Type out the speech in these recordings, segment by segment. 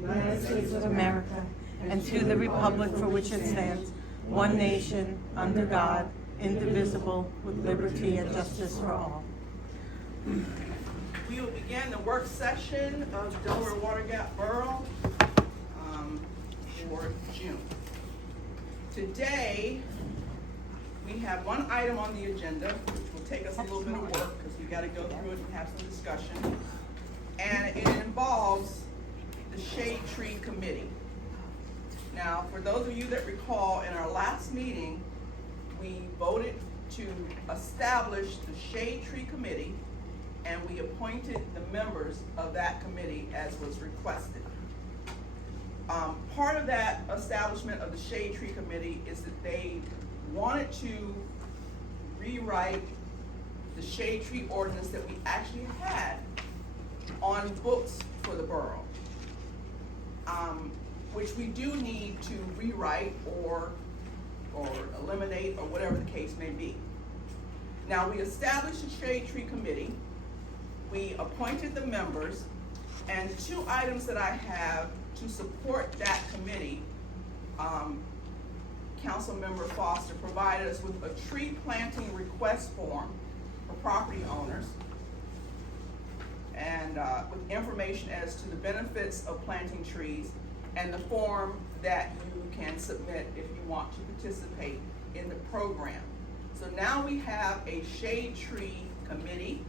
United States of America, and to the republic for which it stands, one nation, under God, indivisible, with liberty and justice for all. We will begin the work session of Delaware Water Gap Borough for June. Today, we have one item on the agenda, which will take us a little bit of work because we got to go through it and have some discussion. And it involves the Shade Tree Committee. Now, for those of you that recall, in our last meeting, we voted to establish the Shade Tree Committee, and we appointed the members of that committee as was requested. Part of that establishment of the Shade Tree Committee is that they wanted to rewrite the Shade Tree ordinance that we actually had on books for the borough, which we do need to rewrite or eliminate or whatever the case may be. Now, we established the Shade Tree Committee, we appointed the members, and two items that I have to support that committee, Councilmember Foster provided us with a tree planting request form for property owners, and with information as to the benefits of planting trees, and the form that you can submit if you want to participate in the program. So now we have a Shade Tree Committee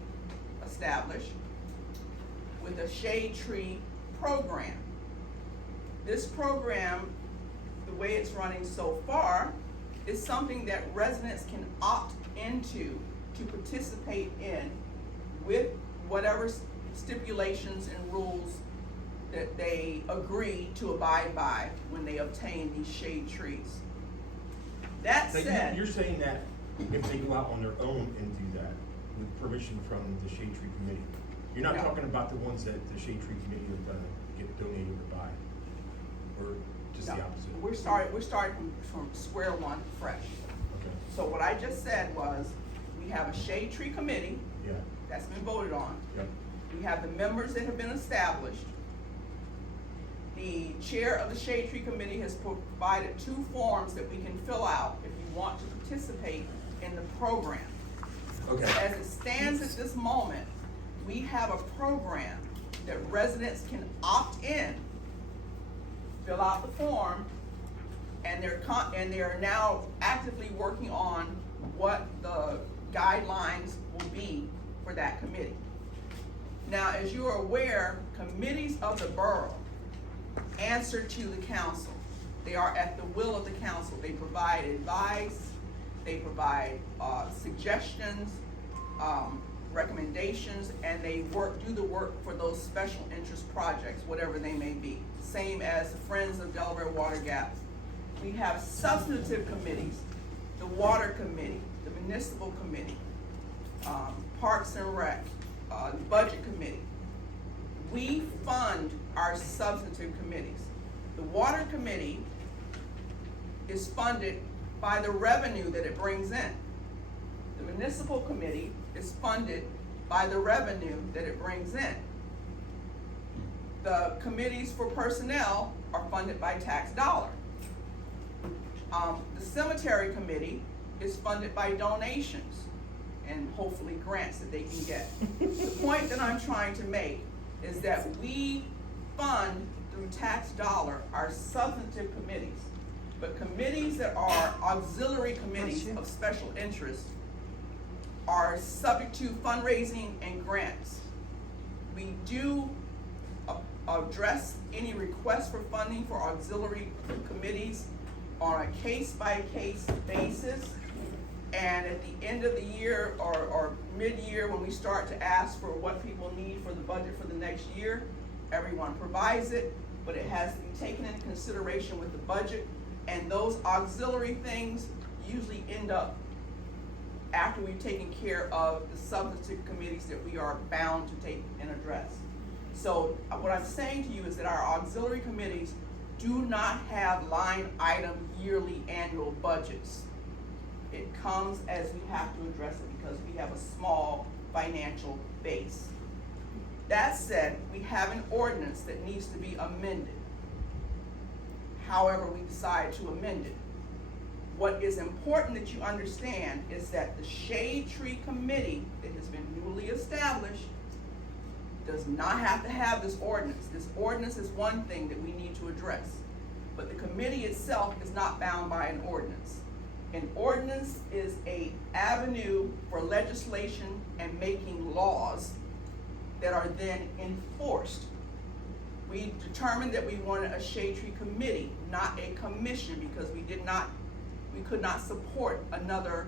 established with a Shade Tree program. This program, the way it's running so far, is something that residents can opt into to participate in with whatever stipulations and rules that they agree to abide by when they obtain these shade trees. That said, you're saying that if they go out on their own and do that with permission from the Shade Tree Committee, you're not talking about the ones that the Shade Tree Committee is gonna get donated or buy, or just the opposite? We're starting from square one, fresh. Okay. So what I just said was, we have a Shade Tree Committee. Yeah. That's been voted on. Yep. We have the members that have been established. The chair of the Shade Tree Committee has provided two forms that we can fill out if you want to participate in the program. Okay. As it stands at this moment, we have a program that residents can opt in, fill out the form, and they're now actively working on what the guidelines will be for that committee. Now, as you are aware, committees of the borough answer to the council. They are at the will of the council. They provide advice, they provide suggestions, recommendations, and they do the work for those special interest projects, whatever they may be. Same as the Friends of Delaware Water Gap. We have substantive committees, the Water Committee, the Municipal Committee, Parks and Rec, the Budget Committee. We fund our substantive committees. The Water Committee is funded by the revenue that it brings in. The Municipal Committee is funded by the revenue that it brings in. The committees for personnel are funded by tax dollar. The Cemetery Committee is funded by donations and hopefully grants that they can get. The point that I'm trying to make is that we fund through tax dollar our substantive committees, but committees that are auxiliary committees of special interest are subject to fundraising and grants. We do address any requests for funding for auxiliary committees on a case-by-case basis. And at the end of the year or mid-year, when we start to ask for what people need for the budget for the next year, everyone provides it, but it has to be taken into consideration with the budget. And those auxiliary things usually end up after we've taken care of the substantive committees that we are bound to take and address. So what I'm saying to you is that our auxiliary committees do not have line item yearly annual budgets. It comes as we have to address it because we have a small financial base. That said, we have an ordinance that needs to be amended. however we decide to amend it. What is important that you understand is that the Shade Tree Committee that has been newly established does not have to have this ordinance. This ordinance is one thing that we need to address, but the committee itself is not bound by an ordinance. An ordinance is an avenue for legislation and making laws that are then enforced. We determined that we wanted a Shade Tree Committee, not a commission, because we could not support another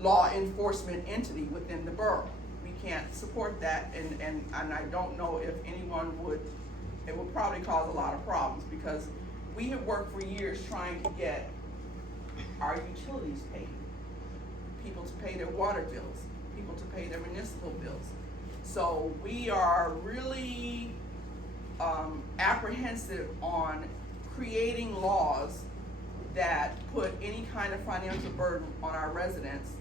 law enforcement entity within the borough. We can't support that, and I don't know if anyone would. It would probably cause a lot of problems, because we have worked for years trying to get our utilities paid, people to pay their water bills, people to pay their municipal bills. So we are really apprehensive on creating laws that put any kind of financial burden on our residents.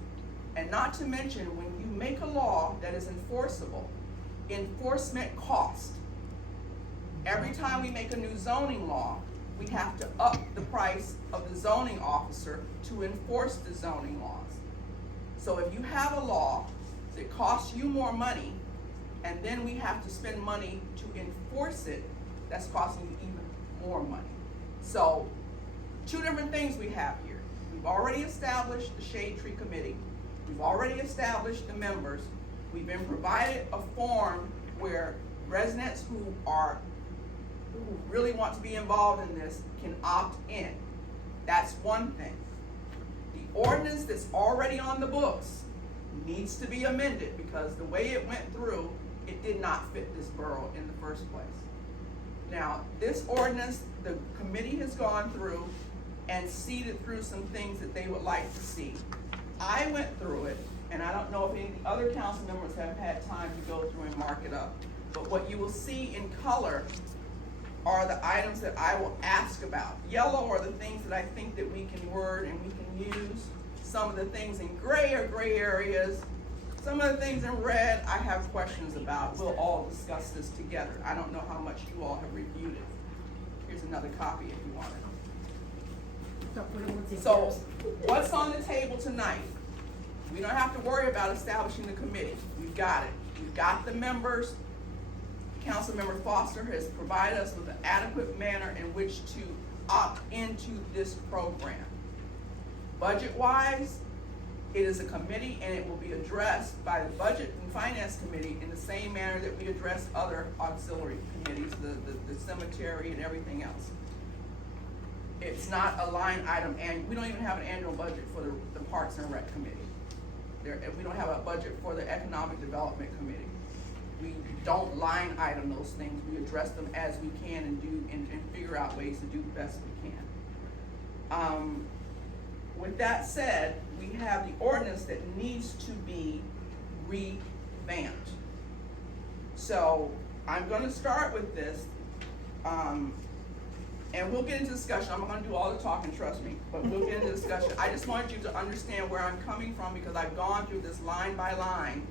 And not to mention, when you make a law that is enforceable, enforcement cost. Every time we make a new zoning law, we have to up the price of the zoning officer to enforce the zoning laws. So if you have a law that costs you more money, and then we have to spend money to enforce it, that's costing you even more money. So, two different things we have here. We've already established the Shade Tree Committee. We've already established the members. We've been provided a form where residents who really want to be involved in this can opt in. That's one thing. The ordinance that's already on the books needs to be amended, because the way it went through, it did not fit this borough in the first place. Now, this ordinance, the committee has gone through and seeded through some things that they would like to see. I went through it, and I don't know if any of the other council members have had time to go through and mark it up, but what you will see in color are the items that I will ask about. Yellow are the things that I think that we can word and we can use. Some of the things in gray are gray areas. Some of the things in red I have questions about. We'll all discuss this together. I don't know how much you all have reviewed it. Here's another copy if you want it. So, what's on the table tonight? We don't have to worry about establishing the committee. We've got it. We've got the members. Councilmember Foster has provided us with an adequate manner in which to opt into this program. Budget-wise, it is a committee, and it will be addressed by the Budget and Finance Committee in the same manner that we address other auxiliary committees, the cemetery and everything else. It's not a line item, and we don't even have an annual budget for the Parks and Rec Committee. We don't have a budget for the Economic Development Committee. We don't line item those things. We address them as we can and figure out ways to do the best we can. With that said, we have the ordinance that needs to be revamped. So I'm going to start with this, and we'll get into discussion. I'm not going to do all the talking, trust me, but we'll get into discussion. I just wanted you to understand where I'm coming from, because I've gone through this line by line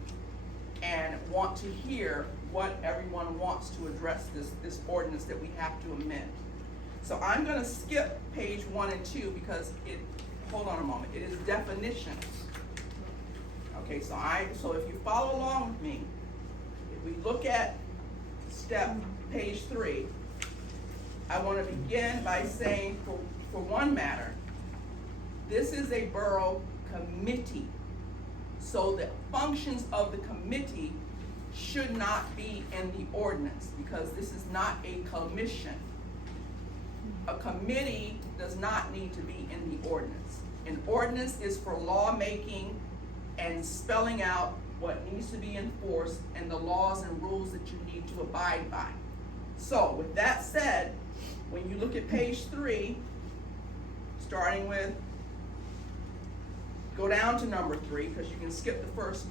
and want to hear what everyone wants to address this ordinance that we have to amend. So I'm going to skip page 1 and 2 because hold on a moment, it is definitions. Okay, so if you follow along with me, if we look at page 3, I want to begin by saying, for one matter, this is a borough committee. So the functions of the committee should not be in the ordinance, because this is not a commission. A committee does not need to be in the ordinance. An ordinance is for lawmaking and spelling out what needs to be enforced and the laws and rules that you need to abide by. So with that said, when you look at page 3, starting with, go down to number 3, because you can skip the first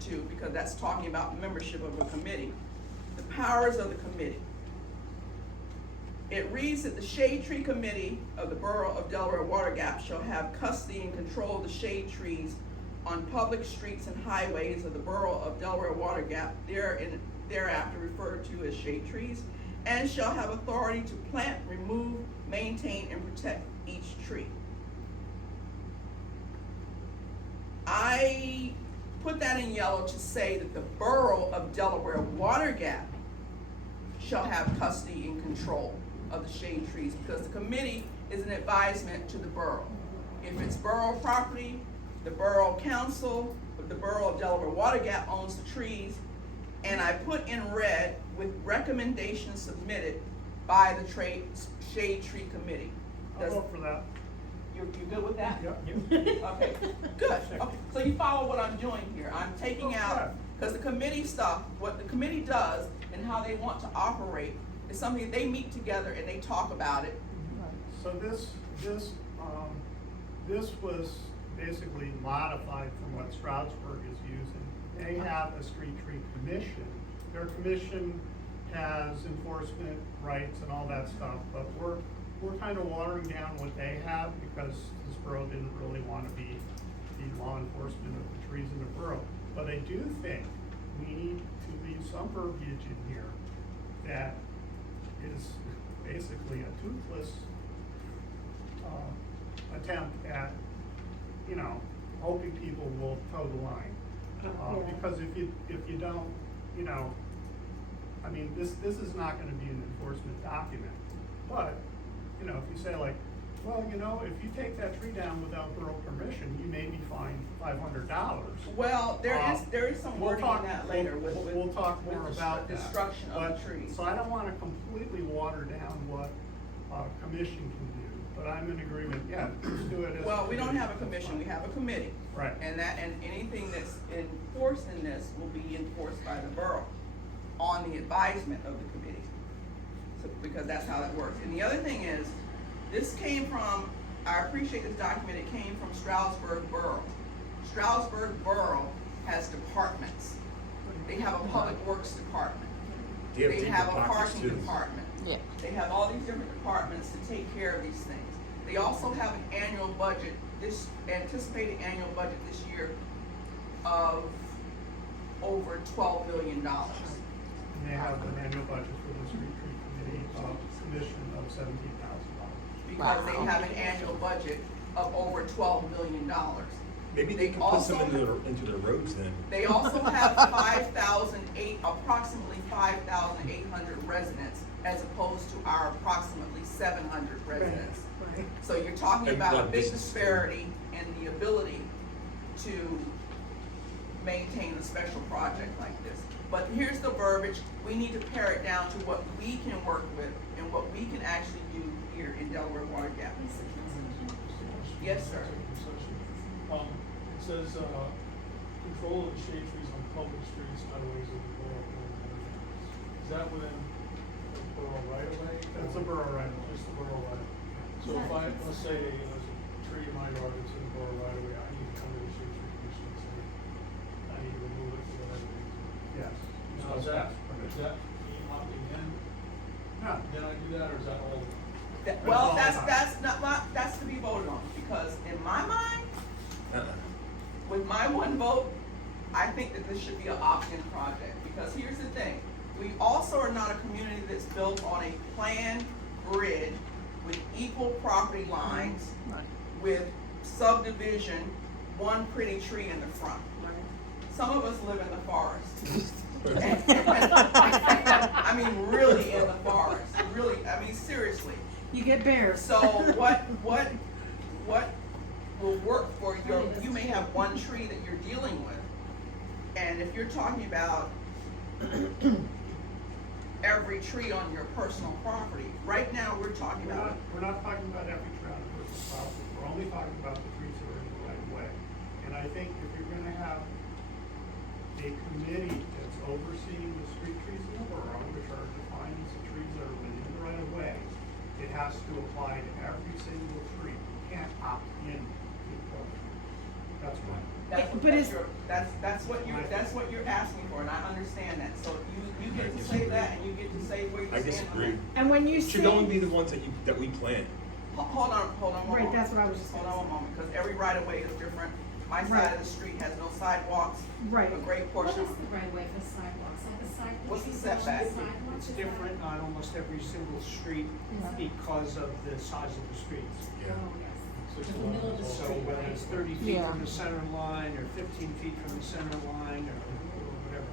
2 because that's talking about membership of a committee. The powers of the committee. It reads that the Shade Tree Committee of the Borough of Delaware Water Gap shall have custody and control of the shade trees on public streets and highways of the Borough of Delaware Water Gap, thereafter referred to as shade trees, and shall have authority to plant, remove, maintain, and protect each tree. I put that in yellow to say that the Borough of Delaware Water Gap shall have custody and control of the shade trees, because the committee is an advisement to the borough. If it's borough property, the Borough Council, the Borough of Delaware Water Gap owns the trees, and I put in red with recommendations submitted by the Shade Tree Committee. I'll vote for that. You're good with that? Yep. Okay, good. Okay, so you follow what I'm doing here. I'm taking out, because the committee stuff, what the committee does and how they want to operate is something they meet together and they talk about it. So this was basically modified from what Stroudsburg is using. They have a street tree commission. Their commission has enforcement rights and all that stuff, but we're kind of watering down what they have because this borough didn't really want to be the law enforcement of the trees in the borough. But I do think we need to leave some verbiage in here that is basically a toothless attempt at, hoping people will toe the line. Because if you don't, this is not gonna be an enforcement document. But, if you say like, well, if you take that tree down without borough permission, you may be fined $500. Well, there is some We'll wording talk- in that later with we'll talk more with about that. destruction of But- the trees. So I don't wanna completely water down what a commission can do, but I'm in agreement, yeah, let's do it as. Well, we don't have a commission, we have a committee. Right. And anything that's enforced in this will be enforced by the borough on the advisement of the committee. So, because that's how it works. And the other thing is, this came from, I appreciate this document, it came from Stroudsburg Borough. Stroudsburg Borough has departments. They have a public works department. They have a parking department. Yeah. They have all these different departments to take care of these things. They also have an annual budget, this anticipated annual budget this year of over $12 million. And they have an annual budget for the street tree committee, commission of $17,000. Because they have an annual budget of over $12 million. Maybe they can put some into their roads then. They also have approximately 5,800 residents, as opposed to our approximately 700 residents. Right. So you're talking And about a one big business. disparity in the ability to maintain a special project like this. But here's the verbiage, we need to pare it down to what we can work with and what we can actually do here in Delaware Water Gap. Yes, sir. It says, control of the shade trees on public streets, highways, and borough. Is that within the borough right of way? That's a borough right of way. Just the borough right of way. So if let's say there's a tree in my yard that's in the borough right of way, I need to come to the shade tree commission and say, I need to remove it for whatever reason. Yes. Now, is that me opting in? No. Then I do that, or is that all? Well, all the time. that's to be voted on, because in my mind, Uh-uh. with my one vote, I think that this should be an opt-in project, because here's the thing. We also are not a community that's built on a planned grid with equal property lines, with subdivision, one pretty tree in the front. Some of us live in the forest. I mean, really in the forest, really, seriously. You get bears. So what will work for you may have one tree that you're dealing with. And if you're talking about every tree on your personal property, right now we're talking about. We're not talking about every tree on a person's property, we're only talking about the trees that are in the right of way. And I think if you're gonna have a committee that's overseeing the street trees in the borough, which are defined as the trees that are within the right of way, it has to apply to every single tree. You can't opt in to the program. That's right. That's what you're asking for, and I understand that. So you get to say that, and you get to say where you I stand. disagree. And when you It should only be say, the ones that we plant. Hold on one Right, moment. that's what I was just Hold gonna on one moment, because every right of way is different. My side of the street has no sidewalks. Right. A great What portion. is the right of way for sidewalks? Are the sidewalks? What's the along setback? sidewalks? It's Is that- different on almost every single street because of the size of the streets. Oh, yes. So it's In the middle of the allowed. So street, whether right? it's 30 feet Yeah. from the center line or 15 feet from the center line or whatever,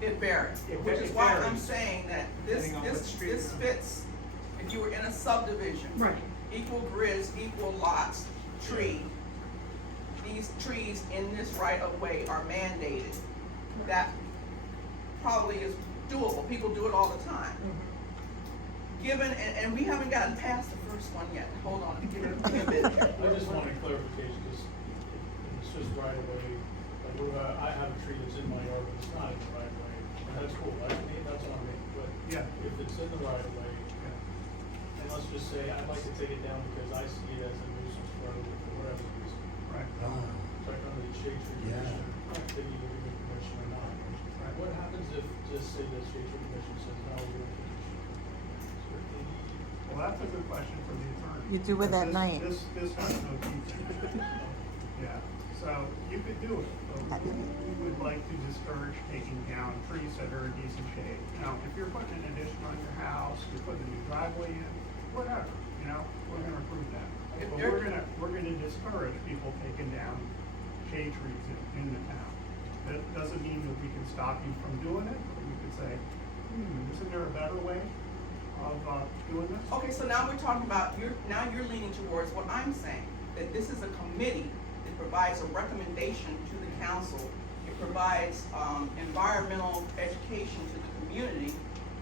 It varies, It which va- is it why I'm varies, saying that this, depending on what this, street this you're on. fits, if you were in a subdivision. Right. Equal grids, equal lots, tree. These trees in this right of way are mandated. That probably is doable, people do it all the time. Given, and we haven't gotten past the first one yet, hold on, give it a bit. I just wanted clarification, because it's just right away, like, I have a tree that's in my yard, but it's not in the right of way, and that's cool, that's on me, but Yeah. if it's in the right of way, and let's just say, I'd like to take it down because I see it as a nuisance for whatever reason, Right. so I come to the shade tree Yeah. commission, they need a legal permission or not. What happens if, just say the shade tree commission says, no, we don't think you should? Well, that's a good question for the attorney. You do it at This- night. This has no teeth in it. Yeah, so you could do it, but we would like to discourage taking down trees that are in decent shape. Now, if you're putting an addition on your house, you're putting a new driveway in, whatever, we're gonna approve that. If But they're- we're gonna discourage people taking down shade trees in the town. That doesn't mean that we can stop you from doing it, but we could say, isn't there a better way of, doing this? Okay, so now we're talking about, now you're leaning towards what I'm saying, that this is a committee that provides a recommendation to the council. It provides, environmental education to the community,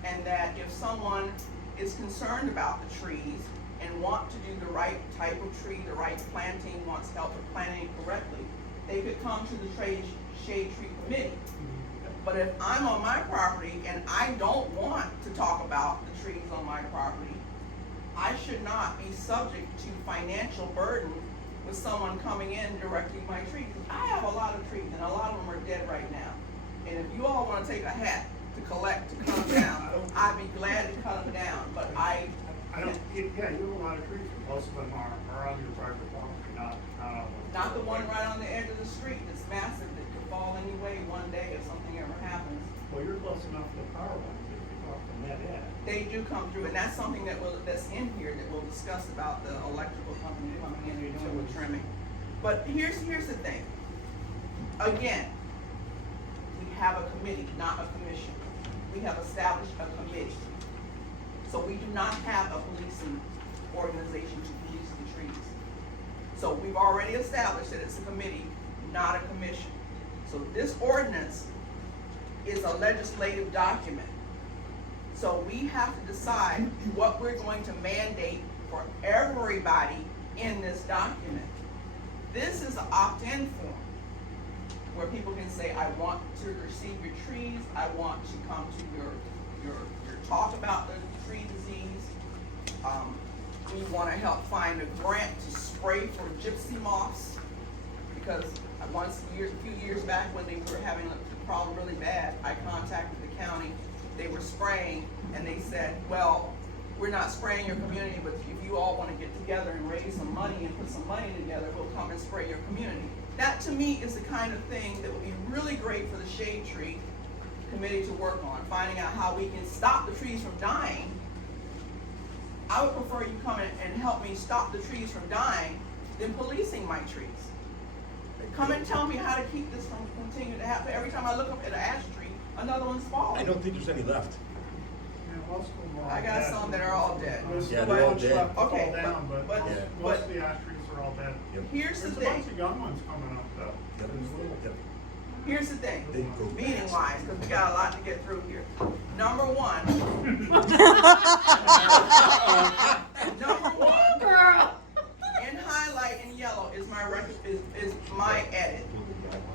and that if someone is concerned about the trees and want to do the right type of tree, the right planting, wants help with planting it correctly, they could come to the shade tree committee. But if I'm on my property and I don't want to talk about the trees on my property, I should not be subject to financial burden with someone coming in directing my trees. I have a lot of trees and a lot of them are dead right now. And if you all wanna take a hat to collect, to cut them down, I'd be glad to cut them down, but I don't, you have a lot of trees, but most of them are on your private property, not on the. not the one right on the edge of the street that's massive that could fall anyway one day if something ever happens. Well, you're close enough to the power lines if you talk from that end. They do come through, and that's something that's in here that we'll discuss about the electrical company coming in and doing the trimming. But here's the thing. Again, we have a committee, not a commission. We have established a committee. So we do not have a policing organization to police the trees. So we've already established that it's a committee, not a commission. So this ordinance is a legislative document. So we have to decide what we're going to mandate for everybody in this document. This is an opt-in form where people can say, I want to receive your trees, I want to come to your talk about the tree disease. We wanna help find a grant to spray for gypsy moths, because a few years back when they were having the problem really bad, I contacted the county. They were spraying, and they said, well, we're not spraying your community, but if you all wanna get together and raise some money and put some money together, we'll come and spray your community. That, to me, is the kind of thing that would be really great for the shade tree committee to work on, finding out how we can stop the trees from dying. I would prefer you come in and help me stop the trees from dying than policing my trees. Come and tell me how to keep this from continuing to happen. Every time I look up at an ash tree, another one's falling. I don't think there's any left. Yeah, most of them are all I got dead. some that are all dead. There's Yeah, a they're all bunch dead. left to fall Okay, down, but- but Yeah. most of the ash trees are all dead. Yep. Here's the There's a thing. bunch of young ones coming up though. Yep. Yep. Here's the thing. They go fast. Meeting wise, because we got a lot to get through here. Number one. Number one. Girl. In highlight in yellow is my edit,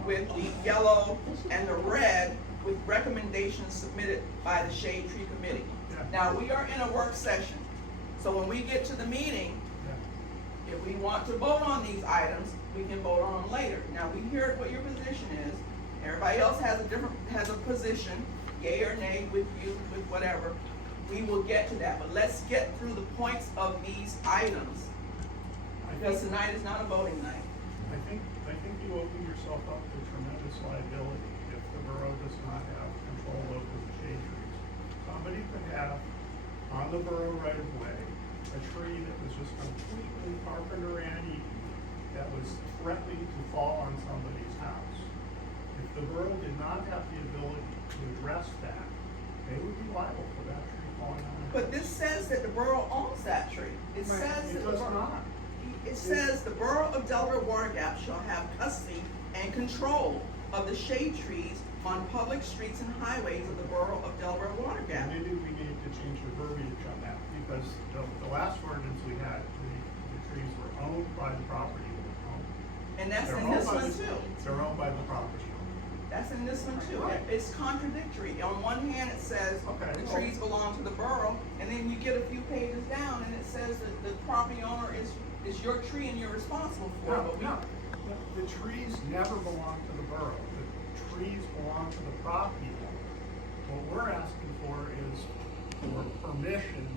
with the yellow and the red with recommendations submitted by the Shade Tree Committee. Now, we are in a work session, so when we get to the meeting, if we want to vote on these items, we can vote on them later. Now, we heard what your position is. Everybody else has a position, yay or nay, with you, with whatever. We will get to that, but let's get through the points of these items. Because tonight is not a voting night. I think you open yourself up to tremendous liability if the borough does not have control over the shade trees. Somebody could have, on the borough right of way, a tree that was just completely carpenter antique that was threatening to fall on somebody's house. If the borough did not have the ability to address that, they would be liable for that tree falling on their house. But this says that the borough owns that tree. It says that It the does borough. not. It says the Borough of Delaware Water Gap shall have custody and control of the shade trees on public streets and highways of the Borough of Delaware Water Gap. Maybe we need to change the verbiage on that, because the last ordinance we had, the trees were owned by the property owner. And that's They're in owned this by one the- too. They're owned by the property owner. That's in this one too. Right. It's contradictory. On one hand, it says Okay, the well- trees belong to the borough, and then you get a few pages down and it says that the property owner is your tree and you're responsible for it. No, But we- no, the trees never belong to the borough, the trees belong to the property owner. What we're asking for is for permission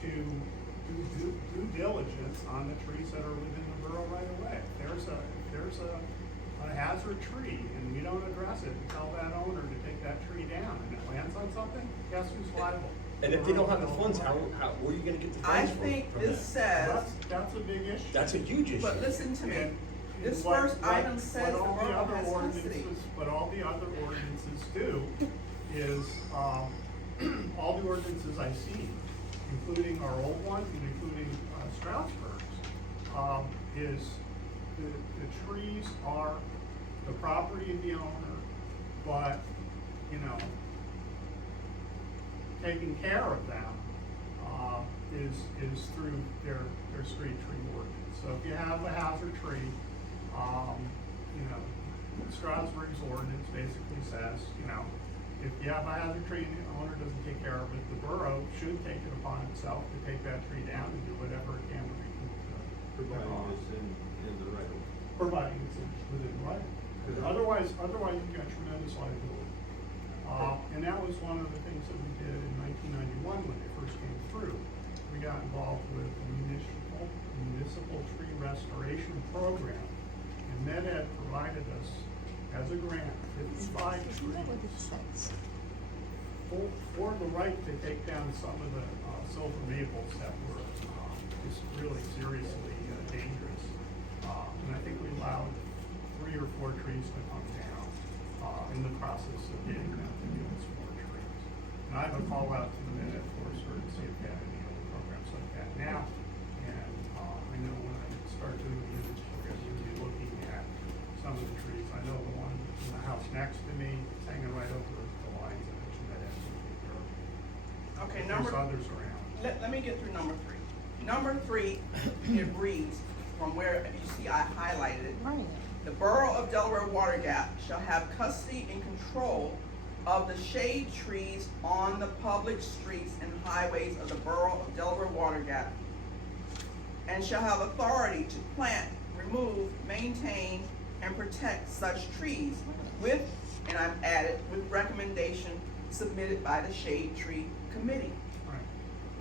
to do due diligence on the trees that are within the borough right away. If there's a hazard tree and we don't address it and tell that owner to take that tree down and it lands on something, guess who's liable? And if they don't have the funds, where are you gonna get the I funds from? think from this that? says, That's a big issue. That's a huge issue. but listen to me, And this what- first what- item says the what all borough other has custody. ordinances- What all the other ordinances do is, all the ordinances I've seen, including our old ones and including Stroudsburg's, is the trees are the property of the owner, but, you know, taking care of them, is through their street tree ordinance. So if you have a hazard tree, you know, Stroudsburg's ordinance basically says, you know, if you have a hazard tree and the owner doesn't take care of it, the borough should take it upon itself to take that tree down and do whatever it can to recoup Providing it's in the right of way. providing it's within the right. Otherwise you've got tremendous liability. And that was one of the things that we did in 1991 when they first came through. We got involved with a municipal tree restoration program. And Med Ed provided us, as a grant, 55 trees for the right to take down some of the silver maples that were just really seriously dangerous. And I think we allowed 3 or 4 trees to come down in the process of getting them to give us more trees. And I have a call out to the Med Ed Forester to see if they have any other programs like that now. And I know when I start doing the units, we're going to be looking at some of the trees. I know the one in the house next to me, it's hanging right over the lines of it, Med Ed will take care of it. Okay, There's others around. let me get through number 3. Number 3, it reads, from where you see I highlighted it. Right. The Borough of Delaware Water Gap shall have custody and control of the shade trees on the public streets and highways of the Borough of Delaware Water Gap, and shall have authority to plant, remove, maintain, and protect such trees with, and I've added, with recommendation submitted by the Shade Tree Committee. Right.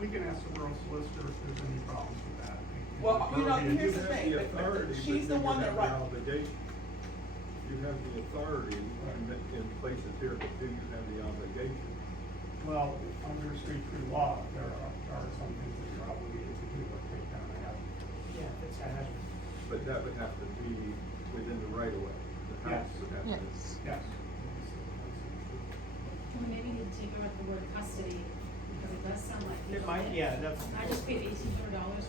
We can ask the borough solicitor if there's any problems with that. Well, you know, Verbiage. here's the You have thing, the but authority, she's but the then one you that have the writes. obligation. You have the authority in places here, but do you have the obligation? Well, under street tree law, there are some things that you're obligated to do, like take down a hazard. Yeah, it's a hazard. But that would have to be within the right of way. The house would have to. Yes. Yes. Well, maybe you need to take out the word custody, because it does sound like. It might, yeah, that's. I just paid $1,800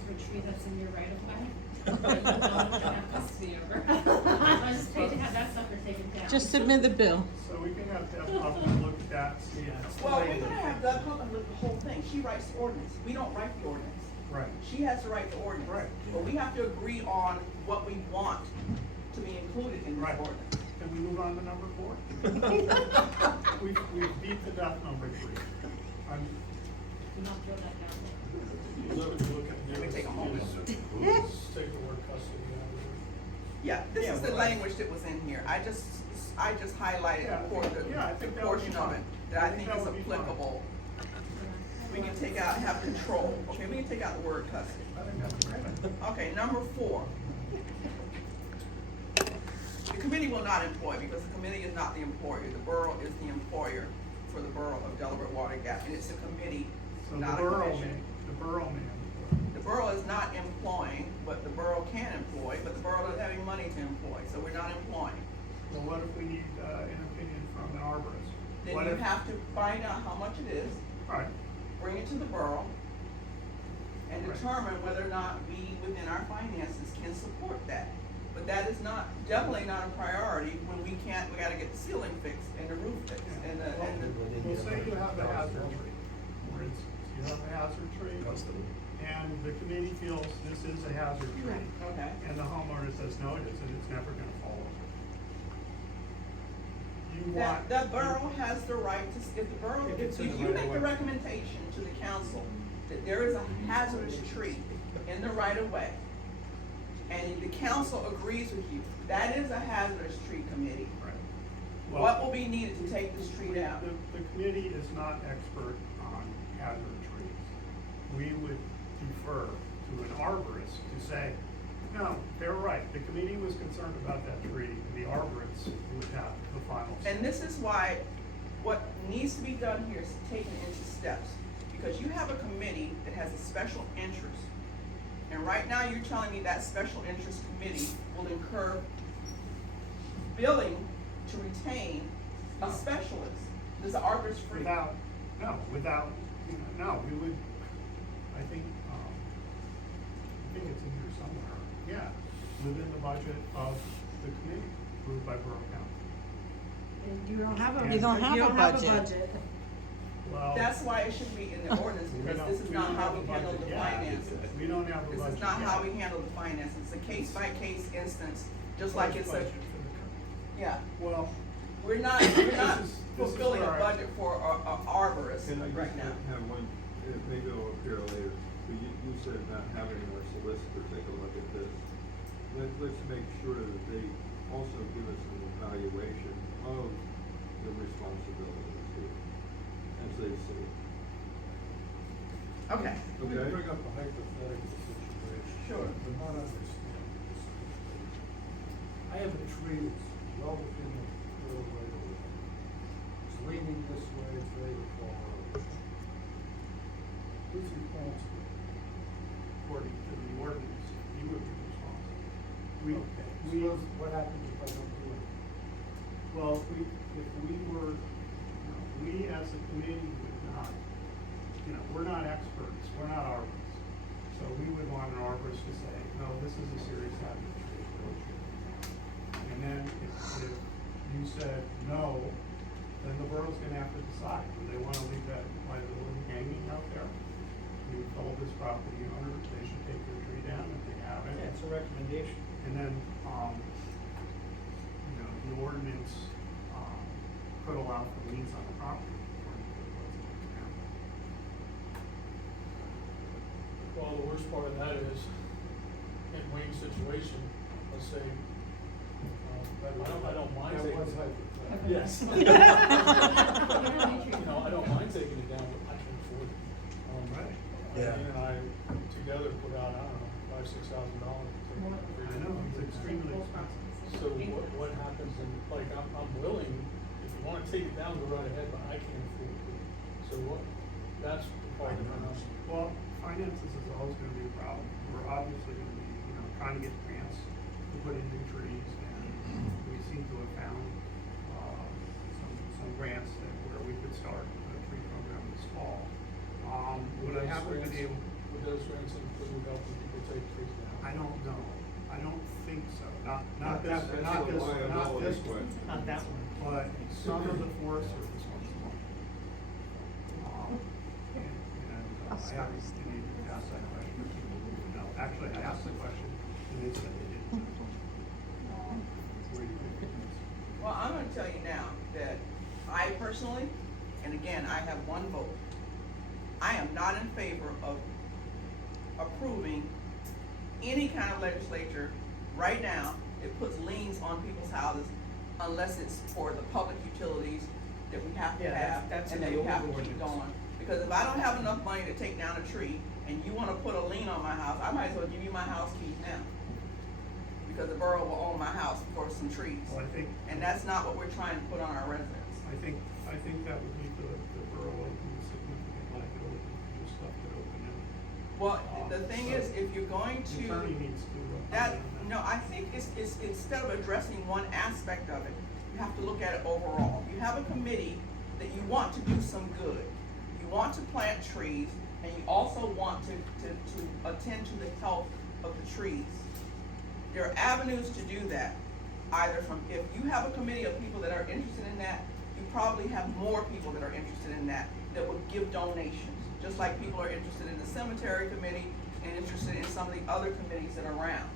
for a tree that's in your right of way. That you don't have custody over. I just paid to have that sucker taken down. Just submit the bill. So we can have Deb up and look at that, see. Yeah. Well, we're gonna have Doug come and look at the whole thing. She writes the ordinance. We don't write the ordinance. Right. She has to write the ordinance. Right. But we have to agree on what we want to be included in this Right. ordinance. Can we move on to number 4? We've beat to death number 3. Do not throw that down there. You look at the Let me take a moment. Just take the word custody out of Yeah, this Yeah, is the well, language that was in here. I just highlighted Yeah, I the think that would be portion of it fine. that I think that is would be fine. applicable. We can take out, have control. Okay, we can take out the word custody. I think that's great. Okay, number 4. The committee will not employ, because the committee is not the employer, the borough is the employer for the borough of Delaware Water Gap, and it's a committee, So the not a borough commission. may, the borough may. The borough is not employing, but the borough can employ, but the borough doesn't have any money to employ, so we're not employing. So what if we need, an opinion from an arborist? Then What you if- have to find out how much it is, Right, bring it to the borough, and Right. determine whether or not we, within our finances, can support that. But that is not, definitely not a priority when we can't, we gotta get the ceiling fixed and the roof fixed and the, well, say you have a hazard tree, for instance, you have a hazard tree, and the committee feels this is a hazard tree. okay. And the homeowner says, no, it isn't, it's never gonna fall over. You want. That, the borough has the right to, if the borough, If if it's in the you right make of the way. recommendation to the council that there is a hazardous tree in the right of way, and the council agrees with you, that is a hazardous tree committee. Right. What Well, will be needed to take this tree down? The committee is not expert on hazard trees. We would defer to an arborist to say, no, they're right, the committee was concerned about that tree, and the arborist would have the final say. And this is why what needs to be done here is taken into steps. Because you have a committee that has a special interest. And right now, you're telling me that special interest committee will incur billing to retain a specialist. Does the arborist free? Without, no, we would, I think it's in here somewhere, yeah, within the budget of the committee, approved by Borough Council. You don't have a. You don't have a budget. Well, That's why it should be in the ordinance, we because don't- this is we not don't how have we a handle budget the yet. finances. We don't have a budget This is not how yet. we handle the finances. It's a case-by-case instance, just like it's a, Budget for the- yeah. Well, We're not This is fulfilling a where I- budget for a arborist Can I right just now. have one, maybe it'll appear later, but you said not having our solicitor take a look at this. Let's make sure that they also give us an evaluation of the responsibilities here, as they see it. Okay, Let me Okay. bring up a hypothetical situation. Sure. To not understand this. I have a tree that's well within the road right of way. It's leaning this way, it's ready to fall over. Who's responsible? according to the ordinance, you would be responsible. We, Suppose, what happens if I don't do it? well, if we were, we as a committee would not, we're not experts, we're not arborists. So we would want an arborist to say, no, this is a serious hazard tree, approach it. And then if you said no, then the borough's gonna have to decide, do they wanna leave that liability hanging out there? We told this property owner they should take their tree down if they haven't. Yeah, it's a recommendation. And then, the ordinance, could allow for liens on the property. according to the residential council. Well, the worst part of that is, in Wayne's situation, let's say, I don't mind taking it down. Yes. You know, I don't mind taking it down, but I can afford it. Right. Yeah. Wayne and I together put out, I don't know, $5,000-6,000 to take it. I know, it's extremely expensive. So what happens in, like, I'm willing, if you wanna take it down, go right ahead, but I can't afford it. So that's the part that I'm not. Well, finances is always gonna be a problem. We're obviously gonna be, trying to get grants to put in new trees, and we seem to have found, some grants where we could start a tree program this fall. Would I happen to be able, Would those grants include helping people take trees down? I don't know. I don't think so. Not That's this, a not this liability one. question. Not that one. But some of the Forest Service ones won't. I haven't been able to ask that question. No, actually, I asked the question, and they said they didn't. Where do you think it is? well, I'm gonna tell you now that I personally, and again, I have one vote, I am not in favor of approving any kind of legislature right now that puts liens on people's houses unless it's for the public utilities that we have to Yeah, have that's and in that the we have to old keep ordinance. going. Because if I don't have enough money to take down a tree and you wanna put a lien on my house, I might as well give you my house keys now. because the borough will own my house for some trees. Well, And that's not what we're trying to put on our residents. I think that would leave the borough open to significant liability if you just left it open and. Well, the thing is, if you're going The attorney to, needs to. that, no, I think it's instead of addressing one aspect of it, you have to look at it overall. You have a committee that you want to do some good. You want to plant trees, and you also want to attend to the health of the trees. There are avenues to do that, either from, if you have a committee of people that are interested in that, you probably have more people that are interested in that would give donations, just like people are interested in the cemetery committee and interested in some of the other committees that are around.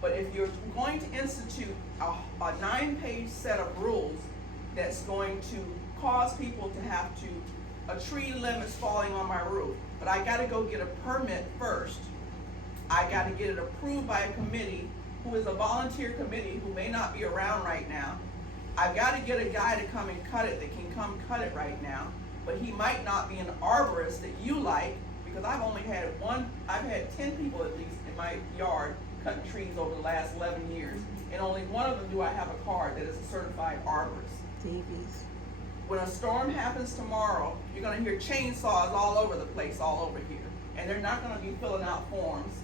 But if you're going to institute a 9-page set of rules that's going to cause people to have to, a tree limit's falling on my roof, but I gotta go get a permit first. I gotta get it approved by a committee who is a volunteer committee who may not be around right now. I've gotta get a guy to come and cut it that can come cut it right now, but he might not be an arborist that you like, because I've had 10 people at least in my yard cutting trees over the last 11 years, and only one of them do I have a card that is a certified arborist. Davies. When a storm happens tomorrow, you're gonna hear chainsaws all over the place, all over here, and they're not gonna be filling out forms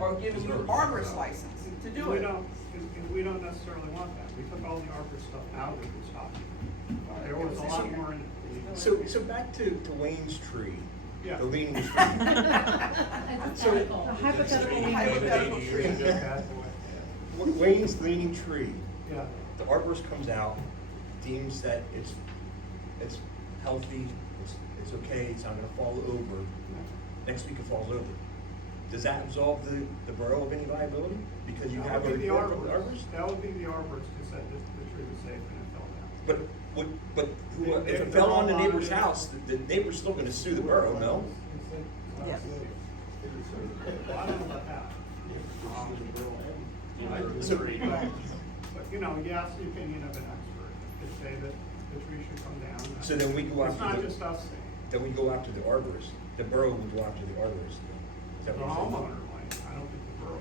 or giving you an arborist license to do it. We don't necessarily want that. We took all the arbor stuff out of this document. There was a lot more in it. So back to Wayne's tree, Yeah. the leaning tree. Hypothetical. A hypothetical. Hypothetical tree. Wayne's leaning tree, Yeah. the arborist comes out, deems that it's healthy, it's okay, it's not gonna fall over. Next week it falls over. Does that absolve the borough of any liability? Because you have a That would be the report from the arborist. arborist? That would be the arborist who said the tree was safe and it fell down. But if it fell on the neighbor's house, the neighbor's still gonna sue the borough, no? Yes. Well, I don't know about that. So- But, you know, you ask the opinion of an expert. They say that the tree should come down. So then we go It's after not the- just us saying. Then we go after the arborist, the borough would go after the arborist. Is The that what you're saying? homeowner might, I don't think the borough.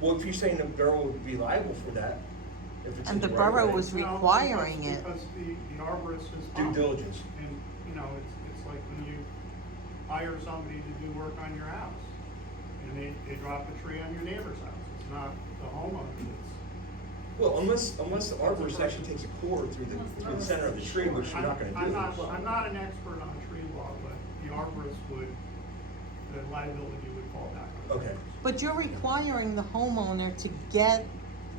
Well, if you're saying the borough would be liable for that, if it's in And the the right of borough way. was No, requiring it. Because the arborist is. Due diligence. And, you know, it's like when you hire somebody to do work on your house, and they drop a tree on your neighbor's house, it's not the homeowner that's. Well, unless the arborist actually takes a cord through the center of the tree, which you're not gonna do. I'm not an expert on tree law, but the arborist would, the liability would fall back on. the Okay. arborist. But you're requiring the homeowner to get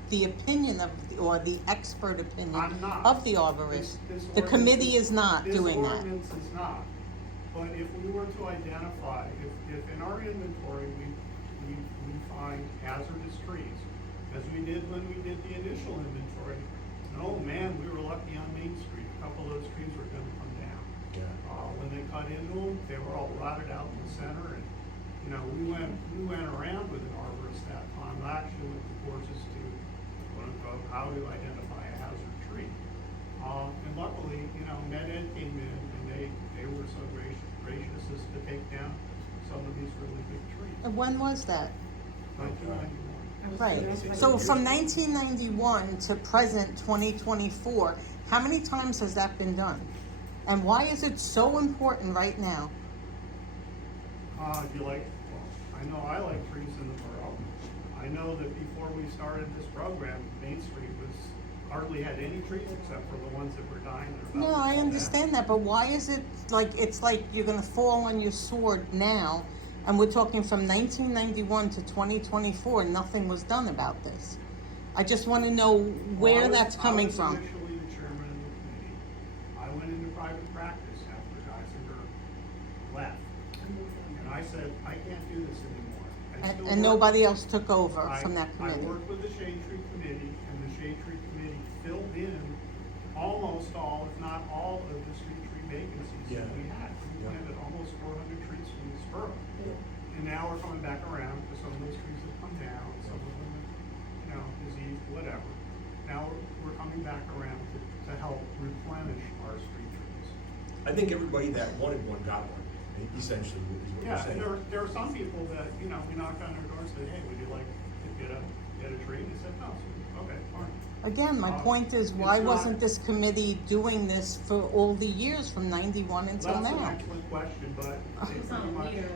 the opinion of, or the expert opinion I'm not. of the arborist. This The ordinance committee is not doing This that. ordinance is not, but if we were to identify, if in our inventory, we find hazardous trees, as we did when we did the initial inventory, and oh man, we were lucky on Main Street, a couple of those trees were gonna come down. Yeah. When they cut into them, they were all rotted out in the center, and, you know, we went around with an arborist that time, actually with the courses to, quote unquote, how to identify a hazard tree. And luckily, you know, Med Ed came in, and they were so gracious as to take down some of these really big trees. And when was that? 1991. Right, so from 1991 to present 2024, how many times has that been done? And why is it so important right now? If you like, well, I know I like trees in the borough. I know that before we started this program, Main Street hardly had any trees except for the ones that were dying. They're about No, to I fall down. understand that, but why is it like, it's like you're gonna fall on your sword now, and we're talking from 1991 to 2024, nothing was done about this? I just wanna know where that's coming from. I was initially the chairman of the committee. I went into private practice after Geisinger left. And I said, I can't do this anymore. I still And work- nobody else took over from that I committee. worked with the Shade Tree Committee, and the Shade Tree Committee filled in almost all, if not all, of the street tree vacancies that Yeah. we had. We Yeah. planted almost 400 trees from this borough. Yeah. And now we're coming back around, because some of those trees have come down, some of them, you know, diseased, whatever. Now we're coming back around to help replenish our street trees. I think everybody that wanted one got one, essentially, is what Yeah, you're saying. and there are some people that, you know, we knocked on their door and said, hey, would you like to get a get a tree? And he said, no. So, okay, fine. Again, my point is, why It's not- wasn't this committee doing this for all the years from 91 until That's an now? excellent question, but they He's not pretty a much. leader.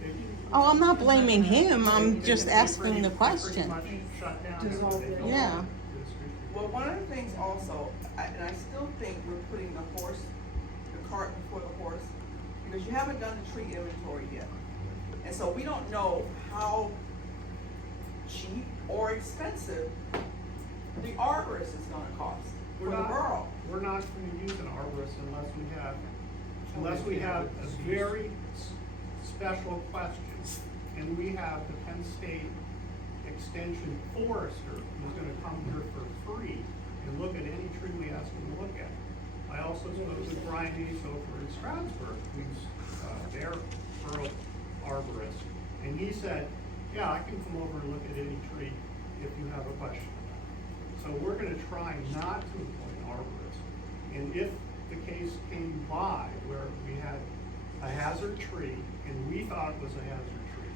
they- Oh, I'm not blaming him, I'm they- just they asking the pretty question. much shut down. Dissolve everything. it. Yeah. The street tree. Well, one of the things also, and I still think we're putting the cart before the horse, because you haven't done the tree inventory yet. And so we don't know how cheap or expensive the arborist is gonna cost for We're the not, borough. we're not gonna use an arborist unless we have a very special question. And we have the Penn State Extension forester who's gonna come here for free and look at any tree we ask him to look at. I also spoke with Brian East over in Stroudsburg, who's, their borough arborist. And he said, yeah, I can come over and look at any tree if you have a question about it. So we're gonna try not to employ an arborist. And if the case came by where we had a hazard tree and we thought it was a hazard tree,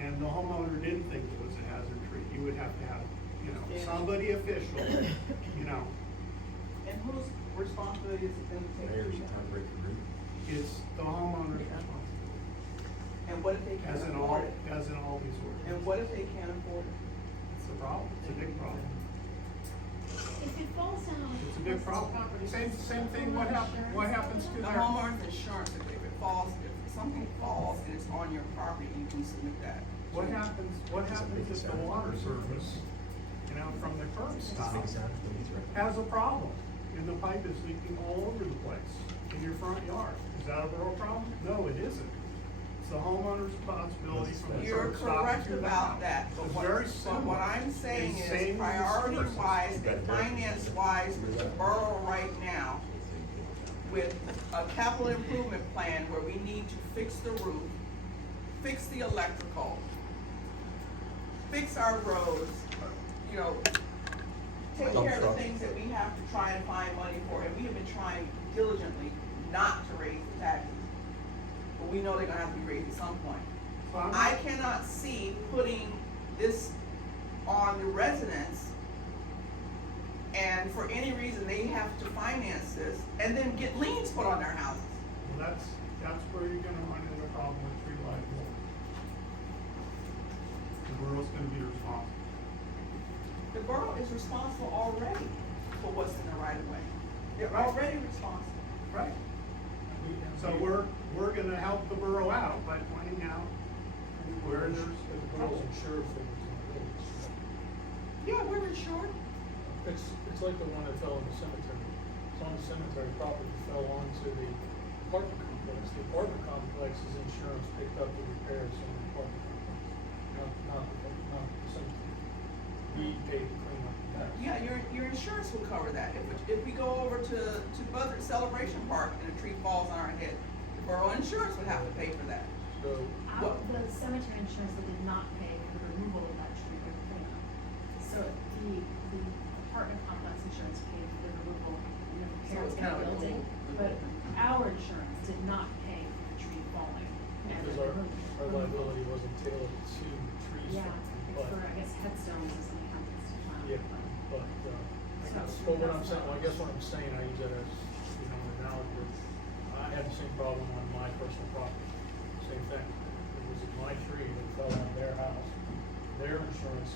and the homeowner didn't think it was a hazard tree, you would have to have, you know, somebody official, you know, And whose responsibility is it then to take Mayor's care of time that? break the roof. it's the homeowner's responsibility. And what if they can't As in all, afford it? as in all these ordinances. And what if they can't afford it? It's a problem, it's a big problem. If it falls down. It's a big problem. Same thing, what happens to The their. homeowner's insurance, if it falls, if something falls and it's on your property, you can submit that. What happens if the water service, you know, from the curb stop, has a problem and the pipe is leaking all over the place in your front yard? Is that a borough problem? No, it isn't. It's the homeowner's responsibility from the You're curb stop correct to the about house. that, but It's what, very but similar. what I'm saying It's is same priority resources. wise and finance wise with the borough right now, with a capital improvement plan where we need to fix the roof, fix the electrical, fix our roads, you know, take care of the things that we have to try and find money for, and we have been trying diligently not to raise the taxes. But we know they're gonna have to be raised at some point. So I'm- I cannot see putting this on the residents, and for any reason, they have to finance this, and then get liens put on their houses. Well, that's where you're gonna run into a problem with tree liability. The borough's gonna be responsible. The borough is responsible already for what's in the right of way. They're Right. already responsible. Right. So we're gonna help the borough out by pointing out where there's The borough's insured for these buildings. Yeah, we're insured. It's like the one that fell in the cemetery. It's on the cemetery property, fell onto the apartment complex. The apartment complex's insurance picked up the repairs on the apartment complex, not the cemetery. We paid to clean up the mess. Yeah, your insurance will cover that. If we go over to Buzzard Celebration Park and a tree falls on our head, the borough insurance would have to pay for that. So, What? The cemetery insurance did not pay for the removal of that tree or cleanup. So the apartment complex insurance paid for the removal and the repairs it's in kind the of a building, dual- but our insurance did not pay for the tree falling. And because our liability wasn't tailored to trees. Yeah, But, it's for, I guess, headstones or something happens to plant. yeah, but, but what I'm saying, I guess what I'm saying, I use that as, you know, an analogy. I had the same problem on my personal property, same thing. It was my tree that fell on their house. Their insurance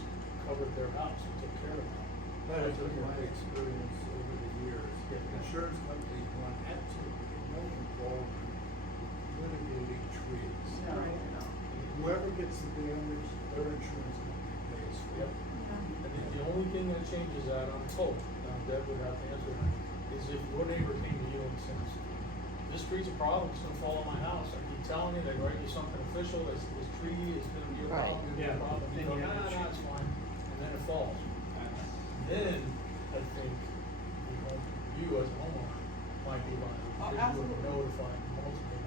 covered their house and took care of it. That has been my experience over the years. Insurance companies want absolutely no involvement litigating trees. Whoever gets the damage, their insurance company pays for Yep. it. And the only thing that changes that, I'm told, now Deb would have to answer that, is if your neighbor came to you and says, this tree's a problem, it's gonna fall on my house, I keep telling you, they write you something official, this tree is gonna be a Right. problem, it's a problem, you Then go, you have nah, to nah, it's fine, and then it falls. Then, I think, you as a homeowner might be liable, Oh, because you would absolutely. notify multiple.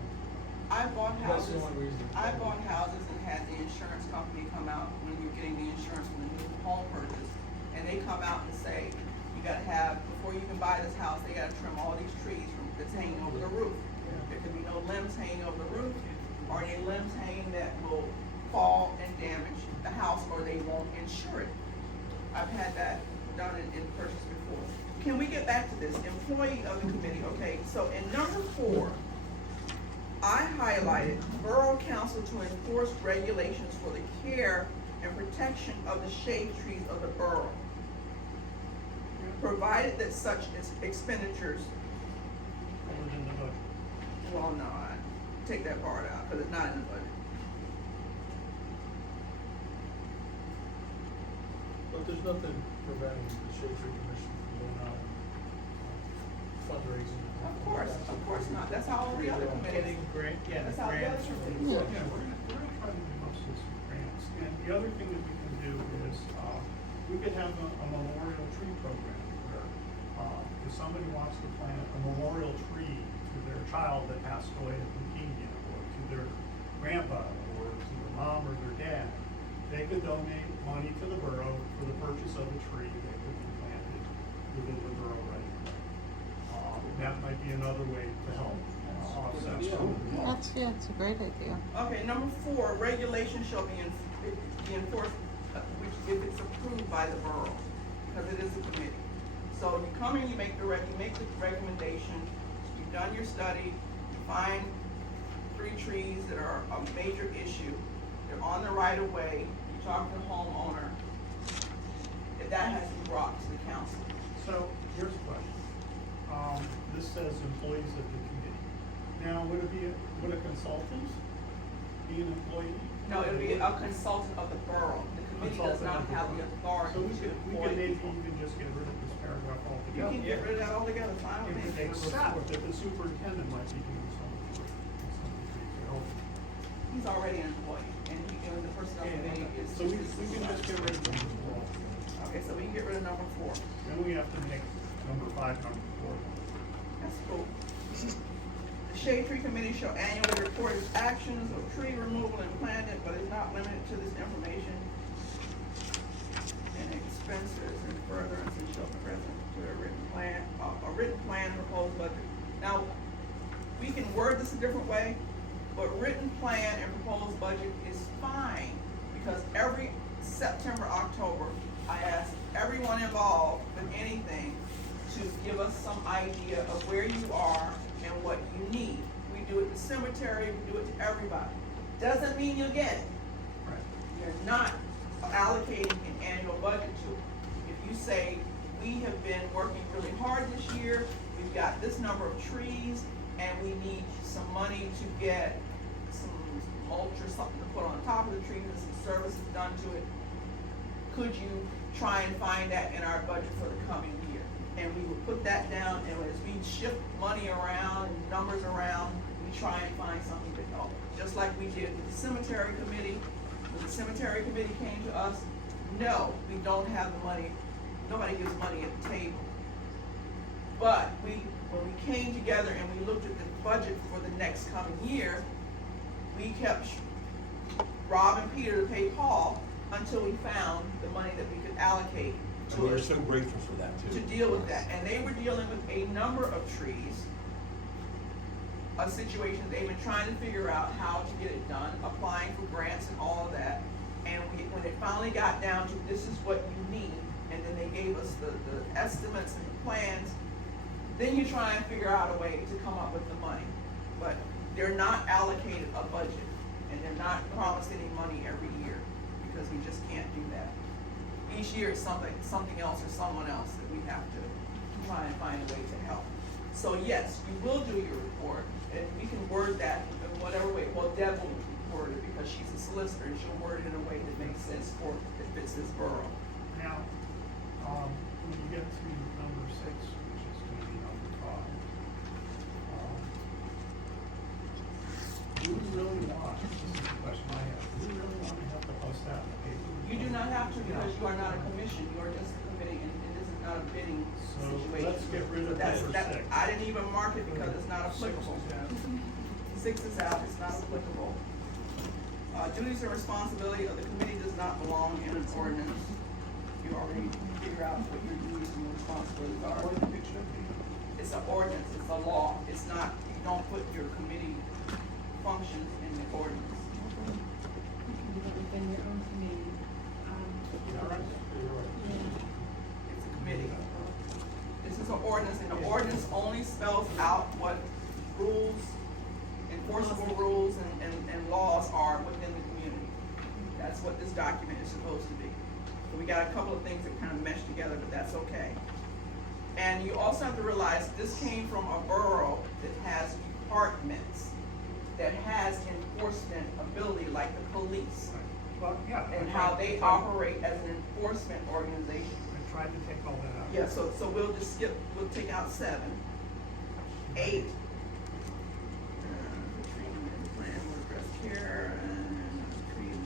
I bought That's houses, the only reason. I bought houses and had the insurance company come out when you're getting the insurance from the new home purchase. And they come out and say, you gotta have, before you can buy this house, they gotta trim all these trees from, that's hanging over the roof. There can be no limbs hanging over the roof, or any limbs hanging that will fall and damage the house, or they won't insure it. I've had that done in purchase before. Can we get back to this? Employee of the committee, okay, so in number 4, I highlighted Borough Council to enforce regulations for the care and protection of the shade trees of the borough, provided that such expenditures, Covered in the budget. well, no, I take that part out, because it's not in the budget. But there's nothing preventing the Shade Tree Commission from going out and fundraising. Of course not, that's how all the other committees. Grant, yeah, That's how the other grants from. committees. Yeah, we're gonna try to do most of this with grants, and the other thing that we can do is, we could have a memorial tree program where, if somebody wants to plant a memorial tree to their child that passed away of leukemia, or to their grandpa, or to their mom or their dad, they could donate money to the borough for the purchase of a tree that could be planted within the borough right away. That might be another way to help offset some of the costs. It's a great idea. Okay, number 4, regulation shall be enforced, which if it's approved by the borough, because it is a committee. So you come in, you make the recommendation, you've done your study, you find 3 trees that are a major issue, they're on the right of way, you talk to the homeowner, if that has to be brought to the council. So, here's a question. This says employees of the committee. Now, would a consultant be an employee? No, it'll be a consultant of the borough, the committee does not have the authority So we to could employ maybe people. even just get rid of this paragraph You altogether. can get rid of that altogether, fine with me. Except that the superintendent might be doing something for some trees or helping. He's already an employee, and he, and the personnel committee is. So we can just get rid of number 4. Okay, so we can get rid of number 4. Then we have to make number 5, number 4. That's cool. The Shade Tree Committee shall annually report its actions of tree removal and planting, but is not limited to this information. And expenses and furtherance and shall present to a written plan, proposed budget. Now, we can word this a different way, but written plan and proposed budget is fine, because every September, October, I ask everyone involved with anything to give us some idea of where you are and what you need. We do it to cemetery, we do it to everybody. Doesn't mean you'll get it. Right. You're not allocating an annual budget to it. If you say, we have been working really hard this year, we've got this number of trees, and we need some money to get some mulch or something to put on top of the trees and some services done to it, could you try and find that in our budget for the coming year? And we would put that down, and as we shift money around and numbers around, we try and find something to help. Just like we did with the cemetery committee. When the cemetery committee came to us, no, we don't have the money, nobody gives money at the table. But when we came together and we looked at the budget for the next coming year, we kept robbing Peter to pay Paul until we found the money that we could allocate And to we're it so grateful for that too. to deal with that. And they were dealing with a number of trees, a situation they've been trying to figure out how to get it done, applying for grants and all of that. And when it finally got down to this is what you need, and then they gave us the estimates and the plans, then you try and figure out a way to come up with the money. But they're not allocated a budget, and they're not promised any money every year, because we just can't do that. Each year it's something else or someone else that we have to try and find a way to help. So yes, you will do your report, and we can word that in whatever way. Well, Deb will word it because she's a solicitor, and she'll word it in a way that makes sense for, that fits this borough. Now, when you get to number 6, which is gonna be number 5, do we really want, this is the question I have, do we really want to have to post that in the paper? You do not have to, because you are not a commission, you are just a committee, and this is not a bidding So situation. let's get rid of That's- number that- 6. I didn't even mark it because it's not applicable. 6 is out, it's not applicable. Duties and responsibility of the committee does not belong in an ordinance. You already figure out what your duties and responsibilities are. It's an ordinance, it's a law, it's not, you don't put your committee functions in the ordinance. this document is supposed to be. So we got a couple of things that kind of mesh together, but that's okay. And you also have to realize this came from a borough that has departments, that has enforcement ability, like the police, Well, yeah. and I how tried- they operate as an enforcement organization. I tried to take all that out. Yeah, so we'll just skip, we'll take out 7, 8. Treatment plan will address care and treatment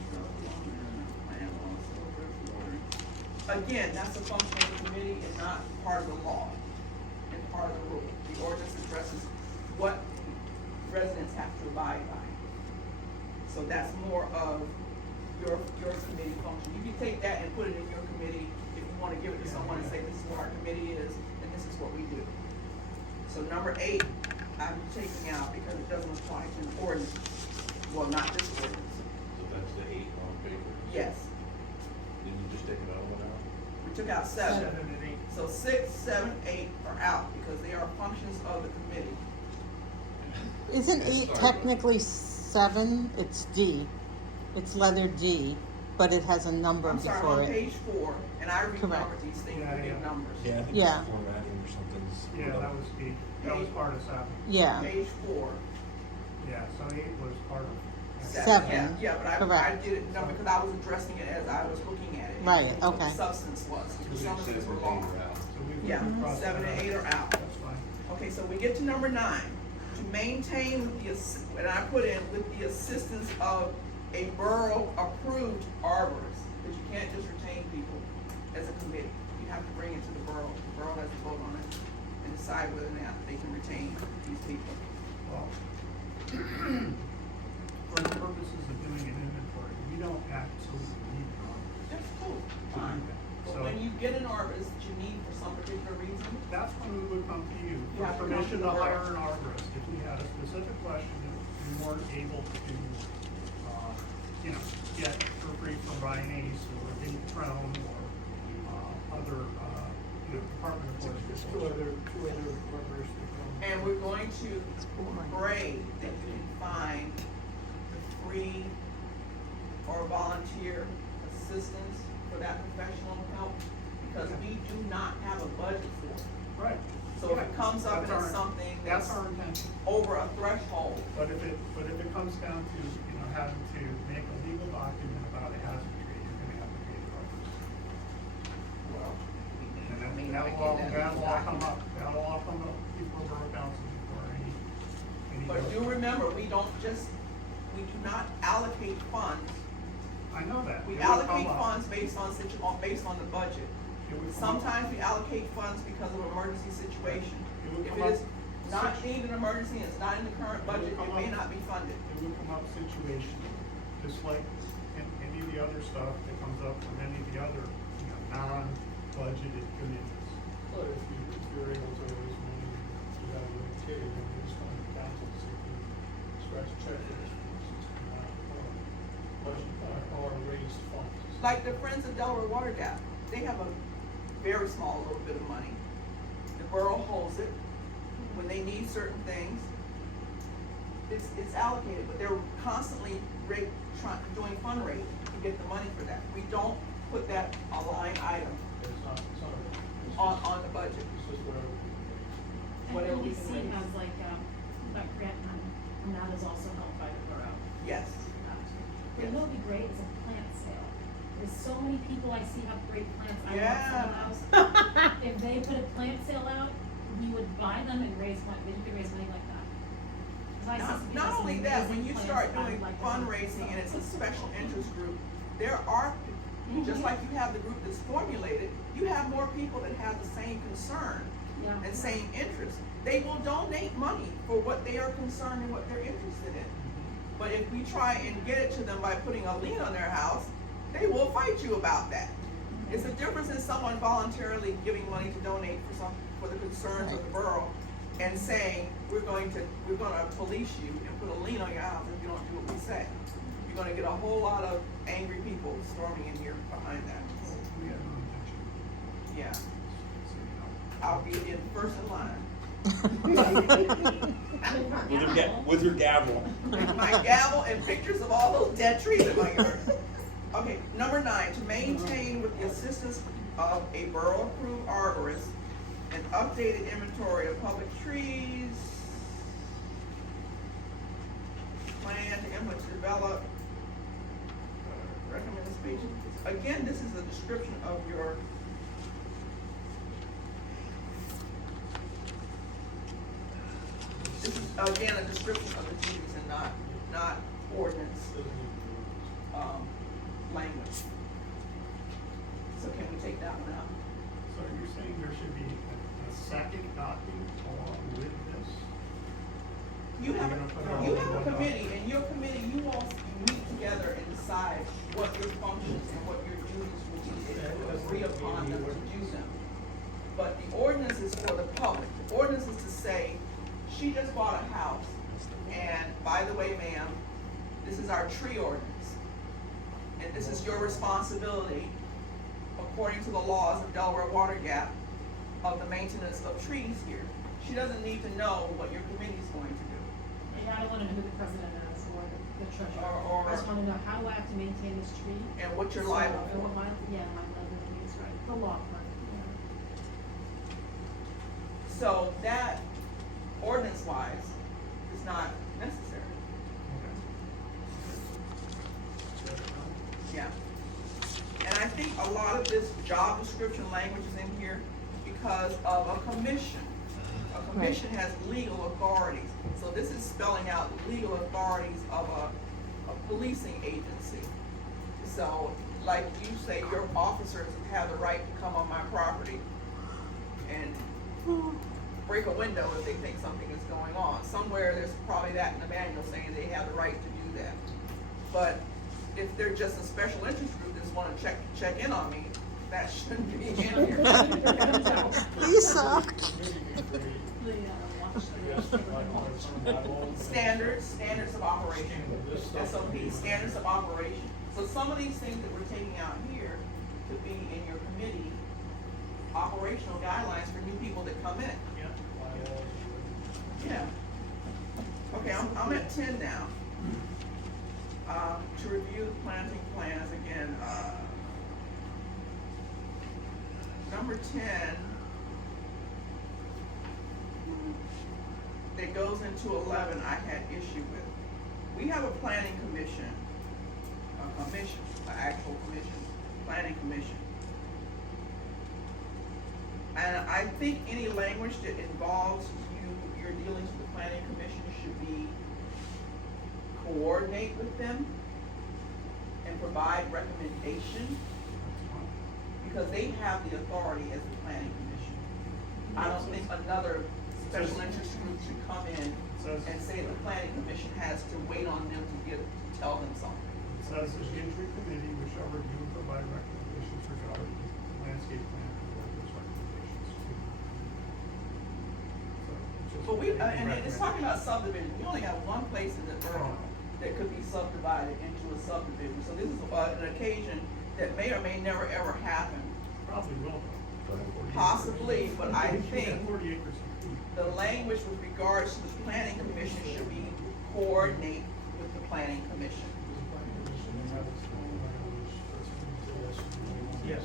plan also address water. Again, that's a function of the committee and not part of the law and part of the rule. The ordinance addresses what residents have to abide by. So that's more of your committee function. You can take that and put it in your committee if you wanna give it to someone and say, this is what our committee is, and this is what we do. So number 8, I'm taking out because it doesn't apply to an ordinance. Well, not this ordinance. So that's the 8 on paper. Yes, Then you just take another one out? we took out 7. 7 and 8. So 6, 7, 8 are out because they are functions of the committee. Isn't 8 technically 7? It's D. It's letter D, but it has a number I'm sorry, I'm before on it. page 4, and I renumbered Correct. these things Yeah, with big yeah. numbers. Yeah, I think Yeah. it's formatting or something. Yeah, that was eight, that was part of 7. Yeah, Page 4. Yeah, so 8 was part of. 7. Yeah, but I Correct. did it, no, because I was addressing it as I was looking at it. Right, and what the okay. substance was, because some of these were 7 long. and 8 are out. So we Yeah, crossed 7 that and out. 8 are out. That's fine. Okay, so we get to number 9, to maintain with the, and I put in with the assistance of a borough-approved arborist, because you can't just retain people as a committee. You have to bring it to the borough has to vote on it and decide whether or not they can retain these people. Well, for the purposes of doing an inventory, we don't absolutely need one. That's cool, fine. But So- when you get an arborist that you need for some particular reason, That's when we would come to you You for have to come permission to to the hire borough. an arborist. If we had a specific question that we weren't able to, get for free from Brian Ace or Dave Crown or, other, Department of Forest. There's two other members that come. and we're going to pray that you can find the free or volunteer assistance for that professional help, because we do not have a budget for it. Right. So if it comes up and That's it's our- something That's that's our intention. over a threshold, But if it comes down to, having to make a legal document about a hazard tree, you're gonna have to pay the arborist. well, And I mean, that'll I all, get that. that'll all come up before borough council, before any. But do remember, we do not allocate funds. I know that. We It would come allocate up. funds based on the budget. It would come up. Sometimes we allocate funds because of emergency situation. It would If come it is up- not deemed an emergency, and it's not in the current budget, it may not be funded. It would come up situational, just like any of the other stuff that comes up from any of the other, non-budgeted committees. But if you're able to raise money, you have a kid, and you just come to council, so you scratch a check for budget or raised funds. Like the Friends of Delaware Water Gap, they have a very small little bit of money. The borough holds it. When they need certain things, it's allocated, but they're constantly doing fundraising to get the money for that. We don't put that a line item It's not, it's on the budget. It's just whatever. Whatever we And can LDC raise. has like, that grant money, and that is also held by the borough. Yes. But you know what'd be great is a plant sale. There's so many people I see have great plants, I want Yeah. some of those. If they put a plant sale out, we would buy them and raise money, then you could raise money like that. 'Cause I see some people Not have some only that, when amazing you plants start that I doing would like to fundraising and it's a special interest group, there are, just like you have the group that's formulated, you have more people that have the same concern Yeah. and same interest. They will donate money for what they are concerned and what they're interested in. But if we try and get it to them by putting a lien on their house, they will fight you about that. It's a difference in someone voluntarily giving money to donate for the concerns of the borough and saying, we're gonna police you and put a lien on your house if you don't do what we say. You're gonna get a whole lot of angry people storming in here behind that. We have no intention, Yeah, so, I'll be in first in line. With your gavel. With my gavel and pictures of all those dead trees in my yard. Okay, number 9, to maintain with the assistance of a borough-approved arborist an updated inventory of public trees, plan to implement to develop, recommended species. Again, this is a description of your, this is again a description of the duties and not ordinance, language. So can we take that one out? So you're saying there should be a second document along with this? You have, We're gonna put it all you in have a one committee, and your committee, you all meet together and decide what your functions and what your duties will be, and agree upon them to do them. But the ordinance is for the public. The ordinance is to say, she just bought a house, and by the way, ma'am, this is our tree ordinance. And this is your responsibility, according to the laws of Delaware Water Gap, of the maintenance of trees here. She doesn't need to know what your committee is going to do. And I don't wanna know who the president is or the treasurer. Or- I just wanna know how do I have to maintain this tree? And what you're So, liable and for. what yeah, my liability is right, the law firm, yeah. So that, ordinance-wise, is not necessary. Yeah. And I think a lot of this job description language is in here because of a commission. A commission has legal authorities. So this is spelling out legal authorities of a policing agency. So, like you say, your officers have the right to come on my property and break a window if they think something is going on. Somewhere there's probably that in the manual saying they have the right to do that. But if they're just a special interest group that just wanna check in on me, that shouldn't be in here. Lisa. Standards of operation, SOP, standards of operation. So some of these things that we're taking out here could be in your committee operational guidelines for new people that come in. Yeah. Okay, I'm at 10 now. To review the planting plans again, number 10, that goes into 11, I had issue with. We have a planning commission, an actual commission, planning commission. And I think any language that involves your dealings with the planning commission should be coordinate with them and provide recommendation, because they have the authority as the planning commission. I don't think another special interest group should come in and say the planning commission has to wait on them to tell them something. It says the entry committee which shall review and provide recommendations regarding landscape plan and those recommendations. So, it's just But and it's talking recommendation. about subdivision, we only have one place in the borough that could be subdivided into a subdivision. So this is an occasion that may or may never ever happen. Probably will though. 40 Possibly, acres. but I You should think have 40 acres of food. the language with regards to the planning commission should be coordinate with the planning commission. Yes.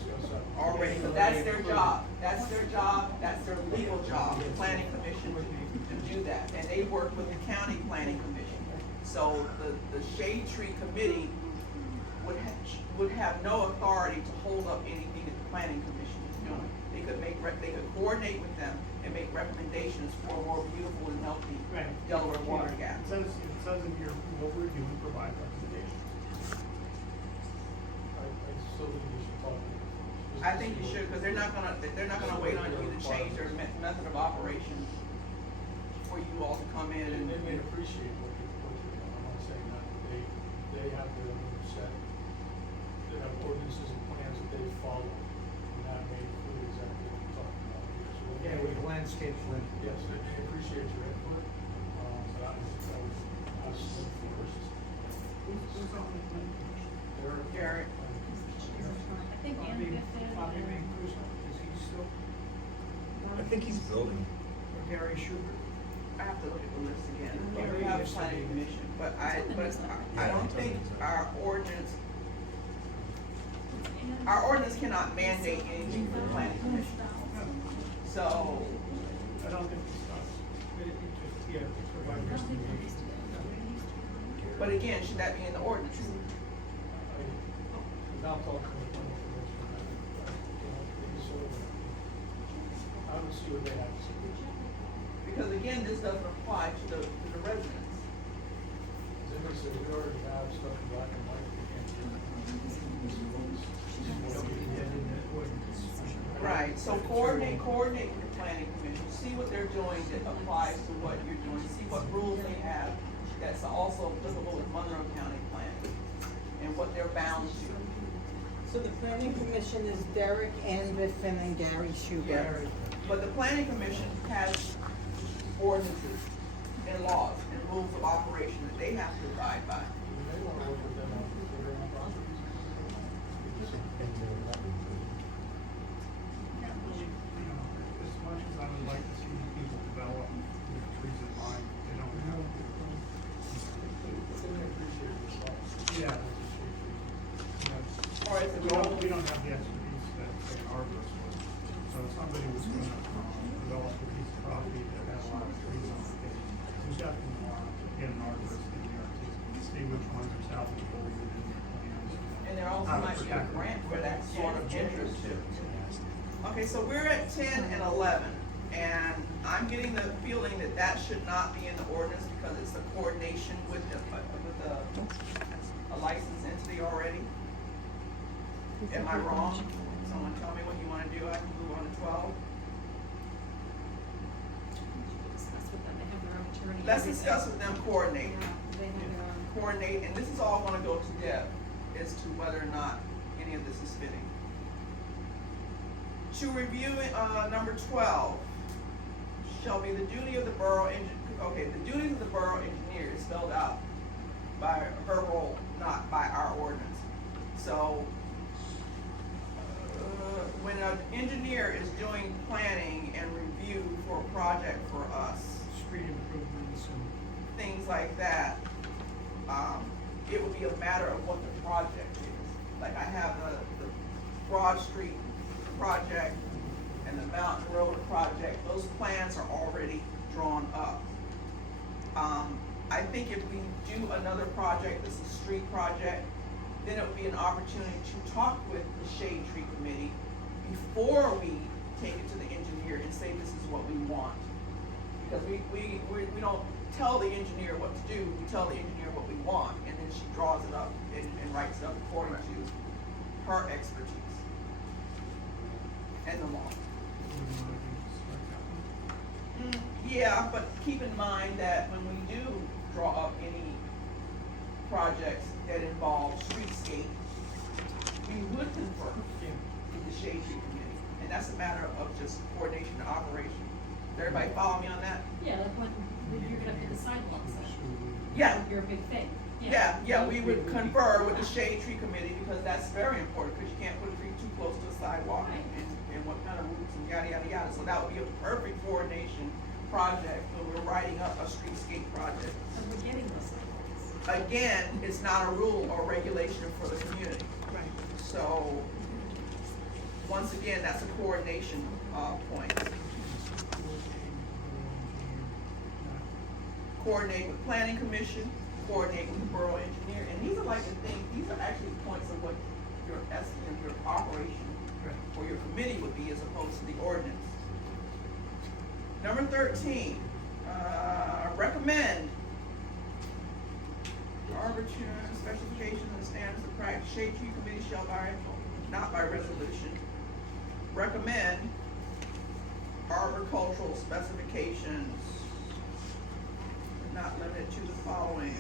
Already, but that's their job, that's their legal job, the planning commission to do that, and they work with the county planning commission. So the shade tree committee would have no authority to hold up anything that the planning commission is doing. They could coordinate with them and make recommendations for a more beautiful and healthy Right. Delaware water gap. It says in here, will review and provide recommendations. I still think you should talk to them. I think you should, because they're not gonna wait on you to change their method of operation for you all to come in And and. they may appreciate what you're doing, I'm not saying that, they have their own set, they have ordinances and plans that they follow, and that may include exactly what we're talking about here, so. Yeah, with the landscape plan. Yes, they appreciate your input, but I would ask them first. Who's on the planning commission? Jared. I think Ann Bobby Giffen Van and Cruzen, is he still, I think he's building. or Gary Schubert? I have to look at the list again. Yeah, We have a used to planning be. commission, but I don't think our ordinance our ordinance cannot mandate anything for the planning commission. So, I don't think it does. It just, yeah, it's providing justification. but again, should that be in the ordinance? Without talking to the planning commission, I don't see what they have to say. Because again, this doesn't apply to the residents. As I said, we already have stuff in black and white, we can't do it. This is what we can get in the ordinance. Right, so coordinate with the planning commission, see what they're doing that applies to what you're doing, see what rules they have that's also applicable with Monroe County planning, and what they're bound to. So the planning commission is Derek, Ann Biffen, and Gary Schubert. But the planning commission has ordinances and laws and rules of operation that they have to abide by. They want to work with them on their own properties. You know, as much as I would like to see people develop with trees in mind, they don't have. It's in their appreciated response. Yeah. Or is it We don't have the expertise that, say, an arborist would. So if somebody was gonna, develop a piece of property that had a lot of trees on it, we definitely want to get an arborist in there to see which ones are salvageable within their plans. And there also How to might be a protect them. grant for that sort of interest too. Okay, so we're at 10 and 11, and I'm getting the feeling that that should not be in the ordinance because it's a coordination with a licensed entity already. Am I wrong? Someone tell me what you wanna do, I can move on to 12. Discuss with them, they have their own attorney. Let's discuss with them coordinate. Yeah, they have their own. Coordinate, and this is all gonna go to Deb, as to whether or not any of this is fitting. To review, number 12, shall be the duty of the borough the duties of the borough engineer is spelled out by her role, not by our ordinance. So, when an engineer is doing planning and review for a project for us, Street improvements and. things like that, it would be a matter of what the project is. Like I have the Broad Street project and the Mountain Road project, those plans are already drawn up. I think if we do another project, this is a street project, then it would be an opportunity to talk with the Shade Tree Committee before we take it to the engineer and say this is what we want. Because we don't tell the engineer what to do, we tell the engineer what we want, and then she draws it up and writes it up according to her expertise and the law. Yeah, but keep in mind that when we do draw up any projects that involve streetscape, we would confer with the Shade Tree Committee, and that's a matter of just coordination and operation. Does everybody follow me on that? Yeah, like when you're gonna put the sidewalks in. Yeah. Your big thing. Yeah, we would confer with the Shade Tree Committee, because that's very important, because you can't put a tree too close to a sidewalk and what kind of roots and yada, yada, yada. So that would be a perfect coordination project when we're writing up a streetscape project. So we're getting those sidewalks. Again, it's not a rule or regulation for the community. Right. So, once again, that's a coordination, point. Coordinate with planning commission, coordinate with the borough engineer, and these are like the things, these are actually points of what your estimate, your operation for your committee would be as opposed to the ordinance. Number 13, recommend arbitrary specifications and standards of practice. Shade Tree Committee shall not by resolution, recommend arboricultural specifications, not limited to the following.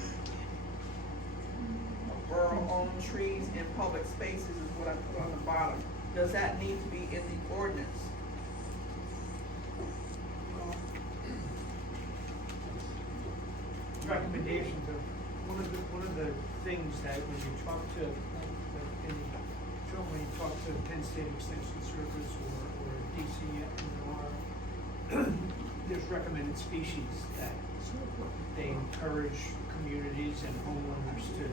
Borough-owned trees in public spaces is what I put on the bottom. Does that need to be in the ordinance? Recommendations of, one of the things that when you talk to, when you talk to Penn State Extension Service or DCNR, there's recommended species that they encourage communities and homeowners to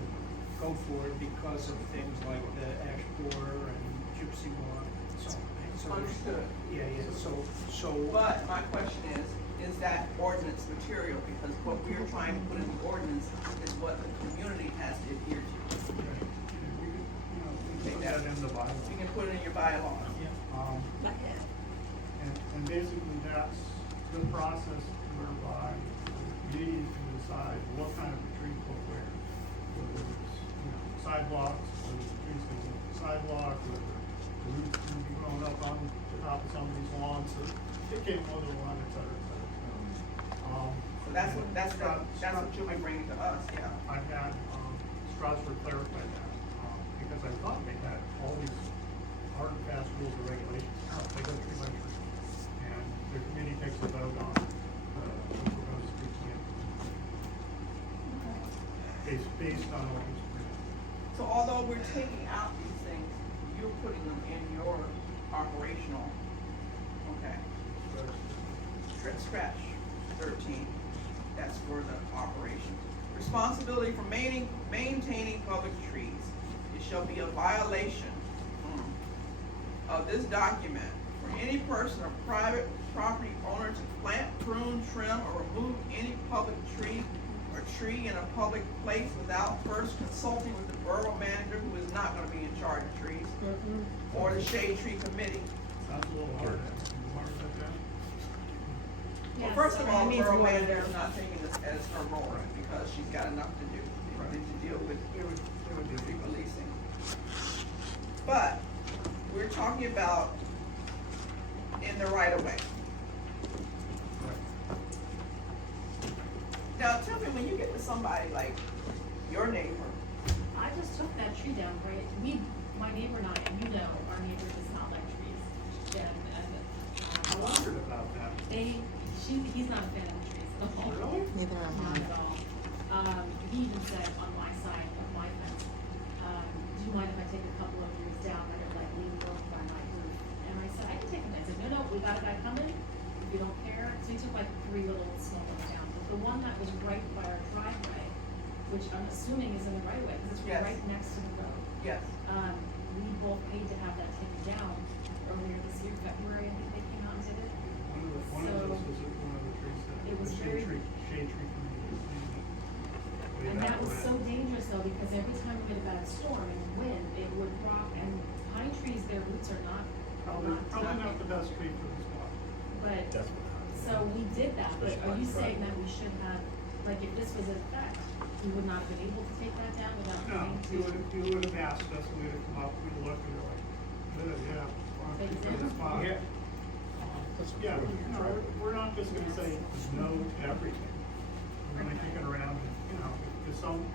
go for because of things like the ash borer and gypsy moth, so there's. Understood. Yeah, so. But my question is that ordinance material? Because what we are trying to put in the ordinance is what the community has to adhere to. We could, you know, we could put that in the bylaw. You can put it in your bylaws. And basically that's the process whereby the committee can decide what kind of a tree to put where. Whether it's, you know, sidewalks, whether the trees go up the sidewalk, whether the roots can be grown up on the top of somebody's lawn, so it can't mow the lawn, et cetera, et cetera. So that's what you'll be bringing to us, yeah. I had, Strasburg clarify that, because I thought they had all these hard and fast rules and regulations. No, they go tree by tree. And the committee takes a vote on, the proposed tree plan. Based on what was presented. So although we're taking out these things, you're putting them in your operational, okay. Scratch 13, that's for the operations. Responsibility for maintaining public trees. It shall be a violation of this document for any person or private property owner to plant, prune, trim, or remove any public tree or tree in a public place without first consulting with the borough manager, who is not gonna be in charge of trees, or the shade tree committee. Sounds a little hard. You want to write that down? Well, Yeah, first of so all, it the means borough more manager than- is not taking this as her role, because she's got enough to do, to deal with It would be tree releasing. But, we're talking about in the right of way. Now, tell me, when you get to somebody like your neighbor, I just took that tree down, right, my neighbor and I, and you know, our neighbor does not like trees. I wondered about that. He's not a fan of trees at all. Really? Neither am Not I. at all. He even said on my side of my fence, do you mind if I take a couple of trees down that are like leaning over by my roof? And I said, I can take them. I said, no, we got a guy coming, if you don't care. So he took like 3 little small ones down. But the one that was right by our driveway, which I'm assuming is in the right of way, because it's Yes. right next to the road. yes, We both paid to have that taken down earlier this year, February, I think they came out and did it. One of those was one of the trees that. It was the very- shade tree committee was using. Way And back that was when. so dangerous though, because every time we had a bad storm and wind, it would rock, and pine trees, their roots are not Probably not deep. the best tree for the spot. But, Definitely. so we did that, but Especially are you on saying Friday. that we should have, like, if this was in effect, we would not have been able to take that down without No, having to? you would have asked us, we'd have come up, we'd have looked, and we're like, yeah, why don't you Take it put the down? spot? Yeah. Yeah, no, we're not just gonna say no to everything. We're gonna kick it around, and, you know, because some,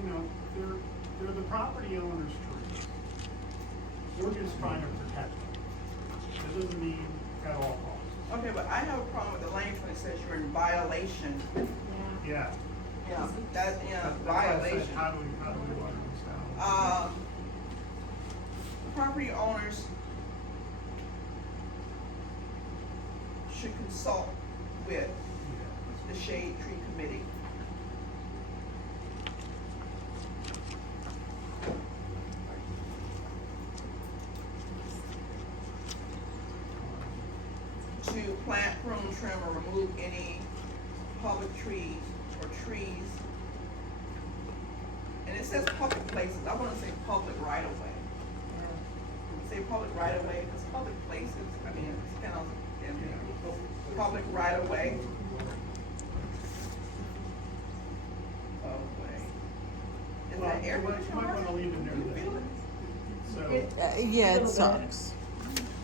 you know, they're the property owner's trees. We're just trying to protect them. That doesn't mean at all costs. okay, but I have a problem with the language when it says you're in violation. Yeah. Yeah. Yeah, That's why I said, violation. how do we water this down? Property owners should consult with the shade tree committee. To plant, prune, trim, or remove any public trees or trees. And it says public places, I wanna say public right of way. Say public right of way, because public places, I mean, it's kind of, public right of way. Of way. Is Well, that everybody? you might wanna leave in there You that- feel it? So, Yeah, it sucks.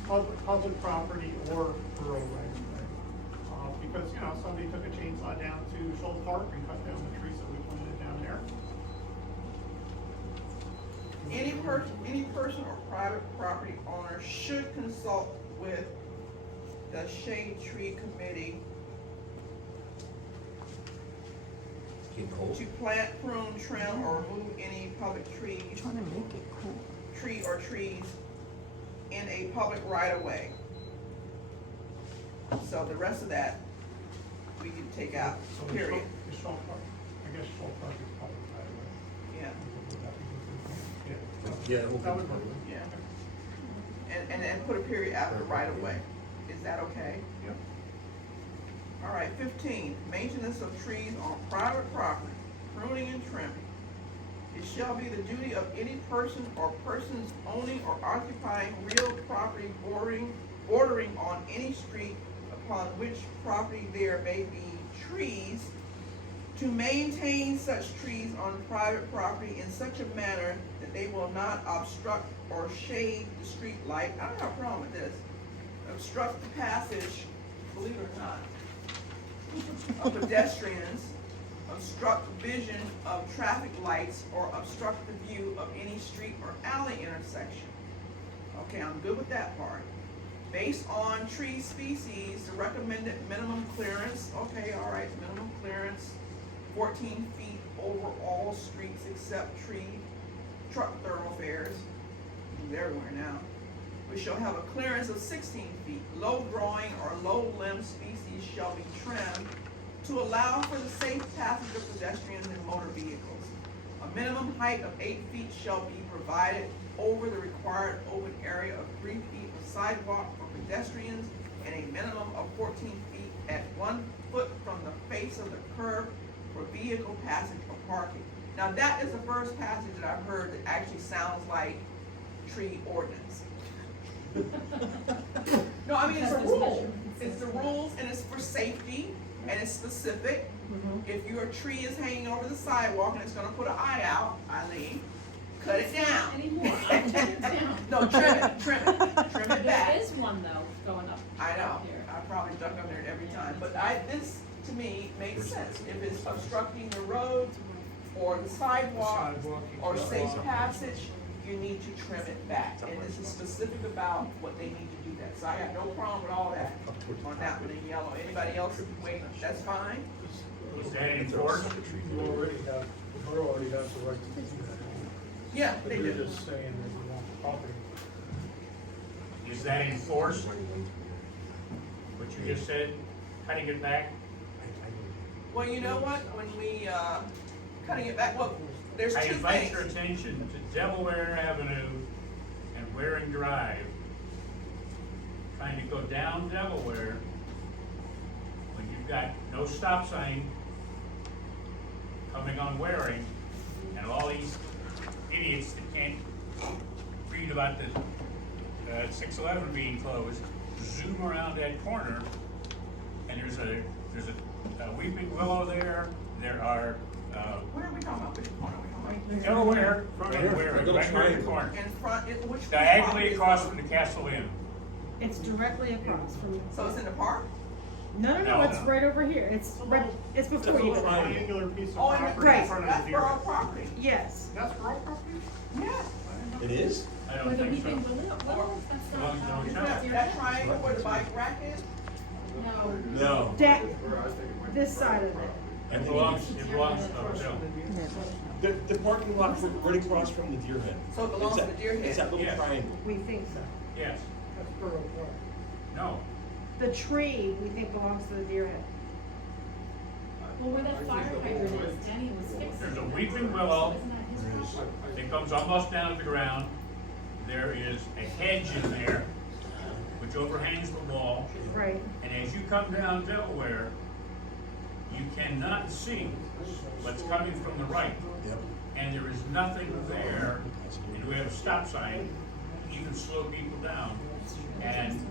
public property or borough right of way. Because, you know, somebody took a chainsaw down to Shoal Park and cut down the trees that we planted down there. Any person or private property owner should consult with the shade tree committee Get cold. to plant, prune, trim, or remove any public trees, Trying to make it cool. tree or trees in a public right of way. So the rest of that, we can take out, So the period. Shoal Park, I guess Shoal Park is public right of way. Yeah, Yeah, open That would park. work. yeah. and put a period after right of way. Is that okay? Yep. All right, 15, maintenance of trees on private property, pruning and trimming. It shall be the duty of any person or persons owning or occupying real property bordering on any street upon which property there may be trees, to maintain such trees on private property in such a manner that they will not obstruct or shade the street light. I don't have a problem with this. Obstruct the passage, believe it or not, of pedestrians, obstruct the vision of traffic lights, or obstruct the view of any street or alley intersection. Okay, I'm good with that part. Based on tree species, the recommended minimum clearance, okay, all right, minimum clearance, 14 feet over all streets except truck thoroughfares, they're everywhere now. We shall have a clearance of 16 feet. Low growing or low limb species shall be trimmed to allow for the safe passage of pedestrians and motor vehicles. A minimum height of 8 feet shall be provided over the required open area of 3 feet of sidewalk for pedestrians, and a minimum of 14 feet at 1 foot from the face of the curb for vehicle passage or parking. Now that is the first passage that I've heard that actually sounds like tree ordinance. No, I mean, it's the rules. It's the rules, and it's for safety, and it's specific. If your tree is hanging over the sidewalk and it's gonna put an eye out, Eileen, cut it down. Anymore, I'll take it down. No, trim it There back. is one though, going up. I know, up here. I probably duck under it every time, but this, to me, makes sense. If it's obstructing the road, or the sidewalk, or safe passage, you need to trim it back. And this is specific about what they need to do that. So I have no problem with all that on that one in yellow. Anybody else, wait, that's fine? Is that enforced? You already have, the borough already has the right to do that. Yeah, they You're do. just saying that you want the property. Is that enforced? What you just said, cutting it back? Well, you know what, when we, cutting it back, well, there's I two invite your things. attention to Delaware Avenue and Waring Drive. Trying to go down Delaware, when you've got no stop sign coming on Waring, and all these idiots that can't read about the 611 being closed, zoom around that corner, and there's a weeping willow there. There are Where are we talking about? Which corner are we talking about? Delaware and Waring, right here in the corner, In front, which diagonally property is across it? from the Castle Inn. It's directly across from. So it's in the park? No, No. it's right over here. It's right, it's before you. It's a triangular piece of Oh, and property in Right. front of that's the borough deer. property. Yes. That's borough property? Yeah. It is? I Where don't the think so. weeping willow, that's not. No, Is no. that triangle where the bike rack is? No. No. That, this side of it. It belongs to Bill. The parking lot right across from the deer head. So it belongs to the deer It's head. that little Yes. triangle. We think so. Yes, That's borough property. no. The tree, we think belongs to the deer head. Well, where that fire hydrant is, Denny was fixing. There's a that. weeping willow. Isn't that his property? It comes almost down to the ground. There is a hedge in there, which overhangs the wall. Right. And as you come down Delaware, you cannot see what's coming from the right. Yep. And there is nothing there, and we have a stop sign, even slow people down. And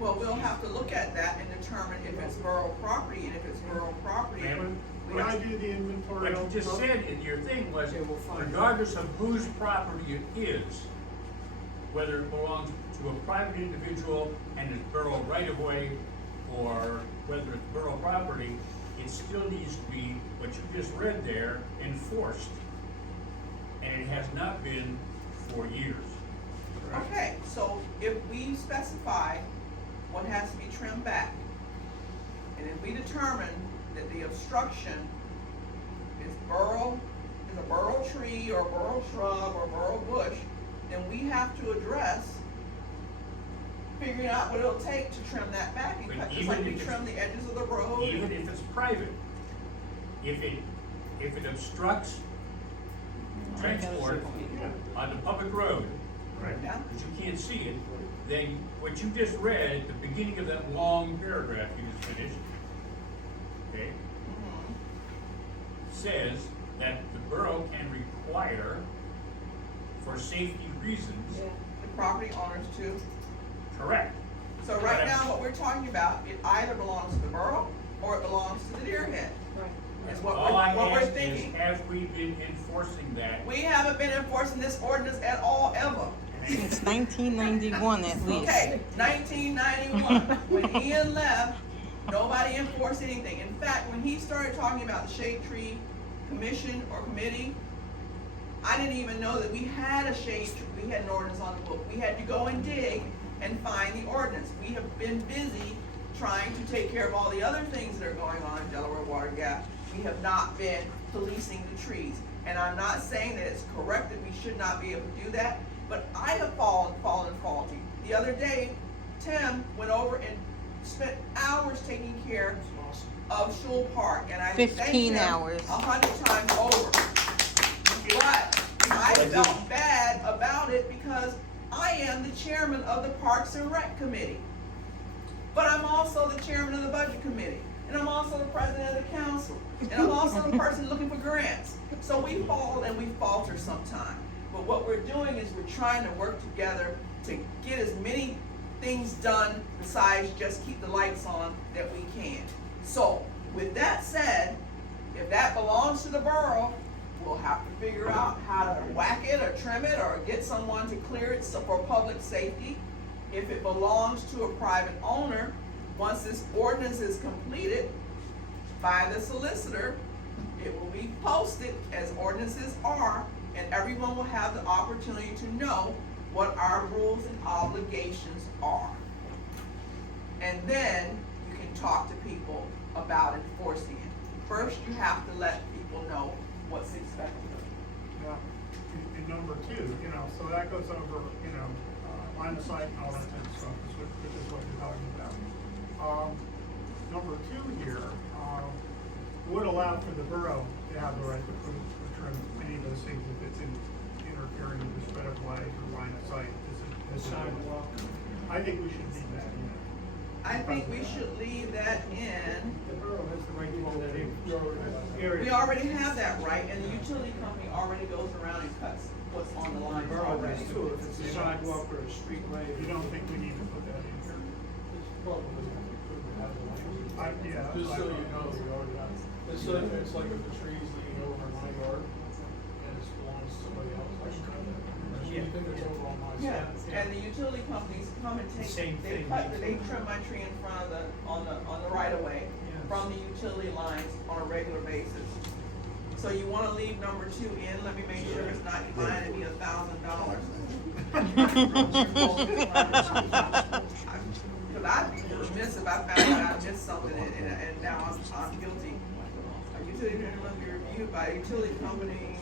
Well, we'll have to look at that and determine if it's borough property, and if it's borough property. Ma'am? When I do the inventory. what you just said in your thing was, Okay, we'll find out. regardless of whose property it is, whether it belongs to a private individual and it's borough right-of-way, or whether it's borough property, it still needs to be, what you just read there, enforced. And it has not been for years. Okay, so if we specify what has to be trimmed back, and if we determine that the obstruction is a borough tree, or borough shrub, or borough bush, then we have to address figuring out what it'll take to trim that back, and But cut, just even like we if it's- trim the edges of the road. Even if it's private, if it obstructs transport on the public road, Right. Yeah. because you can't see it, then what you just read at the beginning of that long paragraph you just finished, okay, Mhm. says that the borough can require, for safety reasons, The property owners too. correct. So right now, what we're talking about, it either belongs to the borough or it belongs to the deer head. Right. Is what All I we're ask is, thinking. have we been enforcing that? We haven't been enforcing this ordinance at all, ever. Since 1991 at least. Okay, 1991, when Ian left, nobody enforced anything. In fact, when he started talking about the shade tree commission or committee, I didn't even know that we had a shade tree, we had an ordinance on the book. We had to go and dig and find the ordinance. We have been busy trying to take care of all the other things that are going on in Delaware Water Gap. We have not been policing the trees. And I'm not saying that it's correct that we should not be able to do that, but I have fallen faulty. The other day, Tim went over and spent hours taking care of Shul Park, and I thanked 15 him hours. 100 times over. But I felt bad about it because I am the chairman of the Parks and Rec Committee. But I'm also the chairman of the Budget Committee, and I'm also the president of the council, and I'm also the person looking for grants. So we fall and we falter sometime. But what we're doing is we're trying to work together to get as many things done besides just keep the lights on that we can. So, with that said, if that belongs to the borough, we'll have to figure out how to whack it or trim it or get someone to clear it for public safety. If it belongs to a private owner, once this ordinance is completed by the solicitor, it will be posted as ordinances are, and everyone will have the opportunity to know what our rules and obligations are. And then you can talk to people about enforcing it. First, you have to let people know what's expected of you. Yeah. And number two, so that goes over, line of sight and all that type of stuff, which is what you're talking about. Number two here, would allow for the borough to have the right to trim any of those things if it's interfering with the spread of light or line of sight. Sidewalk. I think we should leave that in there. I think we should leave that in. The borough has the right to do that in your area. We already have that right, and the utility company already goes around and cuts what's on the The line borough already. does too, if it's a sidewalk or a street light. You don't think we need to put that in here? It's probably good to have the language. Yeah. Just so you know, we already have, it's like if the tree's leaning over my yard and it belongs to somebody else, I should know that. Yeah. You think it's over on my Yeah, side. and the utility companies come and Same they thing. trim my tree in front of on the right of way Yes. from the utility lines on a regular basis. So you wanna leave number two in, let me make sure it's not finding me $1,000. Cause I'd be remiss if I found out I missed something and now I'm guilty. A utility agreement must be reviewed by a utility company.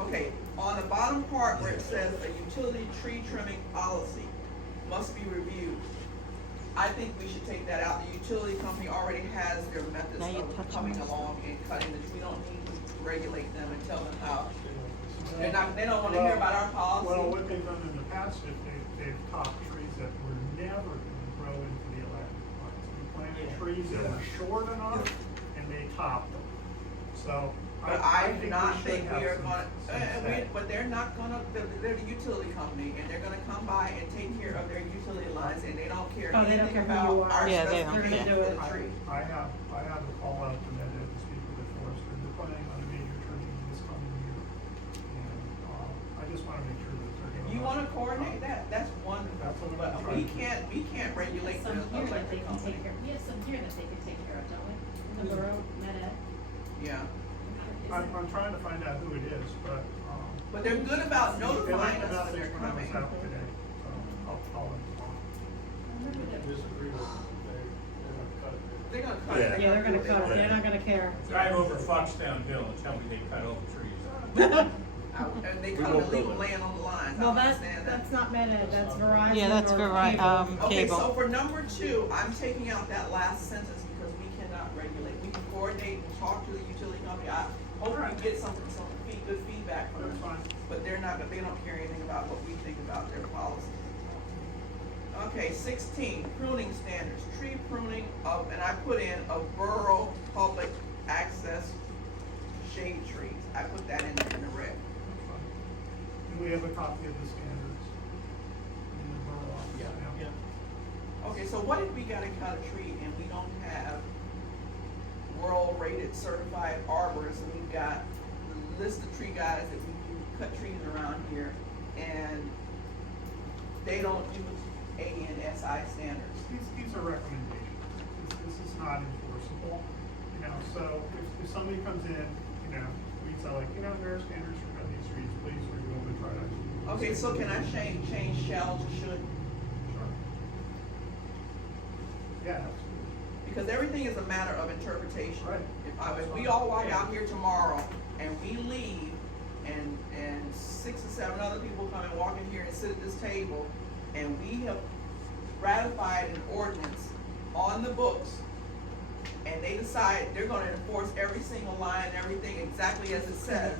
Okay, on the bottom part where it says a utility tree trimming policy must be reviewed, I think we should take that out. The utility company already has their methods Now you're of touching coming this. along and cutting the tree. We don't need to regulate them and tell them how. They don't wanna hear about our Well, policy. what they've done in the past is they've topped trees that were never gonna grow into the electric lines. We planted trees that were short enough and they topped them. So But I do think not we think should we have are some gonna, say. but they're not gonna, they're the utility company, and they're gonna come by and take care of their utility lines, and they don't care Oh, they don't anything care who you about are. our Yeah, they don't specifications care. for the tree. I have a call out to that to speak with the forester. They're planning on a major trimming this coming year. And, I just wanna make sure that they're gonna. You wanna coordinate that, that's wonderful, That's what I'm but trying we can't regulate the Some here that they electric can company. take care, we have some here that they can take care of, don't we? The borough, Meta. Yeah, I'm trying to find out who it is, but, but they're good about they notifying left a us when message they're when I was coming. out today, so I'll call them tomorrow. I disagree with them, they're gonna cut it. They're gonna cut it. Yeah, they're gonna do cut what it, they they're not gonna care. Drive over Foxtown Hill and tell me they cut all the trees. want. And they come and leave them laying on the lines, I Well, don't understand that. that's not Meta, that's Verizon. Yeah, that's or Verizon, cable. Okay, cable. so for number two, I'm taking out that last sentence because we cannot regulate. We can coordinate and talk to the utility company. hopefully get some good feedback from them. That's fine. But they don't care anything about what we think about their policies. Okay, 16, pruning standards, tree pruning of, and I put in of borough public access shade trees. I put that in the red. That's fine. And we have a copy of the standards in the borough office now. Okay, so what if we gotta cut a tree and we don't have world-rated certified arborists, and we've got the list of tree guys that we do cut trees around here, and they don't do ANSI standards? These are recommendations. This is not enforceable, you know, so if somebody comes in, you know, we tell like, you know, there are standards for cutting these trees, please review them and try to. Okay, so can I change shall to should? Sure. Yeah, absolutely. Because everything is a matter of interpretation. Right. If we all walk out here tomorrow and we leave and 6 or 7 other people come and walk in here and sit at this table, and we have ratified an ordinance on the books, and they decide they're gonna enforce every single line, everything exactly as it says,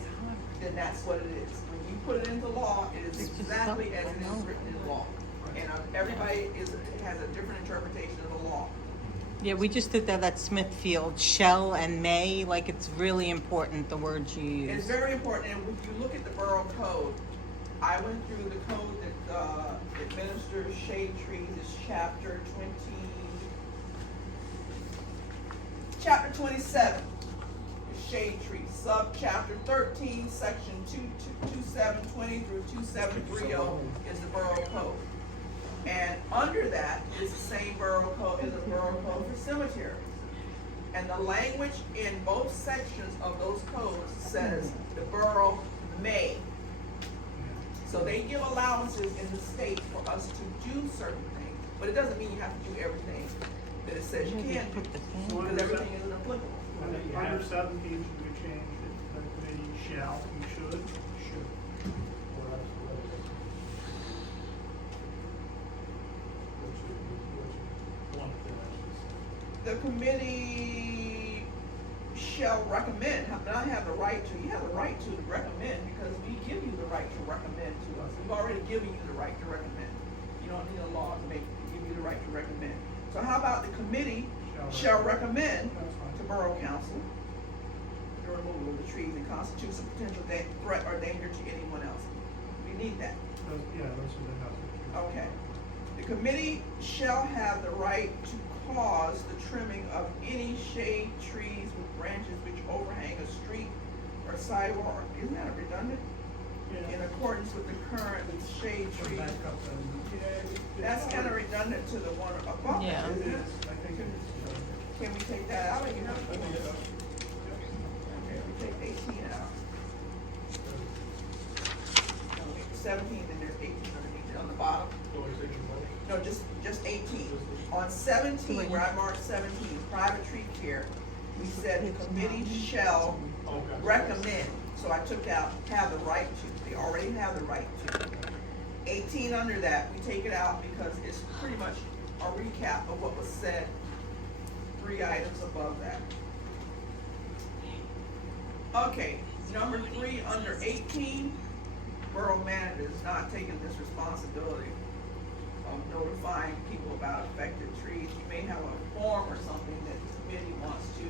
then that's what it is. When you put it into law, it is exactly as it is written in law. And everybody has a different interpretation of the law. Yeah, we just did that at Smithfield, shall and may, like it's really important, the words you use. It's very important, and if you look at the borough code, I went through the code that administers shade trees, it's chapter 27, is shade trees, subchapter 13, section 2720 through 2730 is the borough code. And under that is the same borough code as the borough code for cemeteries. And the language in both sections of those codes says the borough may. So they give allowances in the state for us to do certain things, but it doesn't mean you have to do everything that it says you can do, because everything isn't applicable. Under 17, should we change it, the committee shall, we should? Should. Or that's the way it is. Which one thing I should say. The committee shall recommend, not have the right to, you have the right to recommend, because we give you the right to recommend to us. We've already given you the right to recommend. You don't need a law to give you the right to recommend. So how about the committee shall recommend to Borough Council the removal of the trees and constitutes a potential threat or danger to anyone else? We need that. Those are the hazard trees. Okay. The committee shall have the right to cause the trimming of any shade trees with branches which overhang a street or sidewalk. Isn't that redundant? In accordance with the current shade So tree. back up and- That's kind of redundant to the one above. Yeah. Isn't It it? is, I think it is. Can we take that out? Or you know? Okay, we take 18 out. No, 17, then there's 18 underneath it on the bottom. No, just 18. On 17, where I marked 17, private tree care, we said the committee shall recommend. So I took out have the right to. They already have the right to. 18 under that, we take it out because it's pretty much a recap of what was said 3 items above that. Okay, number 3 under 18, borough manager is not taking this responsibility of notifying people about affected trees. You may have a form or something that the committee wants to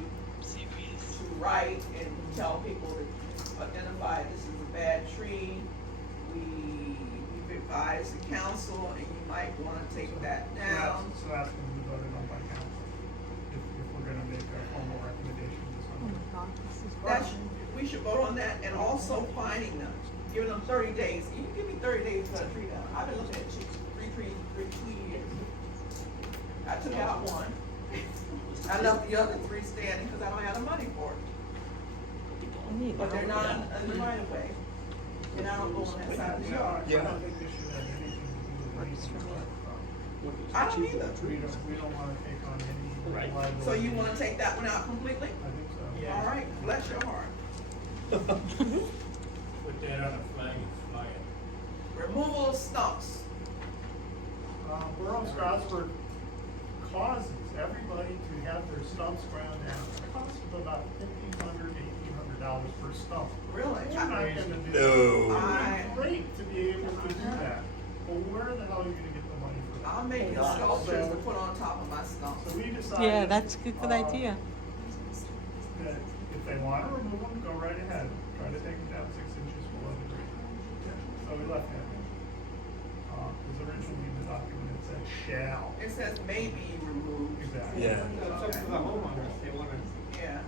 write and tell people to identify this is a bad tree. We've advised the council, and you might wanna take that down. So that's gonna be voted on by council, if we're gonna make a formal recommendation to somebody. We should vote on that, and also fining them, giving them 30 days. You can give me 30 days to cut a tree down. I've been looking at three years. I took out one. I left the other 3 standing because I don't have the money for it. But they're not in the right of way. And I don't go on that side of the yard. I don't think this should have anything to do with anything but, I don't either. we don't wanna take on any liability. So you wanna take that one out completely? I think so. All right, bless your heart. Put that on a flag and fly it. Removal of stumps. Borough of Stroudsburg causes everybody to have their stumps ground down. It costs them about $1,500 to $1,800 for stump. Really? You're not gonna do No. that. It'd be great to be able to do that, but where the hell are you gonna get the money for that? I'm making sculptures to put on top of my stumps. So we decided. Yeah, that's a good idea. That if they wanna remove them, go right ahead, try to take them down 6 inches below the grade. So we left that in. Cause originally the document it said shall. It says may be removed. Exactly. Yeah. It's up to the homeowner if they wanna. Yeah.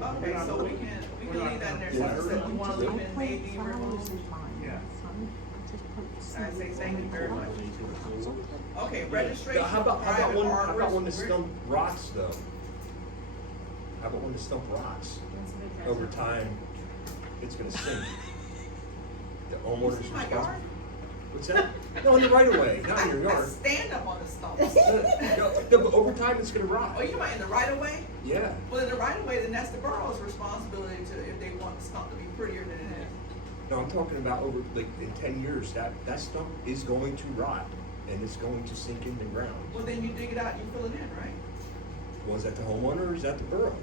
Yeah. Okay, so we can leave that in there, so it says we wanna leave it may be removed. Yeah. I say thank you very much. Okay, registration Now, for how about private when the arborists. stump rots though? How about when the stump rots? Over time, it's gonna sink. The You homeowner's see my responsible. yard? What's that? No, in the right of way, not in your I yard. stand up on the stumps. No, but over time, it's gonna Oh, rot. you talking about in the right of way? Yeah. Well, in the right of way, then that's the borough's responsibility to, if they want the stump to be prettier than it is. No, I'm talking about over, like, in 10 years, that stump is going to rot, and it's going to sink in the ground. Well, then you dig it out and you fill it in, right? Well, is that the homeowner or is that the borough?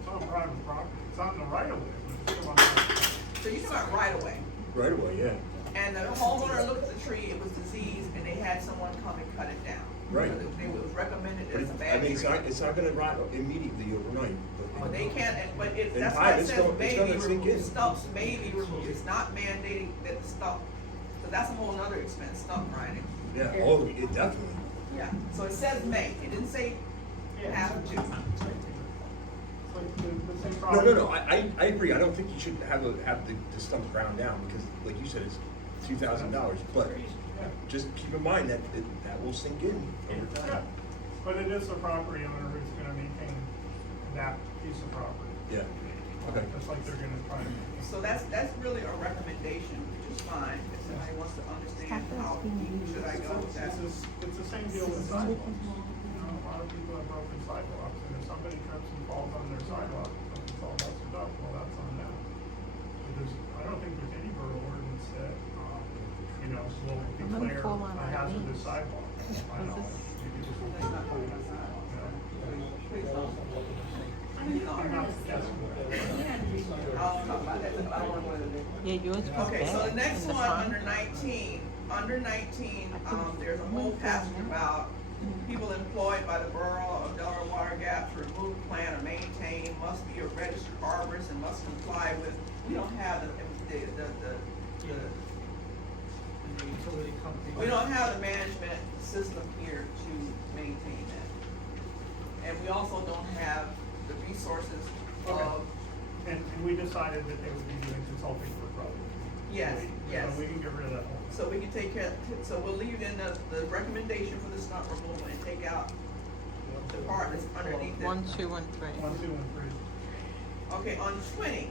It's on private property, it's on the right of way, but it's still on the. So you talking about right of way. Right away, yeah. And the homeowner looked at the tree, it was diseased, and they had someone come and cut it down. Right. So it was recommended But as a I bad mean, tree. it's not gonna rot immediately overnight, Well, they can't, but In that's time, why it it's says gonna- it's may gonna be sink in. removed, stumps may be removed, it's not mandating that the stump, so that's a whole nother expense, stump grinding. yeah, oh, it definitely. Yeah, so it says may, it didn't say have to. It's like the same No, problem. I agree, I don't think you should have the stump ground down, because like you said, it's $2,000, but Yeah. just keep in mind that that will sink in over Yeah, time. but it is the property owner who's gonna maintain that piece of property. Yeah, okay. Just like they're gonna try to maintain. So that's really a recommendation, which is fine, if somebody wants to understand how deep should I go with that. It's the same deal with sidewalks. You know, a lot of people have broken sidewalks, and if somebody trips and falls on their sidewalk, and it's all busted up, well, that's on them. But I don't think there's any borough ordinance that, you know, will gonna declare fall on a my hazardous knees. sidewalk. I know. Maybe just a Please don't. Please don't. I mean, I'm not suggesting that. I'll talk about that, I don't want to go into it. Yeah, yours was bad. Okay, so the next in the one, front. under 19, there's a whole passage about people employed by the Borough of Delaware Water Gap to remove, plant, or maintain, must be a registered arborist and must comply with, we don't have the Utility company. we don't have the management system here to maintain that. And we also don't have the resources Okay. of, And we decided that they would be doing consulting for growth. Yes, yes. So we can get rid of that whole. so we can take care, so we'll leave in the recommendation for the stump removal and take out the part that's underneath it. 1, 2, and 3. 1, 2, and 3. Okay, on 20,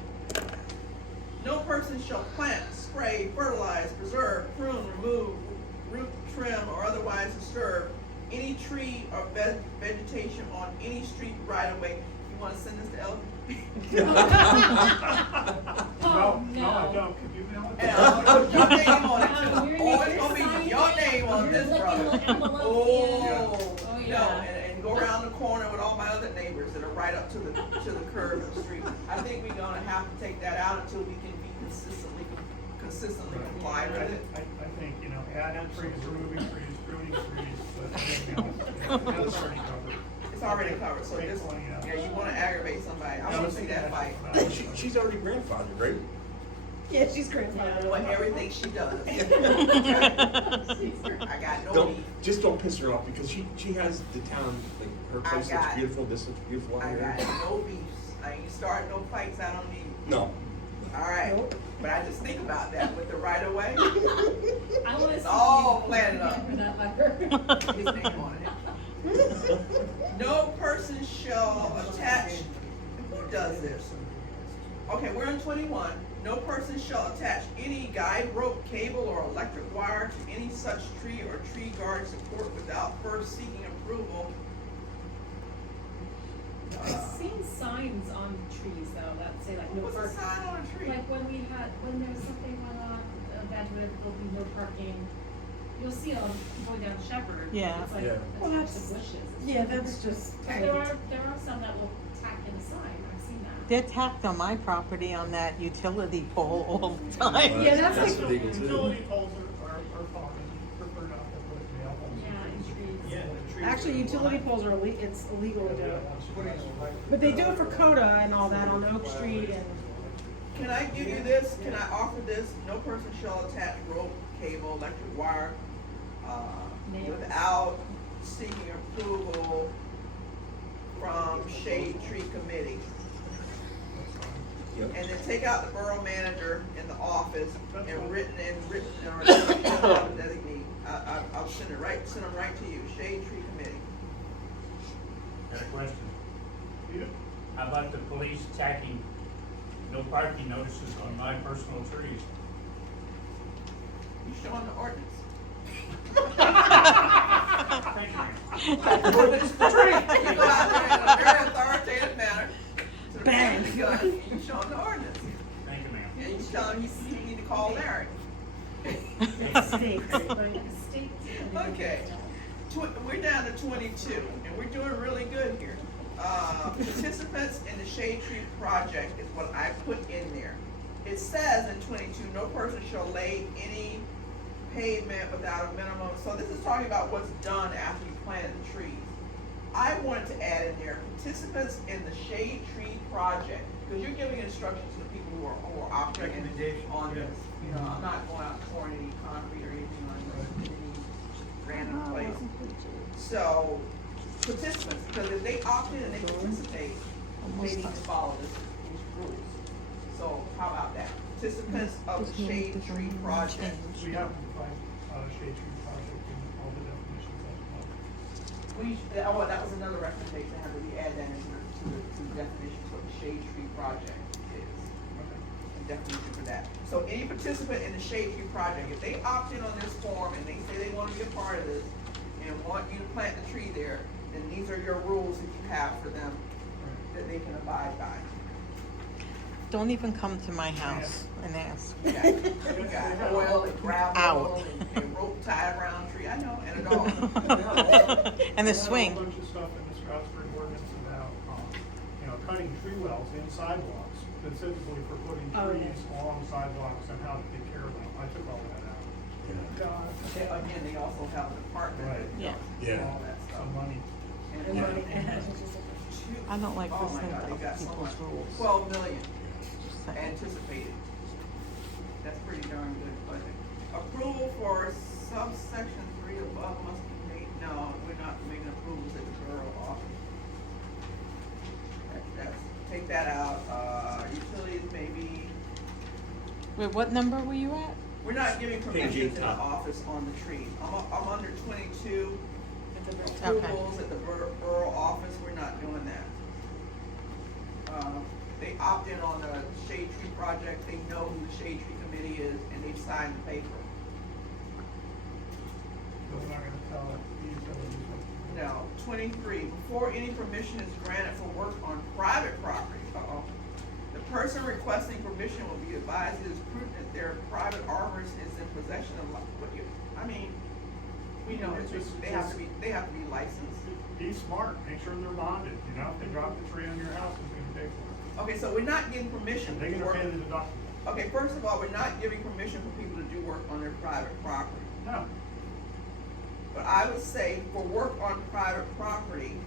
no person shall plant, spray, fertilize, preserve, prune, remove, root, trim, or otherwise disturb any tree or vegetation on any street right of way. You wanna send this to Elton? Oh, No, I no. don't, could you mail it? And I'll put your name on it Oh, too. you're Oh, it's you're gonna be signing your it. name on this, You're brother. looking at the envelope, Oh, yeah. no, Oh, yeah. and go around the corner with all my other neighbors that are right up to the curb of the street. I think we're gonna have to take that out until we can be consistently comply with it. I think, you know, adding trees, removing trees, pruning trees, but everything else, yeah, that's already covered. It's already covered, so Take just, 20 out. yeah, you wanna aggravate somebody, I wanna see that fight. Well, she's already grandfathered, right? Yeah, she's grandfathered. But everything she does. I got no Don't, beef. just don't piss her off, because she has the town, like, her I place looks got- beautiful, this looks beautiful out I here. got no beefs. I ain't starting no fights, I don't need. No, Alright, but I just think about that with the right of way, I wanna It's see all you planted up. for that fucker. his name on it. No person shall attach, who does this? Okay, we're on 21. No person shall attach any guide rope, cable, or electric wire to any such tree or tree guard support without first seeking approval. I've seen signs on trees though, that say like no What's a parking. sign on a tree? Like when there was something going on, event where there'll be no parking, you'll see it on going down Shepherd. Yeah. It's like Yeah. attached Well, to bushes. Yeah, that's just. But there are some that will tack in a sign, I've seen that. They're tacked on my property on that utility pole all the time. Yeah, that's That's like, legal too. Utility poles are fine, prefer not to put nail holes in Yeah, and trees. trees. Yeah, the trees actually, are utility fine. poles are it's illegal to do it. Putting them right- But they do it for Coda and all that on Oak Street and, Can I give you this? Can I offer this? No person shall attach rope, cable, electric wire, Nails. without seeking approval from Shade Tree Committee. Yep. And then take out the borough manager in the office and written, or designate. I'll send them right to you, Shade Tree Committee. Got a question. Yeah. How about the police tacking no parking notices on my personal trees? You show them the ordinance. Thank you, ma'am. You go out there in a very authoritative manner to the Bang. man gun, and you show him the ordinance. Thank you, ma'am. And you tell him you need to call Larry. state, right? State. Okay, we're down to 22, and we're doing really good here. Participants in the Shade Tree Project is what I put in there. It says in 22, no person shall lay any pavement without a minimum, so this is talking about what's done after you planted the trees. I wanted to add in there, participants in the Shade Tree Project, because you're giving instructions to the people who are operating Recommendation, on yeah. this. You know, I'm not going out pouring any concrete or anything on any random place. So, participants, because if they opt in and they participate, they need to follow these rules. So, how about that? Participants of the Shade Tree Project. We have to define, shade tree project in all the definitions as well. That was another recommendation, how do we add that into the definitions, what the Shade Tree Project is? A definition for that. So any participant in the Shade Tree Project, if they opt in on this form and they say they want to be a part of this and want you to plant the tree there, then these are your rules that you have for them that they can abide by. Don't even come to my house and ask. You got oil and gravel Out. and rope tied around a tree, I know, and a dog. And the We swing. have a bunch of stuff in the Stroudsburg ordinance about, cutting tree wells in sidewalks, specifically for putting Oh, trees along sidewalks and how to take care of them. I took all that out. Again, they also have a department that Yeah. does all that stuff. Some money. I don't like Oh my listening God, to they other got so people's much. rules. 12 million Just saying. anticipated. That's pretty darn good budget. Approval for subsection 3 above must be made, no, we're not making approvals at the borough office. Take that out, utilities maybe, Wait, what number were you at? we're not giving permissions in the top. office on the trees. I'm under 22, Okay. approvals at the borough office, we're not doing that. They opt in on the Shade Tree Project, they know who the Shade Tree Committee is, and they've signed the paper. So we're not gonna tell the utilities what to do. No, 23, before any permission is granted for work on private property, the person requesting permission will be advised it is prudent that their private arborist is in possession of, we know, it's just, they have to be licensed. Be smart, make sure they're bonded, if they drop the tree on your house, who's gonna pay for Okay, so we're not getting permission it? They're to gonna work. pay the deductible. Okay, first of all, we're not giving permission for people to do work on their private property. No, But I would say for work on private property,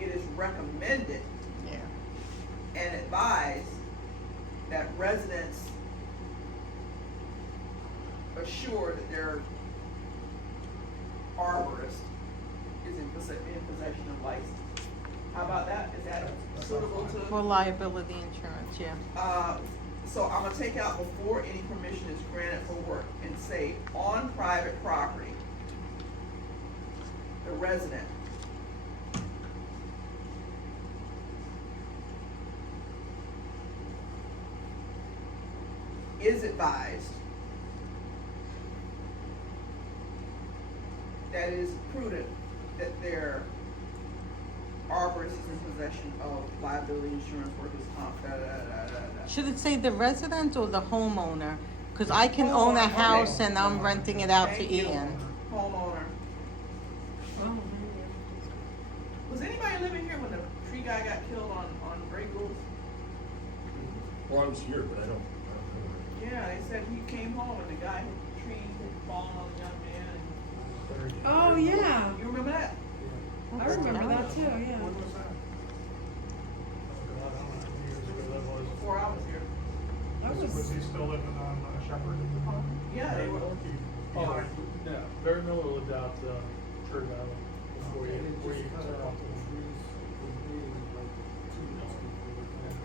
it is recommended Yeah. and advised that residents assure that their arborist is in possession of license. How about that? Is that That's suitable fine. For to? liability insurance, yeah. So I'm gonna take out before any permission is granted for work and say on private property, the resident is advised that it is prudent that their arborist is in possession of liability insurance, workers' comp, Should it say the resident or the homeowner? Cause I can own a Homeowner, okay. house and I'm renting it out to Thank you. Ian. Homeowner. Was anybody living here when the tree guy got killed on Grey Goose? Well, I was here, but I don't know. Yeah, they said he came home and the guy hit the tree, had fallen on the young man. Oh, yeah. You remember that? I remember that too, yeah. When was that? Oh, God, I don't know how many years ago that was. Before I was here. That Was was, he still living on Shepherd at the time? Yeah, they were. Oh, no, Barry Miller lived out, Church Island, before you, Before you cut turn off off the trees, the meeting like 2 weeks before.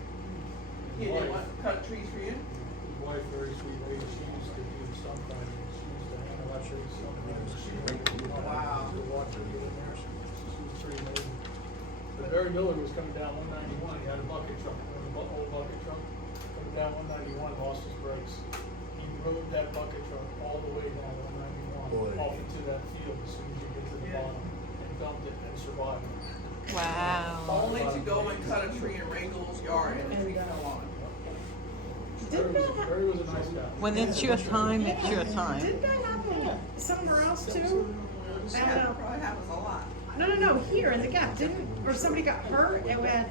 He didn't want to cut trees for you? His wife, very sweet lady, she used to do sometimes, she used to hang out trees sometimes. She would, Wow. to watch her get in there, she was pretty amazing. But Barry Miller was coming down 191, he had a bucket truck, old bucket truck, coming down 191, lost his brakes. He rode that bucket truck all the way down 191, Boy. off into that field as soon as you get to the Yeah. bottom, and dumped it and survived. Wow. Only to go and cut a tree in Rachel's yard and the tree fell on him. Barry was a nice guy. When it's your time, it's your time. didn't that happen somewhere else too? Yeah, it probably happens a lot. No, here in the Gap, didn't, or somebody got hurt, it went,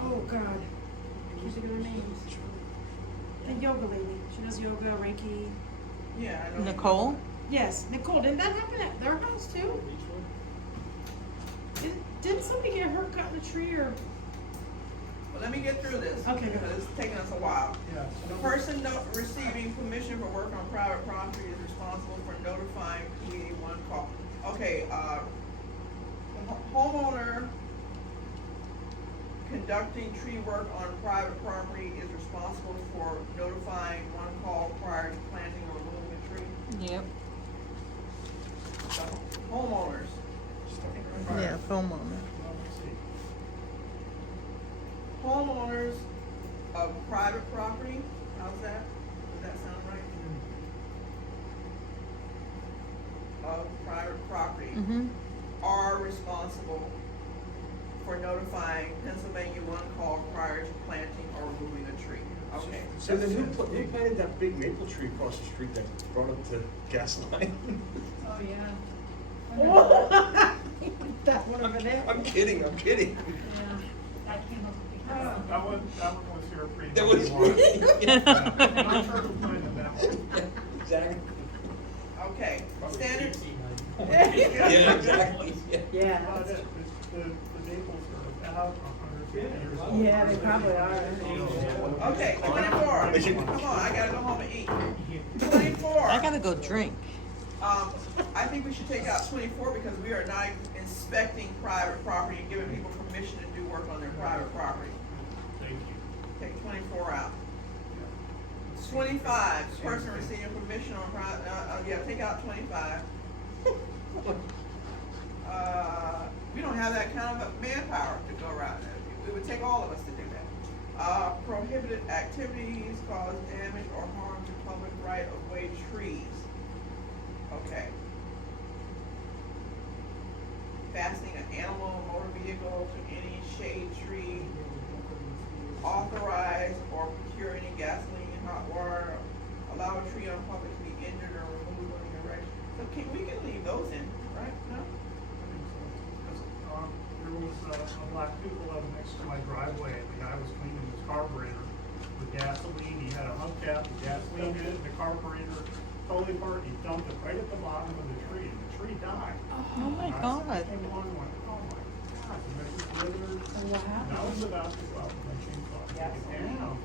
oh God, I can't think of her name. The yoga lady, she does yoga, Reiki. Yeah, I know. Nicole? Yes, Nicole, didn't that happen at their house too? Didn't somebody get hurt cutting a tree or? But let me get through this. Okay, go Because ahead. it's taking us a while. Yes. The person receiving permission for work on private property is responsible for notifying PA1 call. Okay, the homeowner conducting tree work on private property is responsible for notifying one call prior to planting or removing a tree. Yep. The homeowners. Yeah, homeowner. Well, let's see. Homeowners of private property, how's that? Does that sound right? Of private property Mm-hmm. are responsible for notifying Pennsylvania one call prior to planting or removing a tree. Okay. So then who planted that big maple tree across the street that brought up the gas line? Oh, yeah. That one over there. I'm kidding. Yeah, that came up because. That one was here pre. That was I'm not sure who planted that one. Exactly. Okay, standard. Yeah, exactly. Yeah. Yeah. Well, the Naples are about 150 years old. Yeah, they probably are. Okay, 24. Come on, I gotta go home and eat. 24. I gotta go drink. I think we should take out 24 because we are not inspecting private property and giving people permission to do work on their private property. Thank you. Take 24 out. 25, person receiving permission on private, yeah, take out 25. We don't have that kind of manpower to go around it. It would take all of us to do that. Prohibited activities cause damage or harm to public right-of-way trees. Okay. Fastening an animal or motor vehicle to any shade tree, authorize or procure any gasoline, hot water, allow a tree on public to be injured or removed on erection. So we can leave those in, right? No? There was a black people up next to my driveway, and the guy was cleaning his carburetor with gasoline. He had a hubcap, the gasoline in it, the carburetor totally apart. He dumped it right at the bottom of the tree, and the tree died. Oh my And I God. came along and went, oh my God, the measured slithers. And I was about to go out with my chainsaw, to take it down,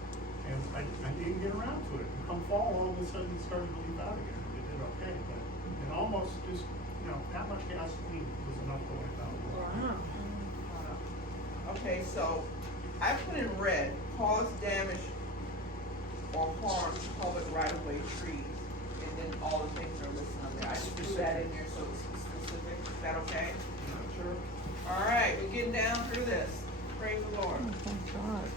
and I didn't get around to it. And come fall, all of a sudden it started to leak out again. It did okay, but it almost just, that much gasoline was enough to wipe out. Wow. Okay, so I put in red, cause damage or harm to public right-of-way trees, and then all the things are listed on there. I just threw that in there so it's specific. Is that okay? Sure. All right, we're getting down through this. Praise the Lord. Thank God.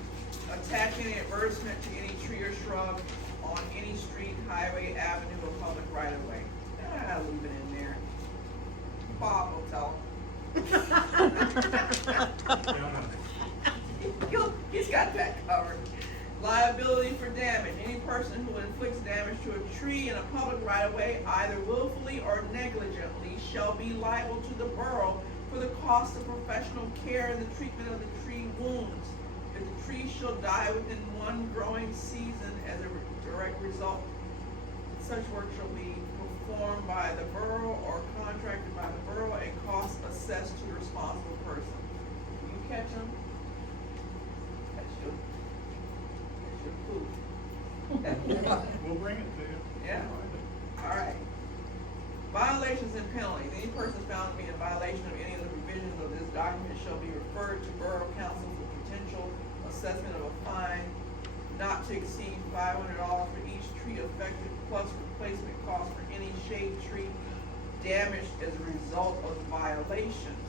Attaching an advertisement to any tree or shrub on any street, highway, avenue, or public right-of-way. Leave it in there. Bob will tell. He's got that covered. Liability for damage. Any person who inflicts damage to a tree in a public right-of-way, either willfully or negligently, shall be liable to the borough for the cost of professional care and the treatment of the tree wounds. If the trees shall die within one growing season as a direct result. Such work shall be performed by the borough or contracted by the borough and cost assessed to the responsible person. You catch them? That's your food. We'll bring it to you. Yeah. All right. Violations and penalties. Any person found to be in violation of any of the provisions of this document shall be referred to Borough Council for potential assessment of a fine not to exceed $500 for each tree affected, plus replacement costs for any shade tree damaged as a result of the violations.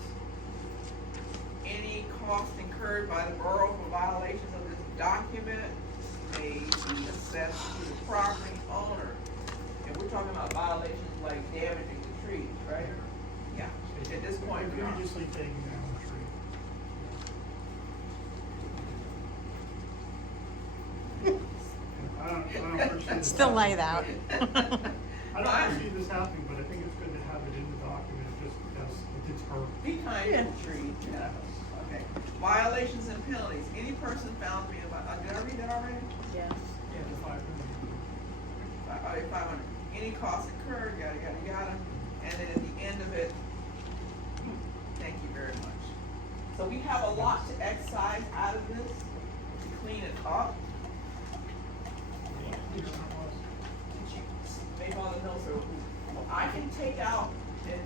Any cost incurred by the borough for violations of this document may be assessed to the property owner. And we're talking about violations like damaging the trees, right? Yeah, at this point, we are. Egregiously taking down the tree. I don't foresee this Still happening. laid out. I don't foresee this happening, but I think it's good to have it in the document, just as a deterrent. Be kind to the trees, yeah. Okay. Violations and penalties. Any person found to be in did I read that already? Yeah. Yeah, the 500. 500. Any cost incurred, yada, yada, yada. And then at the end of it, thank you very much. So we have a lot to excise out of this, to clean it up. Maybe all the notes are, I can take out and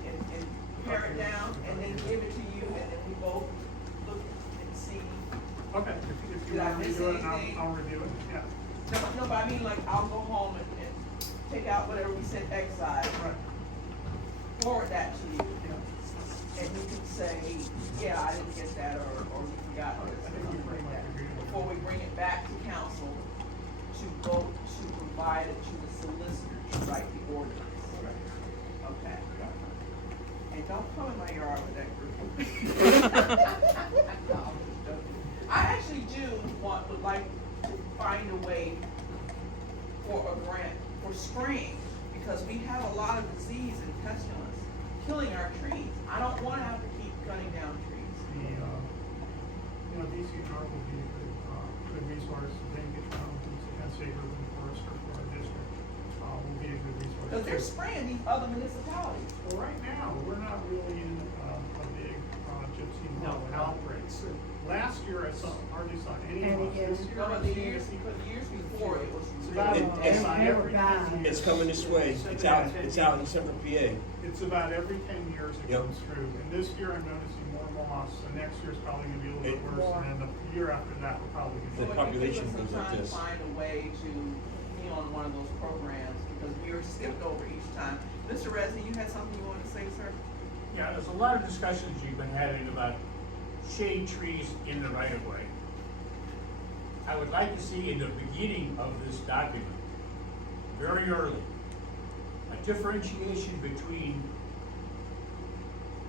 pare it down and then give it to you and then we both look and see. Okay, if you Did I want me to miss do it, anything? I'll review it, yeah. No, but I mean like I'll go home and take out whatever we said excise, Right, forward that to you. yeah. And you can say, yeah, I didn't get that or you forgot this I or think you something pretty like much that. agreed with Before we bring it back to council to vote to provide it to the solicitor to write the ordinance. Okay. And don't come in my yard with that group. No, I'm just joking. I actually would like to find a way for a grant for spraying, because we have a lot of disease and pestilence killing our trees. I don't wanna have to keep cutting down trees. DCR will be a good resource, then get around to State Urban Forester for our district, will be a good resource. Cause they're spraying these other municipalities. Well, right now, we're not really in, a big, gypsy moth outbreak. So last year, I hardly saw any of us. This year, No, but I'm the seeing years before it was It's really about, bad. it's about every 10 years. It's coming this way. It's out in Central PA. It's about every 10 years it Yep. comes through, and this year I'm noticing more moths, and next year's probably gonna be a little bit worse, and then the year after that will probably be. The So better. if you give population us some goes like time to this. find a way to be on one of those programs, because we are skipped over each time. Mr. Resnick, you had something you wanted to say, sir? Yeah, there's a lot of discussions you've been having about shade trees in the right of way. I would like to see in the beginning of this document, very early, a differentiation between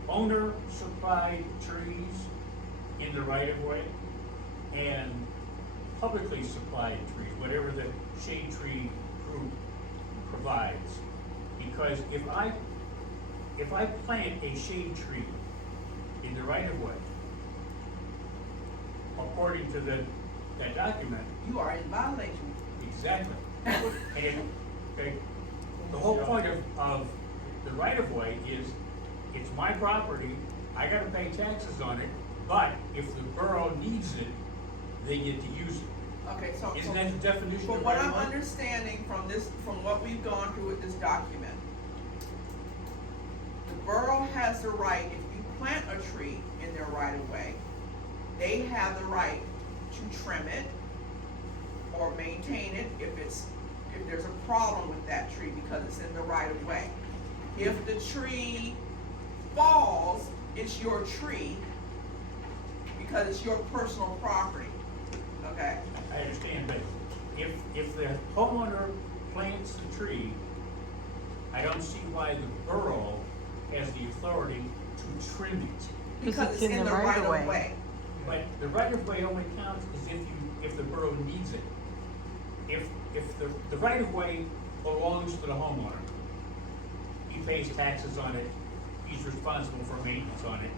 owner-supplied trees in the right of way and publicly supplied trees, whatever the shade tree group provides. Because if I plant a shade tree in the right of way, according to that document, You are in violation. exactly. And, okay, the whole point of the right of way is, it's my property, I gotta pay taxes on it, but if the borough needs it, they get to use it. Okay, so. Isn't that the definition But of what right I'm of way? understanding from what we've gone through with this document, the borough has the right, if you plant a tree in their right of way, they have the right to trim it or maintain it if there's a problem with that tree because it's in the right of way. If the tree falls, it's your tree because it's your personal property, okay? I understand, but if the homeowner plants the tree, I don't see why the borough has the authority to trim it. Because it's in the right of way. But the right of way only counts as if the borough needs it. If the right of way belongs to the homeowner, he pays taxes on it, he's responsible for maintenance on it.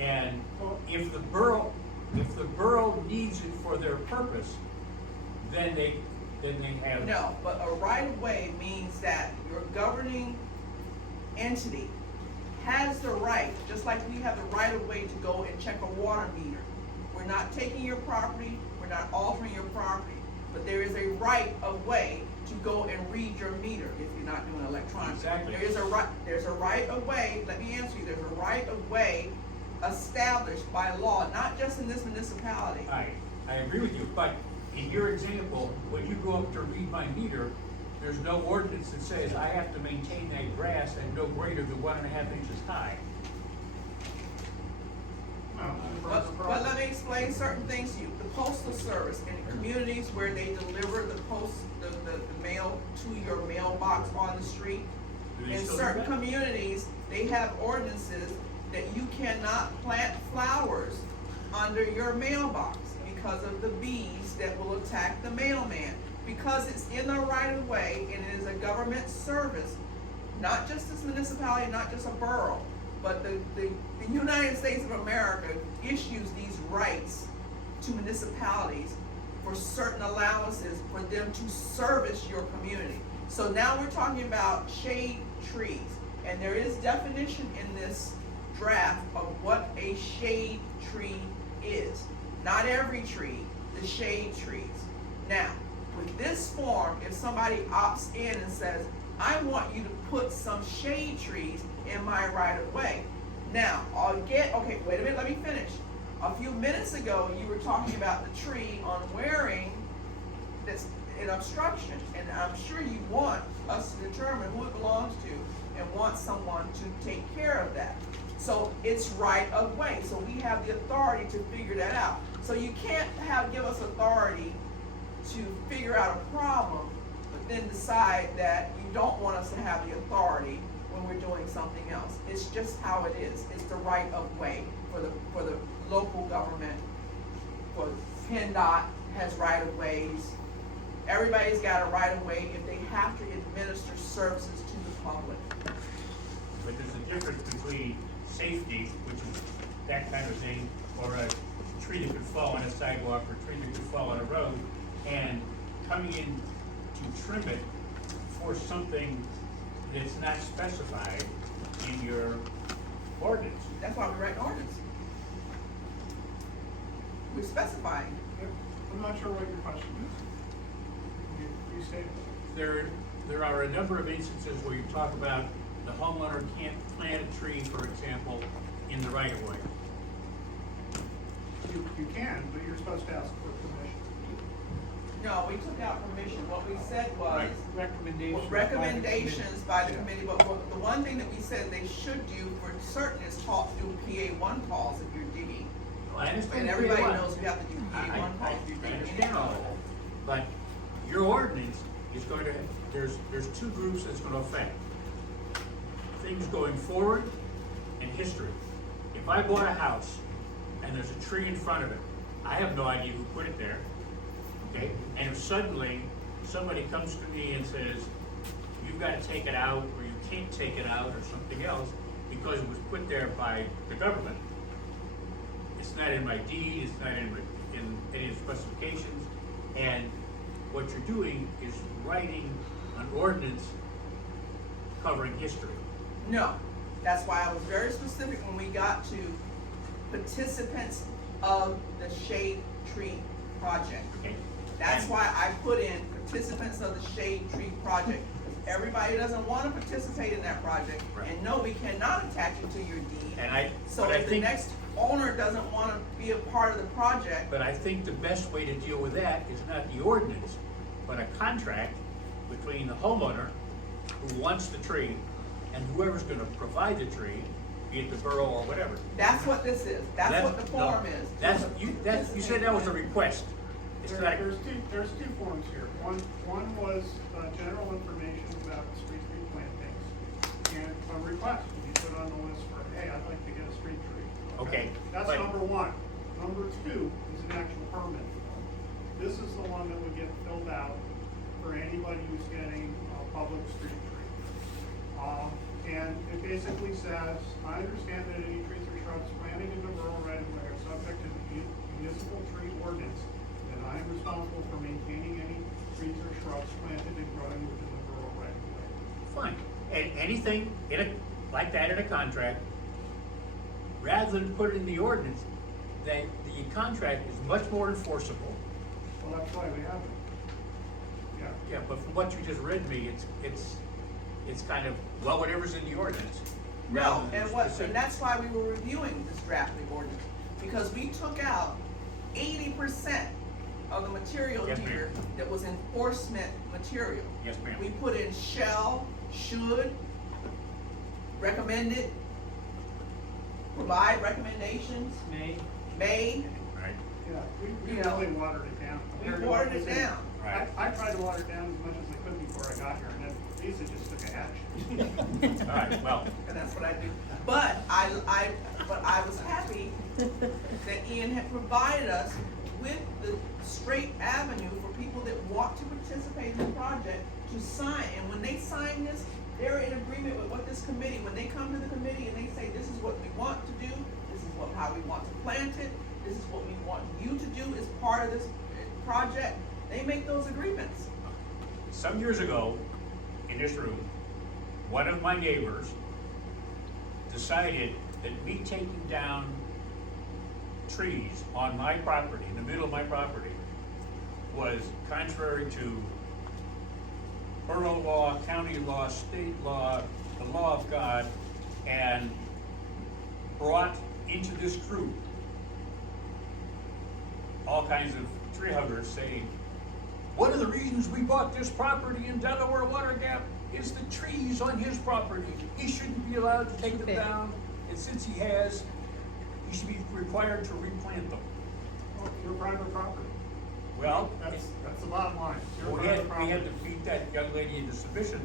And if the borough If the borough needs it for their purpose, then they have. No, but a right of way means that your governing entity has the right, just like we have the right of way to go and check a water meter. We're not taking your property, we're not altering your property, but there is a right of way to go and read your meter if you're not doing electronic. Exactly. There's a right of way, let me answer you, there's a right of way established by law, not just in this municipality. I agree with you, but in your example, when you go up to read my meter, there's no ordinance that says I have to maintain that grass at no greater than 1.5 inches high. But let me explain certain things to you. The postal service in communities where they deliver the mail to your mailbox on the street, Do they in still do certain that? communities, they have ordinances that you cannot plant flowers under your mailbox because of the bees that will attack the mailman. Because it's in the right of way and it is a government service, not just this municipality, not just a borough, but the United States of America issues these rights to municipalities for certain allowances for them to service your community. So now we're talking about shade trees, and there is definition in this draft of what a shade tree is. Not every tree, the shade trees. Now, with this form, if somebody opts in and says, I want you to put some shade trees in my right of way. Now, okay, wait a minute, let me finish. A few minutes ago, you were talking about the tree on Waring that's an obstruction, and I'm sure you want us to determine who it belongs to and want someone to take care of that. So it's right of way, so we have the authority to figure that out. So you can't give us authority to figure out a problem, but then decide that you don't want us to have the authority when we're doing something else. It's just how it is. It's the right of way for the local government. For PennDOT has right of ways. Everybody's got a right of way if they have to administer services to the public. But there's a difference between safety, which is that kind of thing, or a tree that could fall on a sidewalk, or a tree that could fall on a road, and coming in to trim it for something that's not specified in your ordinance. There. That's why we write ordinance. We're specifying. I'm not sure what your question is. You state it. There are a number of instances where you talk about the homeowner can't plant a tree, for example, in the right of way. You can, but you're supposed to ask for permission. No, we took out permission. What we said was Recommendations. recommendations by the committee, but the one thing that we said they should do for certain is do PA1 calls if you're digging. Well, I understand. And everybody PA1. knows you have to do PA1 calls if you're I digging. understand all that, but your ordinance is going to, there's two groups that's gonna affect. Things going forward and history. If I bought a house and there's a tree in front of it, I have no idea who put it there, okay? And if suddenly somebody comes to me and says, you've gotta take it out, or you can't take it out, or something else, because it was put there by the government, it's not in my deed, it's not in any of the specifications, and what you're doing is writing an ordinance covering history. No, that's why I was very specific when we got to participants of the Shade Tree Project. Okay? That's And- why I put in participants of the Shade Tree Project. Everybody doesn't want to participate in that project, Right. and no, we cannot attach it to your deed. So but I if the think- next owner doesn't want to be a part of the project, But I think the best way to deal with that is not the ordinance, but a contract between the homeowner who wants the tree and whoever's gonna provide the tree, be it the borough or whatever. that's what this is. That's what the no, form is. You said that was a request. It's not, There's two forms here. One was general information about the street tree plantings, and a request to be put on the list for, hey, I'd like to get a street tree. Okay, That's but- number one. Number two is an actual permit form. This is the one that would get filled out for anybody who's getting a public street tree. And it basically says, I understand that any trees or shrubs planted in the rural right of way are subject to the municipal tree ordinance, then I am responsible for maintaining any trees or shrubs planted and growing within the rural right of way. Fine, and anything in a, like that in a contract, rather than put it in the ordinance, that the contract is much more enforceable. Well, that's why we have it. Yeah. Yeah, but from what you just read me, it's kind of, well, whatever's in the ordinance. No, rather than and what, specific. and that's why we were reviewing this drafting ordinance, because we took out 80% of the material Yes, ma'am. here that was enforcement material. Yes, ma'am. We put in shall, should, recommended, provide recommendations, May. may, Right, Yeah, we You know, really watered it down. we compared to watered what was it in- down. right. I tried to water it down as much as I could before I got here, and then Lisa just took action. All right, well, and that's what I do. But I was happy that Ian had provided us with the straight avenue for people that want to participate in the project to sign. And when they sign this, they're in agreement with what this committee, when they come to the committee and they say, this is what we want to do, this is how we want to plant it, this is what we want you to do as part of this project, they make those agreements. some years ago, in this room, one of my neighbors decided that me taking down trees on my property, in the middle of my property, was contrary to borough law, county law, state law, the law of God, and brought into this group all kinds of tree huggers saying, one of the reasons we bought this property in Delaware Water Gap is the trees on his property. He shouldn't be allowed to take them down, and since he has, he should be required to replant them. Well, your private property. Well, That's the bottom line. It's your we private had to property. beat that young lady into submission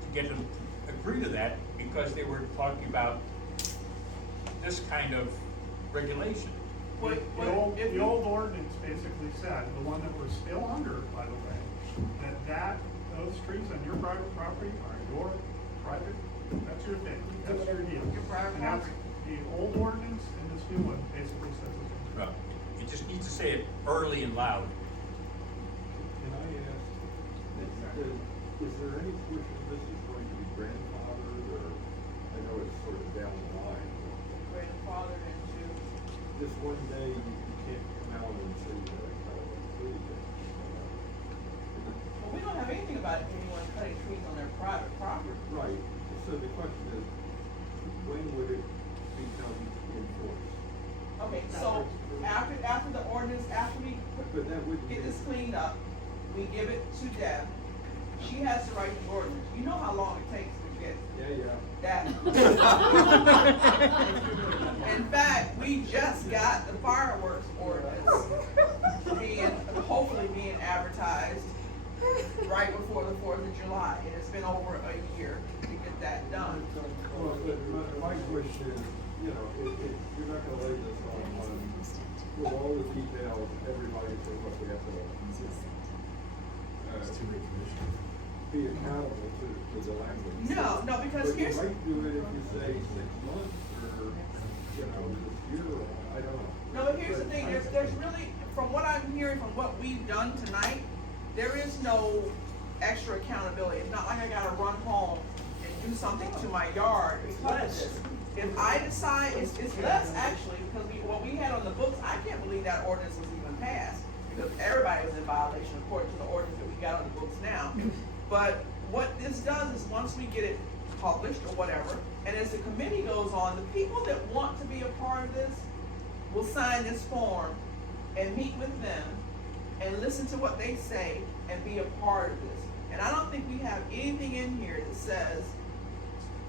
to get them to agree to that, because they were talking about this kind of regulation. The old ordinance basically said, the one that we're still under, by the way, that those trees on your private property are your private, that's your thing, that's your deal. Your private And that's, property. the old ordinance and this new one basically says the same thing. Well, you just need to say it early and loud. Can I ask, is there any portion of this is going to be grandfathered, or, I know it's sort of down the line. Grandfather into, This one day, you can't come out and say that I cut a tree. well, we don't have anything about anyone cutting trees on their private property. Right, so the question is, when would it become enforced? Okay, so after the ordinance, after we But that wouldn't get be- this cleaned up, we give it to Deb. She has to write the ordinance. You know how long it takes to get Yeah, that. In fact, we just got the fireworks ordinance hopefully being advertised right before the 4th of July. And it's been over a year to get that done. Well, but my question is, you're not gonna lay this on with all the details, everybody say, look, we have to be accountable to the language. No, because here's, But you might do it if you say 6 months, or, this year, or, I don't know. no, but here's the thing, there's really, from what I'm hearing, from what we've done tonight, there is no extra accountability. It's not like I gotta run home and do something to my yard because of this. If I decide, it's less actually, because what we had on the books, I can't believe that ordinance was even passed, because everybody was in violation according to the ordinance that we got on the books now. But what this does is once we get it published or whatever, and as the committee goes on, the people that want to be a part of this will sign this form and meet with them and listen to what they say and be a part of this. And I don't think we have anything in here that says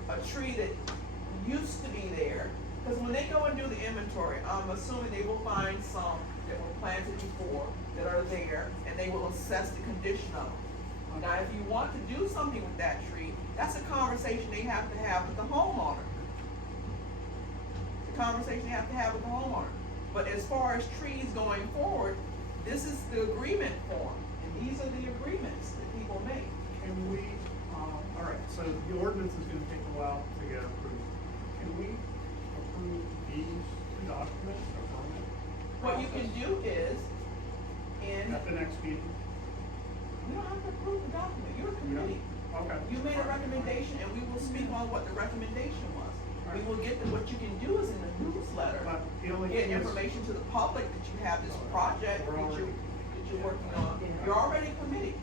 a tree that used to be there, because when they go and do the inventory, I'm assuming they will find some that were planted before that are there, and they will assess the condition of them. Now, if you want to do something with that tree, that's a conversation they have to have with the homeowner. The conversation they have to have with the homeowner. But as far as trees going forward, this is the agreement form, and these are the agreements that people make. Can we, all right, so the ordinance is gonna take a while to get approved. Can we approve these two documents, or for What you can do is, At the next meeting? we don't have to approve the document, you're a committee. Okay. You made a recommendation and we will speak on what the recommendation was. We will get to, what you can do is in the newsletter, But the only get thing is- information to the public that you have this project that you're working on. You're already a committee.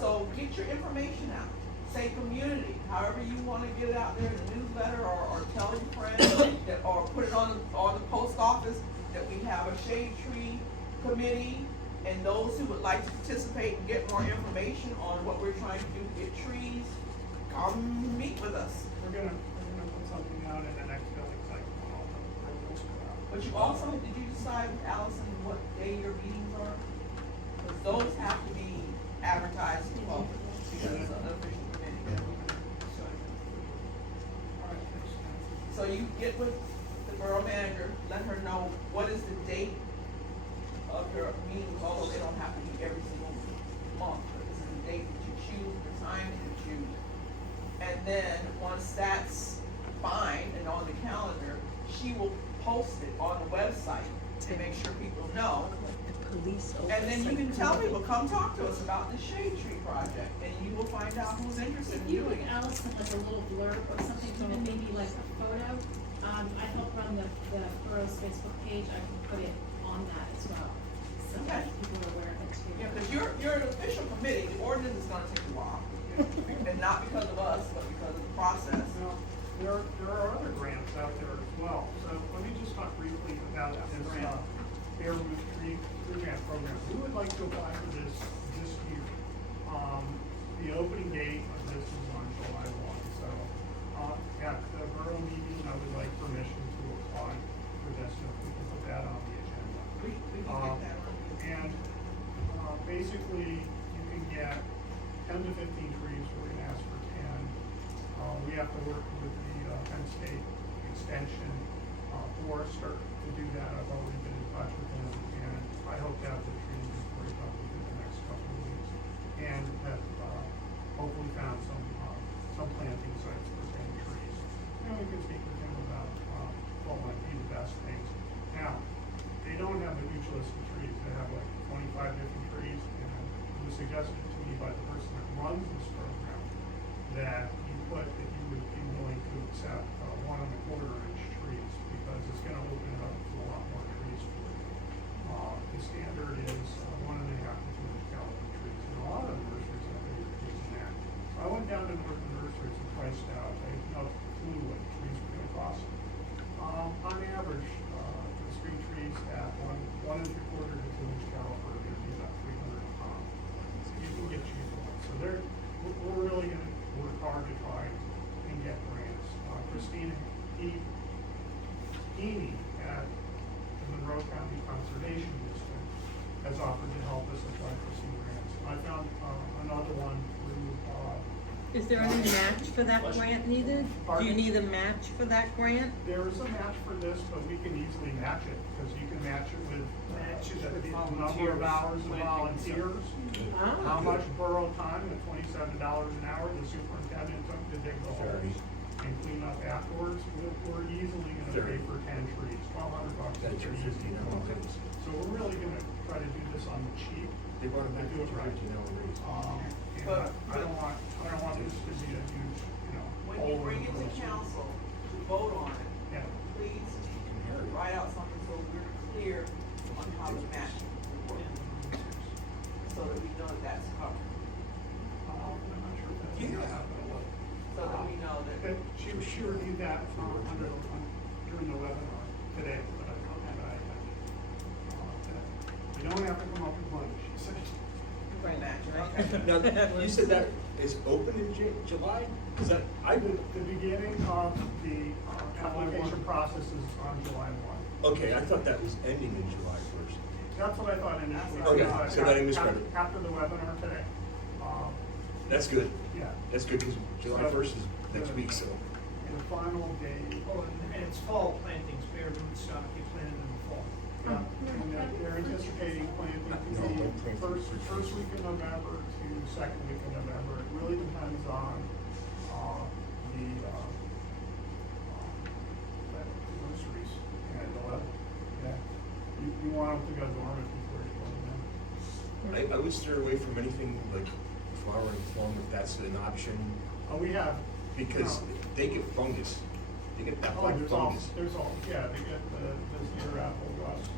So get your information out. Say community, however you wanna get it out there in the newsletter or tell your friends that, or put it on the post office that we have a shade tree committee. And those who would like to participate and get more information on what we're trying to do to get trees, come meet with us. We're gonna put something out in the next building cycle when all the approvals go out. But you also, did you decide, Allison, what day your meetings are? Because those have to be advertised to the public, because it's an official committee. All right, thanks. So you get with the borough manager, let her know what is the date of your meetings, although they don't have to be every single month, but this is the date that you choose, the time that you choose. And then, once that's fine and on the calendar, she will post it on the website to make sure people know. And then you can tell people, come talk to us about the shade tree project, and you will find out who's interested If in you doing and it. Allison like a little blurb or something, even maybe like a photo, I help run the borough's Facebook page, I can put it on that as well. So that Okay. people are aware of it too. Yeah, because you're an official committee, the ordinance is gonna take a while. And not because of us, but because of the process. Now, there are other grants out there as well, so let me just talk briefly about this, Bare Roof Tree Grant Program. We would like to apply for this year. The opening date of this is on July 1, so, at the borough meeting, I would like permission to apply for this, so if we can put that on the agenda. We can get that on the And, basically, you can get 10 to 15 trees, we're gonna ask for 10. We have to work with the, Penn State Extension, forester to do that, I've already been in touch with him, and I hope to have the trees before he comes within the next couple of weeks. And have, hopefully found some planting sites for 10 trees. And we can speak with him about, what might be the best things. Now, they don't have a huge list of trees, they have like 25 different trees, and it was suggested to me by the person that runs this program that that you would be willing to accept 1 1/4 inch trees, because it's gonna open it up to a lot more trees for you. The standard is 1 1/2 to 2 inch caliber trees, and a lot of the nurseries have bigger trees than that. So I went down to Northern Nurseries and priced out, I had no clue what trees were gonna cost. On average, the street trees at 1 1 3/4 to 2 inch caliber are gonna be about $300 a pop. You can get cheaper ones, so we're really gonna work hard to try and get grants. Christina Heaney at the Monroe County Conservation District has offered to help us apply for some grants. I found, another one through, Is there any match for that grant needed? Do you Pardon? need a match for that grant? there is a match for this, but we can easily match it, because you can match it with, Match it the with number of volunteers, hours of planting volunteers. How much borough time at $27 an hour the superintendent took to dig the holes and clean up afterwards, we're easily gonna pay for 10 trees, $1,200 a That's your tree. 15 hour raise. So we're really gonna try to do this on the cheap. They brought it back to Do it right. 15 hour raise. And I don't want this to be a huge, When hole you in bring it the to road. council to vote on it, Yeah. please write out something so we're clear on how to match it. So that we know that that's covered, I'm not sure if that's gonna happen. so that we know that. She reviewed that during the webinar today, but you don't have to come up with money, she said. Bring match, okay. Now, you said that is open in July? Is that, The beginning of the application process is on July 1. okay, I thought that was ending in July 1st. That's what I thought initially. Okay, But so that I misread it. After the webinar today, That's good. yeah, That's good, because July 1st is next week, so. the final day. Oh, and it's fall plantings, bare rootstock, you plant it in the fall. Yeah, and they're anticipating planting to be first week of November to second week of November. It really depends on, the nurseries and the level. Yeah. You want them to go dormant before you put them in. I would steer away from anything like flowering plum if that's an option, Oh, we have. because no. they get fungus. They get that Oh, black there's all, fungus. yeah, they get this year apple rust.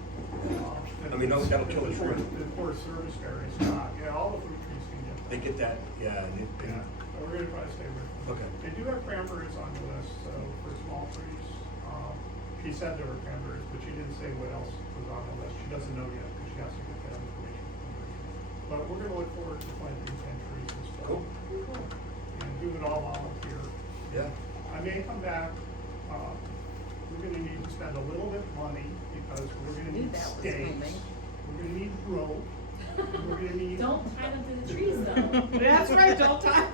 I mean, that'll kill the tree. The poor service areas, yeah, all the fruit trees can get that. They get that, yeah, and Yeah, so we're gonna try to stay with them. Okay. They do have cranberries on the list, so for small trees, she said there were cranberries, but she didn't say what else was on the list. She doesn't know yet, because she has to get that information from her. But we're gonna look forward to planting 10 trees this fall. Cool. And do it all volunteer. Yeah. I may come back, we're gonna need to spend a little bit of money, because we're gonna need that was stakes. coming. We're gonna need rope, and we're gonna need. Don't tie them to the trees though. That's right, don't tie.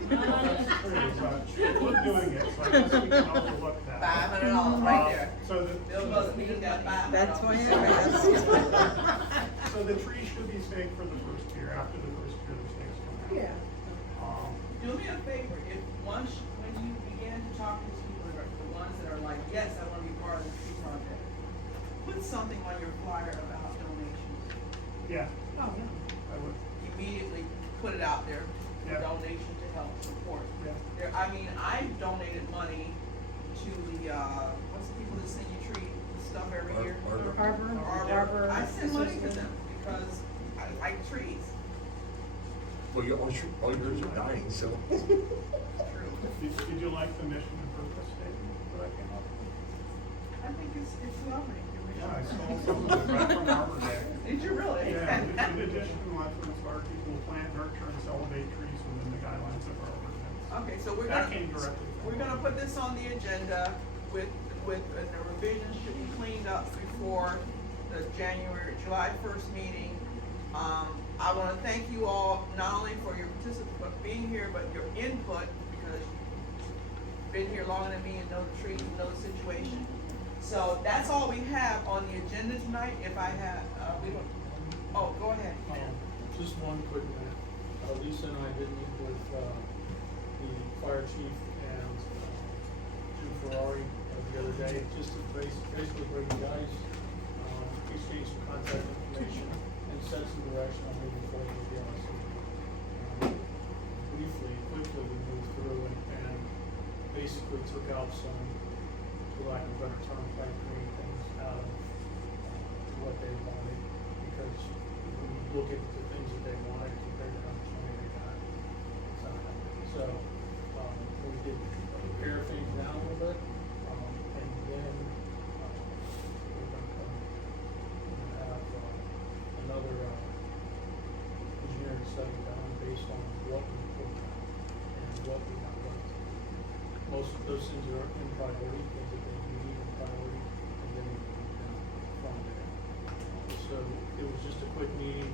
We're doing it, so I guess we can overlook that. $500 right there. So Bill the, Buzzard, he got $500. That's why I asked. so the tree should be staked for the first year, after the first year, the stakes come out. Yeah. Do me a favor, if once, when you begin to talk to these people, that are the ones that are like, yes, I wanna be part of the tree project, put something on your flyer about donations. Yeah, Oh, yeah. I would, Immediately put it out there, Yeah. donation to help support. yeah. There, I mean, I donated money to the, what's the people that send you tree stuff every year? Arbor. I send money to them because I like trees. Well, all yours are dying, so. True. Did you like the mission and purpose statement that I came up with? I think it's lovely. Yeah, I stole some of it right from Arbor Day. Did you really? Yeah, in addition, we want to inspire people to plant, nurture, and celebrate trees within the guidelines of our ordinance. Okay, so we're That gonna, came directly from. we're gonna put this on the agenda and the revisions should be cleaned up before the July 1st meeting. I wanna thank you all, not only for your being here, but your input, because you've been here longer than me and know the trees and know the situation. So that's all we have on the agenda tonight. If I have, we don't, oh, go ahead. Just one quick minute. Lisa and I did meet with, the fire chief and, Jim Ferrari the other day, just to basically bring you guys, exchange some contact information and set some direction on moving forward with the LSC. Quickly, we moved through and basically took out some, for lack of a better term, pipe dream things out of what they wanted, because when you look at the things that they wanted compared to how much money they got, it's not happening. So, we did pare things down a little bit, and then, we're gonna have, another, engineering study done based on what we put down and what we got left. Most of those things are in priority, things that they need in priority, and then we can move down from there. So it was just a quick meeting.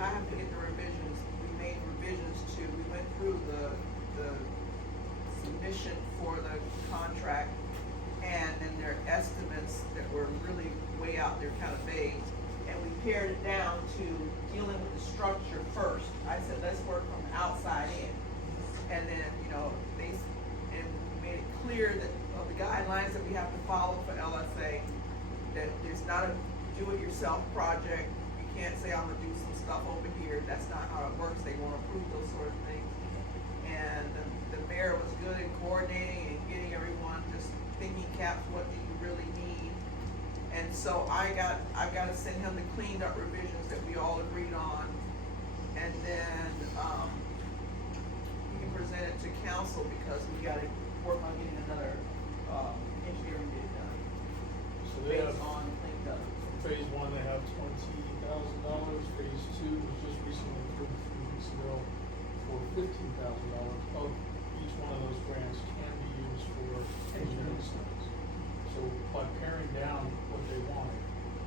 I have to get the revisions, we made revisions to, we went through the submission for the contract, and then their estimates that were really way out there, kind of vague, and we pared it down to dealing with the structure first. I said, let's work from the outside in, and then, and we made it clear that, of the guidelines that we have to follow for LSA, that there's not a do-it-yourself project. You can't say, I'm gonna do some stuff over here, that's not how it works, they won't approve those sort of things. And the mayor was good at coordinating and getting everyone just thinking caps, what do you really need? And so I've gotta send him the cleaned up revisions that we all agreed on. And then, we can present it to council, because we gotta work on getting another, engineering bid done. So they have, Based on cleaned up. phase one, they have $20,000, phase two was just recently approved 3 weeks ago for $15,000. Of each one of those grants can be used for engineering studies. So by paring down what they wanted,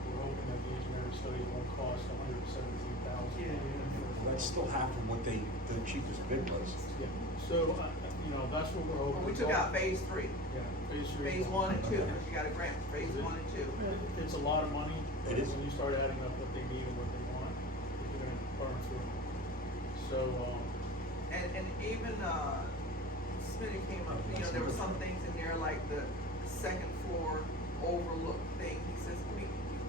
we're hoping that the engineering studies won't cost $117,000. Well, that's still half of what the cheapest bid was. Yeah, so, that's what we're hoping. We took out phase 3. Yeah, phase three. Phase 1 and 2, because you got a grant for phase 1 and 2. It's a lot of money. It is. When you start adding up what they need and what they want, you're gonna burn through it. So, And even, Smitty came up, there were some things in there like the second floor overlook thing. He says, we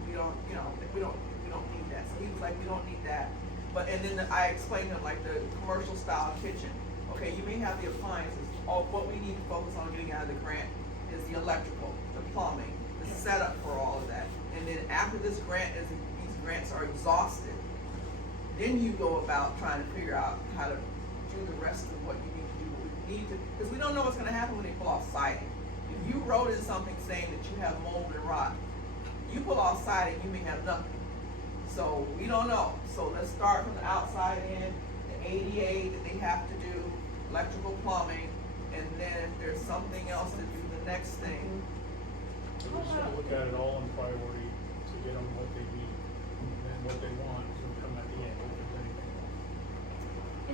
we don't, you know, we don't need that. So he was like, we don't need that. But, and then I explained to him, like, the commercial style kitchen. Okay, you may have the appliances, all, what we need to focus on getting out of the grant is the electrical, the plumbing, the setup for all of that. And then after this grant is, these grants are exhausted, then you go about trying to figure out how to do the rest of what you need to do, what we need to, because we don't know what's gonna happen when they pull off siding. If you wrote in something saying that you have mold and rot, you pull off siding, you may have nothing. So we don't know. So let's start from the outside in, the ADA that they have to do, electrical plumbing, and then if there's something else to do, the next thing. So we're just gonna look at it all in priority to get them what they need, and then what they want is gonna come at the end, if there's anything else.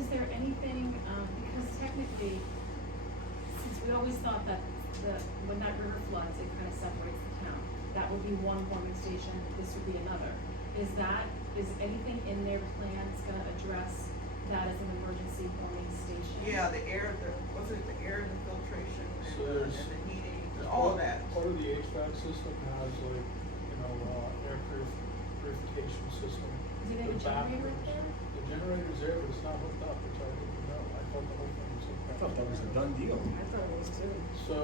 Is there anything, because technically, since we always thought that when that river floods, it kind of separates the town, that would be one warming station, this would be another. Is anything in their plans gonna address that as an emergency warming station? Yeah, the air, what's it, the air and the filtration So and there's- the heating, all of that. Part of the HVAC system has like, you know, air purification system. Do they have a The generator up bathrooms. there? The generator's there, but it's not hooked up, which I didn't know. I thought the whole thing was hooked up. I thought that was a done deal. I thought it was too. So,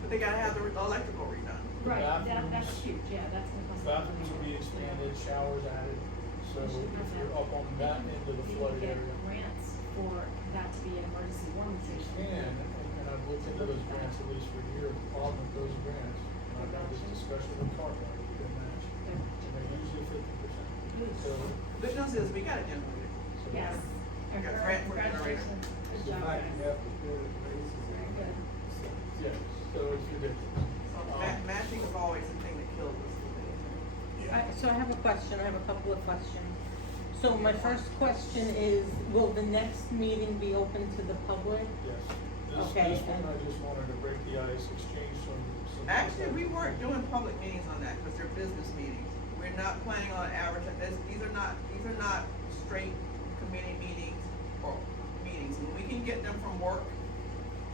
But they gotta have the electrical redone. Right, that's bathrooms- huge, yeah, that's gonna cost. bathrooms will be expanded, showers added, so We should have if you're that. up on that end of the flood Maybe area. get grants for that to be an emergency warming station. And I've looked into those grants at least for a year. The problem with those grants, and I've had this discussion with Clark, I didn't match, and they're usually 50%. So, Good news is, we got a generator. so. Yes. We got grant for generator. Congratulations. Good The job, fact guys. you have to pay the raises. Very good. Yeah, so it's ridiculous. So matching is always the thing that kills us. So I have a question, I have a couple of questions. So my first question is, will the next meeting be open to the public? Yes. Okay, This one, and- I just wanted to break the ice, exchange some. Actually, we weren't doing public meetings on that, because they're business meetings. We're not planning on advertising, these are not straight committee meetings or meetings. And we can get them from work.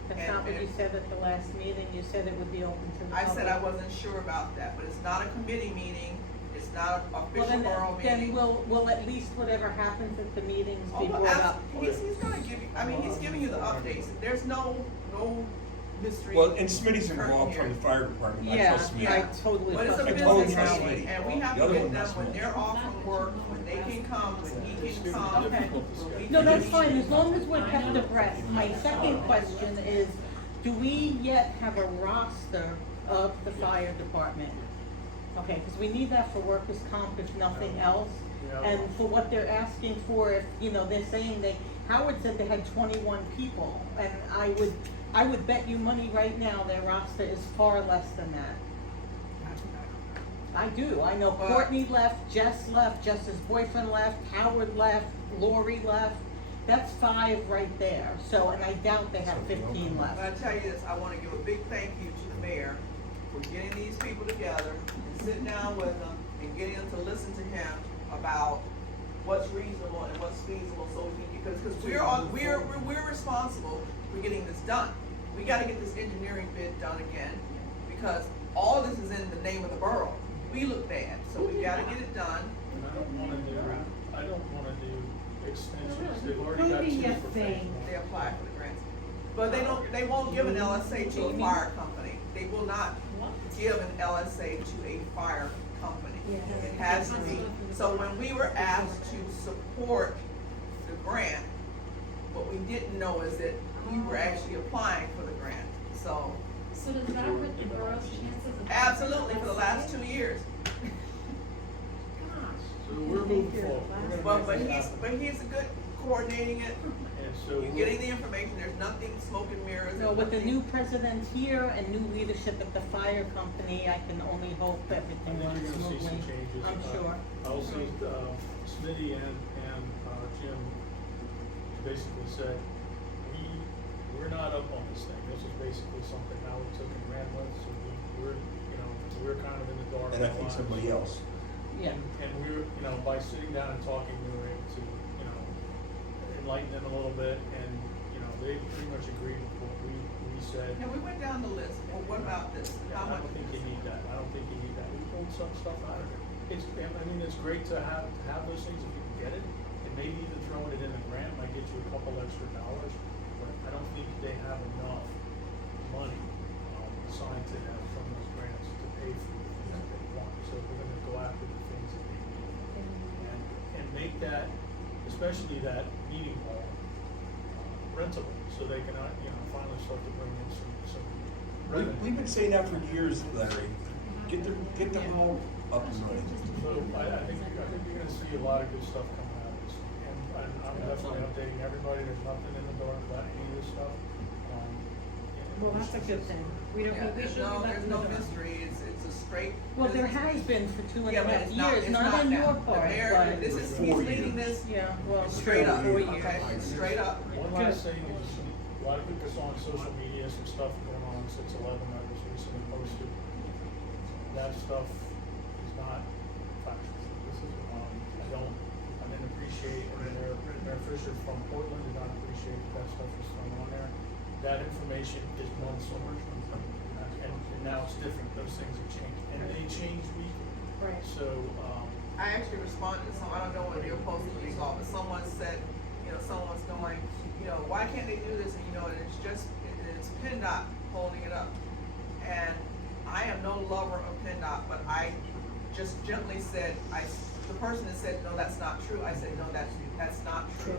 That's not what you said at the last meeting, you said it would be open to the I public. said I wasn't sure about that, but it's not a committee meeting, it's not an Well, official borough meeting. then will at least whatever happens at the meetings Oh, be well, brought up? he's gonna give you, I mean, he's giving you the updates, there's no mystery. Well, and Smitty's current involved here. from the fire department, I Yeah, trust Smitty. I totally But it's a trust I totally business trust meeting, Smitty. and we have The to other get one, them that's when me. they're off from work, when they can come, when he can come. Okay. when we No, can that's meet. fine, as long as we're kept abreast. My second question is, do we yet have a roster of the fire department? Okay, because we need that for workers' comp, if nothing else. Yeah. And for what they're asking for, if, you know, they're saying Howard said they had 21 people, and I would bet you money right now their roster is far less than that. I do, I know Courtney left, Jess's boyfriend left, Howard left, Lori left. That's 5 right there, so, and I doubt they have 15 But I left. tell you this, I wanna give a big thank you to the mayor for getting these people together and sitting down with them and getting them to listen to him about what's reasonable and what's feasible, so we can, because we're responsible for getting this done. We gotta get this engineering bid done again, because all this is in the name of the borough. We look bad, so we gotta get it done. And I don't wanna do extensions, they've already Who got do two you professionals. think? They apply for the grants. But they won't give an LSA to a fire company. They will not give an LSA to a fire company. It has to be. So when we were asked to support the grant, what we didn't know is that we were actually applying for the grant. So, So does that hurt the borough's chances of? absolutely, for the last 2 years. Gosh. So we're moving forward. We're gonna But make this happen. he's good coordinating it. And so You're getting the information. There's nothing smoke and mirrors. No, with the new president here and new leadership at the fire company, I can only hope I everything think you're runs gonna see some smoothly. changes. I'm sure. Also, Smitty and Jim basically said, we're not up on this thing. This is basically something Howard took and ran with, so we're kind of in the dark. And I think somebody else. Yeah. And we're, by sitting down and talking, we were able to, enlighten them a little bit, and, they pretty much agreed with what we said. And we went down the list. Well, what about this? How I much? don't think you need that. I don't think you need that. We pulled some stuff out of it. I mean, it's great to have those things if you can get it, and maybe even throwing it in a grant might get you a couple extra dollars, but I don't think they have enough money, assigned to them from those grants to pay for the things that they want, so we're gonna go after the things that they need. And make that, especially that meeting hall, rentable, so they can, finally start to bring in some revenue. We've been saying that for years, Larry. Get the hall up and running. So I think you're gonna see a lot of good stuff coming out of this, and I'm definitely updating everybody, there's nothing in the dark about any of this stuff. Well, that's a good thing. We don't, Yeah, we there's should be no, letting there's them no know. mystery, it's a straight. Well, there business. has been for 2.5 Yeah, but it's not, years, it's not not on now. your The part, mayor, but. this is, For he's 4 leading years. this Yeah, well. straight up, 4 years. okay, straight up. One last thing is, a lot of people saw on social media some stuff going on since 11 that was recently posted. That stuff is not factual. I didn't appreciate, and Mayor Fisher from Portland did not appreciate that stuff was thrown on there. That information is months old, and now it's different, those things have changed, and they change weekly. Right. So, I actually responded to some, I don't know what your post was all, but someone said, someone's going, why can't they do this? And and it's just, it's PennDOT holding it up. And I am no lover of PennDOT, but I just gently said, the person that said, no, that's not true, I said, no, that's not true.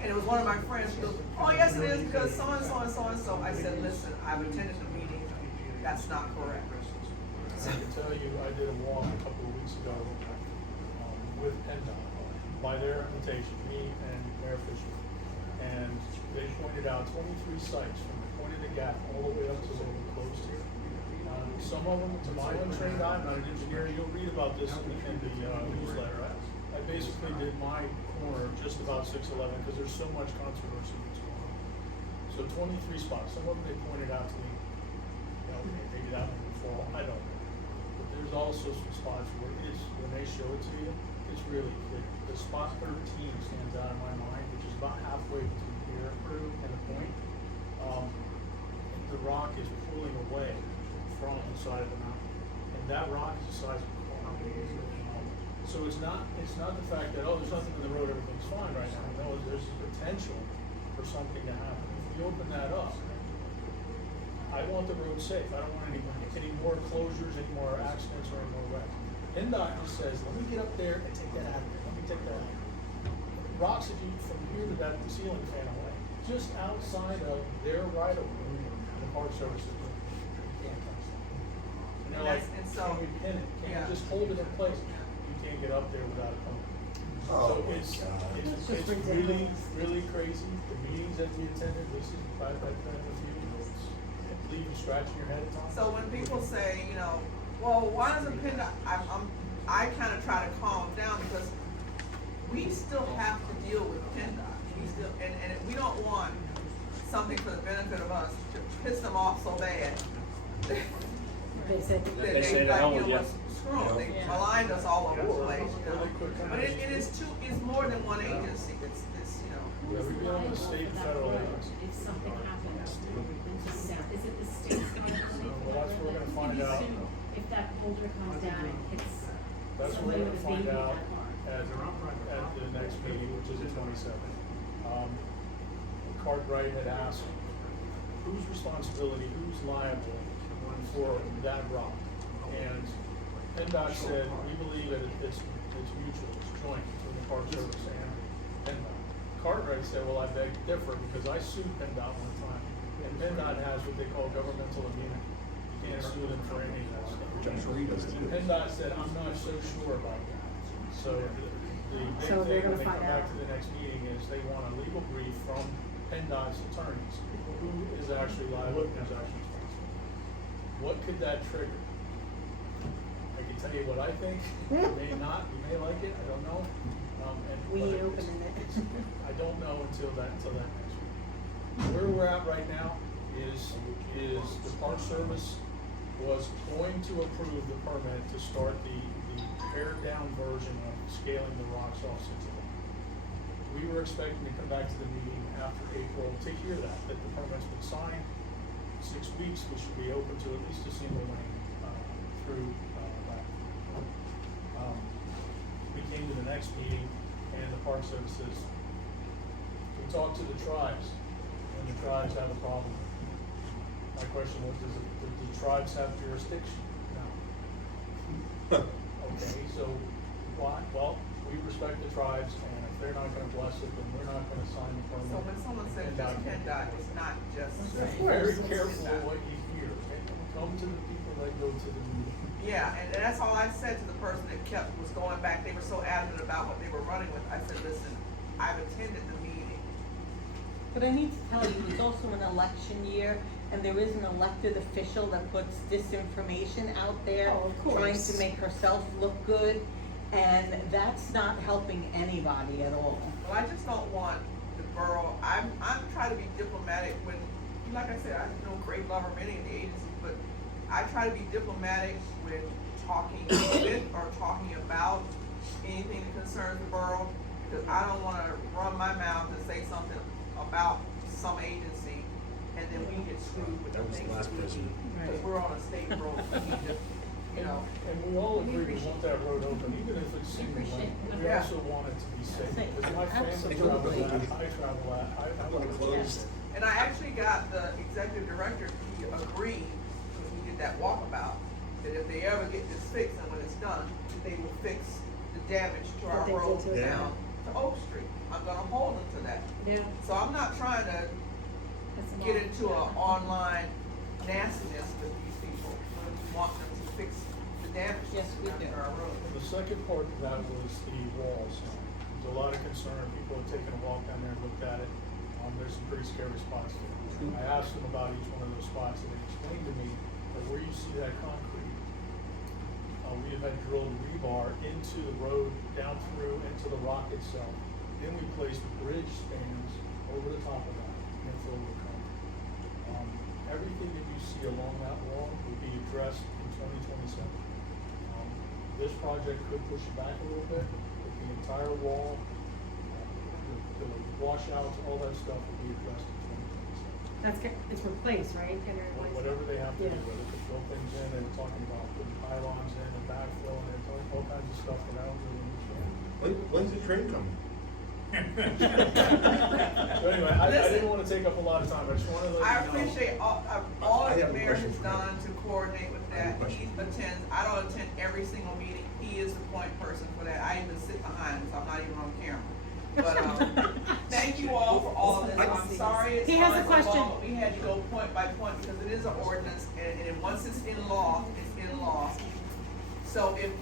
And it was one of my friends, she goes, oh, yes, it is, because so-and-so and so-and-so. I said, listen, I've attended the meeting, that's not correct. I can tell you, I did a walk a couple of weeks ago, with PennDOT, by their invitation, me and Mayor Fisher. And they pointed out 23 sites from the point of the gap all the way up to where we're closed here. Some of them, to my untrained eye, I'm not an engineer, you'll read about this in the newsletter. I basically did my corner just about 611, because there's so much controversy that's going on. So 23 spots, some of them they pointed out to me, maybe that one would fall, I don't know. But there's also some spots where when they show it to you, it's really clear. The spot 13 stands out in my mind, which is about halfway between here and the point. The rock is pulling away from the side of the mountain, and that rock is the size of a corner. So it's not the fact that, there's nothing in the road, everything's fine right now. No, there's potential for something to happen. If we open that up, I want the road safe. I don't want any more closures, any more accidents, or any more wrecks. PennDOT just says, let me get up there and take that out of there. Let me take that out. Rocks from here to that ceiling fan away, just outside of their right of way, the Park Service is doing. You can't touch that. And they're like, And so- can we pin it? Can Yeah. we just hold it in place? You can't get up there without a permit. Oh, So my it's God. really, really crazy. The meetings that we attended, this is, I've been with you, it's leave you scratching your head at times. So when people say, well, why doesn't PennDOT, I kind of try to calm down, because we still have to deal with PennDOT. And we don't want something for the benefit of us to piss them off so bad. They said. that They say the hell with you. Screw them, they maligned us all over the place, But it's more than one agency, it's, Yeah, we deal with state and federal agencies. If something happens, is it the state's liability? Well, that's what we're gonna find out. If that boulder comes down and hits That's what somebody we're with gonna a baby find in out that car. at the next meeting, which is the 27th. Cartwright had asked, whose responsibility, who's liable for that rock? And PennDOT said, we believe that it's mutual, it's joint between the Park Service and PennDOT. Cartwright said, well, I beg to differ, because I sued PennDOT one time, and PennDOT has what they call governmental immunity. You can't sue them for any of that stuff. Which I'm sure he does too. PennDOT said, I'm not so sure about that. So the big So they're thing when gonna they come find back out. to the next meeting is they want a legal brief from PennDOT's attorneys. Who is actually liable, who's actually responsible? What could that trigger? I can tell you what I think, you may not, you may like it, I don't know. We but ain't opening it. I don't know until that next week. Where we're at right now is the Park Service was going to approve the permit to start the pared down version of scaling the rocks off 611. We were expecting to come back to the meeting after April to hear that the permit's been signed. 6 weeks, we should be open to at least a single lane through that. to the next meeting, and the Park Service says, we talked to the tribes, and the tribes have a problem. My question was, do the tribes have jurisdiction? No. Okay, so why? Well, we respect the tribes, and if they're not gonna bless it, then we're not gonna sign the permit. So when someone says And just document it. PennDOT, it's not just. Be very careful of what you hear, and come to the people that go to the meeting. Yeah, and that's all I said to the person that was going back, they were so adamant about what they were running with, I said, listen, I've attended the meeting. But I need to tell you, it's also an election year, and there is an elected official that puts disinformation out there, Oh, of trying course. to make herself look good, and that's not helping anybody at all. Well, I just don't want the borough, I'm trying to be diplomatic when, like I said, I know great love of many of the agencies, but I try to be diplomatic with talking with or talking about anything that concerns the borough, because I don't wanna run my mouth and say something about some agency, and then we get screwed with the That was the things last that we president. need, because we're on a state road, we need to, you know. And we all agree we want that road open, even if it's single lane, we Yeah. also want it to be safe, Safe, because my family absolutely. travels that, I travel that, I want to close. And I actually got the executive director, he agreed, when we did that walkabout, that if they ever get this fixed and when it's done, that they will fix the damage to our What they did road to it. down to Oak Street. I'm gonna hold them to that. Yeah. So I'm not trying to That's get all. into an online nastiness with these people. We want them to fix the damage Yes, we to do. our road. The second part of that was the walls. There's a lot of concern, people have taken a walk down there and looked at it, there's some pretty scary spots there. I asked them about each one of those spots, and they explained to me that where you see that concrete, we have had drilled rebar into the road, down through, into the rock itself. Then we placed bridge spans over the top of that, and it's over the concrete. Everything that you see along that wall will be addressed in 2027. This project could push it back a little bit, but the entire wall, the washouts, all that stuff will be addressed in 2027. It's replaced, right? And they're like- Whatever they have to do, Yeah. whether to fill things in, they were talking about putting pylons in and backfill, and they're talking all kinds of stuff that I don't really understand. When's the train coming? So anyway, I Listen. didn't wanna take up a lot of time, I just wanna let you know. I appreciate all I the have a mayor has question for you. done to coordinate with I have a that. He question. attends, I don't attend every single meeting, he is the point person for that. I even sit behind him, so I'm not even on camera. But, thank you all for all of this. I'm sorry it's He has a gone so question. long, but we had to go point by point because it is an ordinance and once it's in law, it's in law. So if,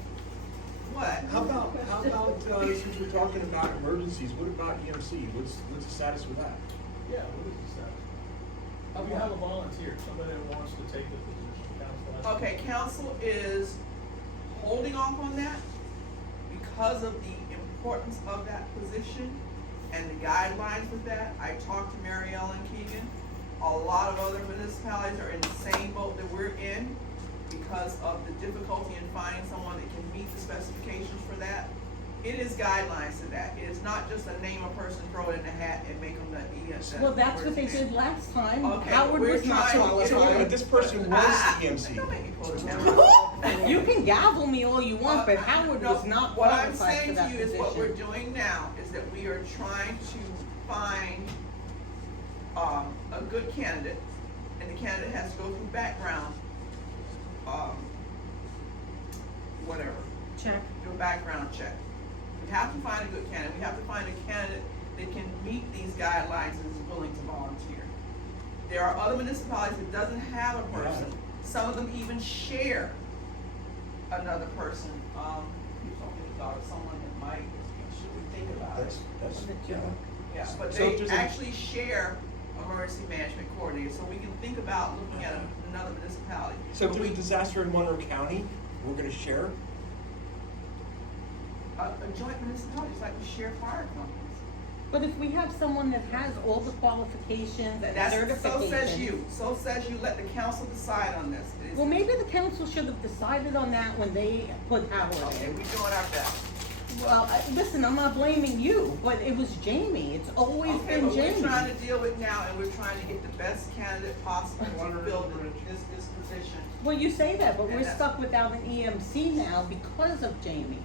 what? How about, since we're talking about emergencies, what about EMC? What's the status with that? Yeah, what is the status? We have a volunteer, somebody that wants to take the position, council. has- Okay, council is holding off on that because of the importance of that position and the guidelines with that. I talked to Mary Ellen Keegan. A lot of other municipalities are in the same boat that we're in because of the difficulty in finding someone that can meet the specifications for that. It is guidelines to that. It is not just a name a person, throw it in a hat and make them the EMC. Well, that's what they did last time. Okay, Howard we're was not trying to get qualified. But this person was EMC. Don't make me pull it down. You can gavel me all you want, but Howard No, was not what I'm qualified for saying to that you is what we're position. doing now is that we are trying to find, a good candidate, and the candidate has to go through background, whatever, Check. do a background check. We have to find a good candidate, we have to find a candidate that can meet these guidelines and is willing to volunteer. There are other municipalities that doesn't have a person, some of them even share another person. You told me about someone that might, should we think about it? That's, Yeah, but So if they there's a- actually share emergency management coordinator, so we can think about looking at another municipality. So if But there's a we- disaster in Monroe County, we're gonna share? A joint municipality, just like we share fire companies. But if we have someone that has all the qualifications and certifications. So says you, let the council decide on this. It is- Well, maybe the council should have decided on that when they put Howard Okay, in. we doing our best. Well, listen, I'm not blaming you, but it was Jamie. It's always Okay, been but we're Jamie. trying to deal with now, and we're trying to get the best candidate possible to fill this position. Well, you say that, but And we're that's- stuck without an EMC now because of Jamie.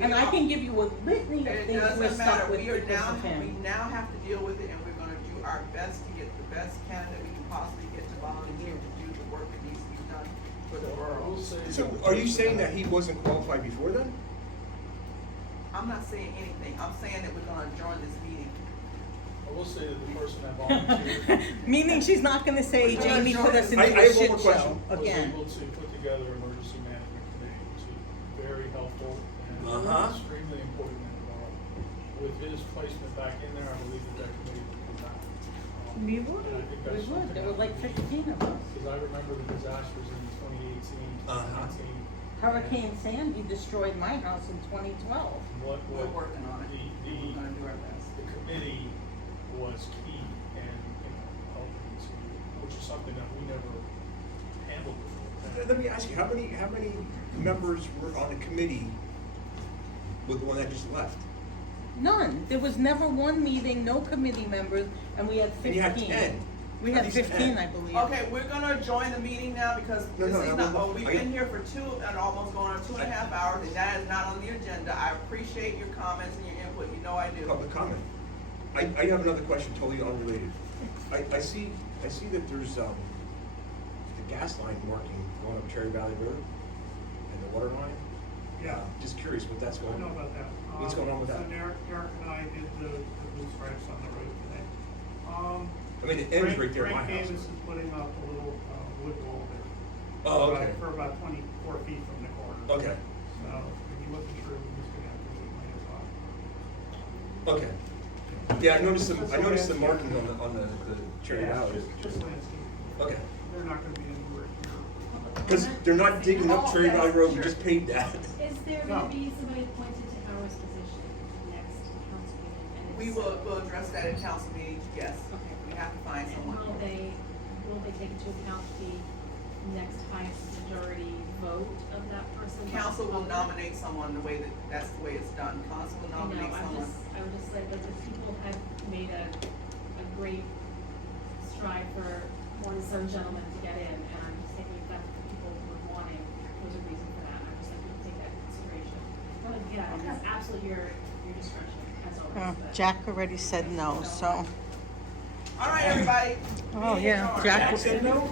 And I can give you a litany of It things we're doesn't stuck matter, with we are because now, of we him. now have to deal with it, and we're gonna do our best to get the best candidate we can possibly get to volunteer to do the work that needs to be done for the I borough. will say. So are you saying that he wasn't qualified before then? I'm not saying anything, I'm saying that we're gonna adjourn this meeting. I will say that the person that volunteered Meaning she's not gonna say We're Jamie gonna put us join- into I a have one shit more show question. was again. able to put together emergency management committee, which is very helpful and Uh-huh. extremely important in the borough. With his placement back in there, I believe that that committee would come back. We And I would, think we that's would, something there that were like we need. 15 of us. Because I remember the disasters in 2018, Uh-huh. 2019. Hurricane Sandy destroyed my house in 2012. What, We're working on it, we're gonna do our best. the committee was key in helping to, which is something that we never handled before. Let me ask you, how many members were on the committee with the one that just left? None. There was never one meeting, no committee members, and we had 15. And you had 10. We At had least 15, 10. I believe. Okay, we're gonna join the meeting now because No, this no, is no, not, no, no. we've I- been here for almost going on 2.5 hours, and that is not on the agenda. I appreciate your comments and your input, you know I do. Public comment. I have another question totally unrelated. I see that there's, the gas line marking going up Cherry Valley Road and the water line. Yeah. Just curious what that's I going know on. about that. What's going on with that? So Derek and I did the blue stripes on the road today. I mean, it ends right there at my Frank house. Davis is putting up a little, wood wall there. Oh, okay. For about 24 feet from the corner. Okay, So, if he wasn't sure, we just gonna have to do it okay. Yeah, I noticed the marking on the Cherry Yeah, Valley. just landscape. Okay. They're not gonna be anywhere near. Because they're not digging up Cherry Valley Road, we just paved that. Is there No. gonna be somebody appointed to Howard's position next council meeting? And if We so- will address that at council meeting, yes. Okay. We have to find And someone. will they take into account the next highest majority vote of that person? Council will nominate someone the way that's the way it's done. Council will I know, nominate someone. I would just say, like, the people have made a great stride for some gentleman to get in, and I'm just thinking if that's what people were wanting, there's a reason for that, I'm just like, we can take that into consideration. But, yeah, it's absolutely your discretion, as always, but. Jack already said no, so. All right, everybody. Oh, Meeting yeah, adjourned. Jack. Jack said no?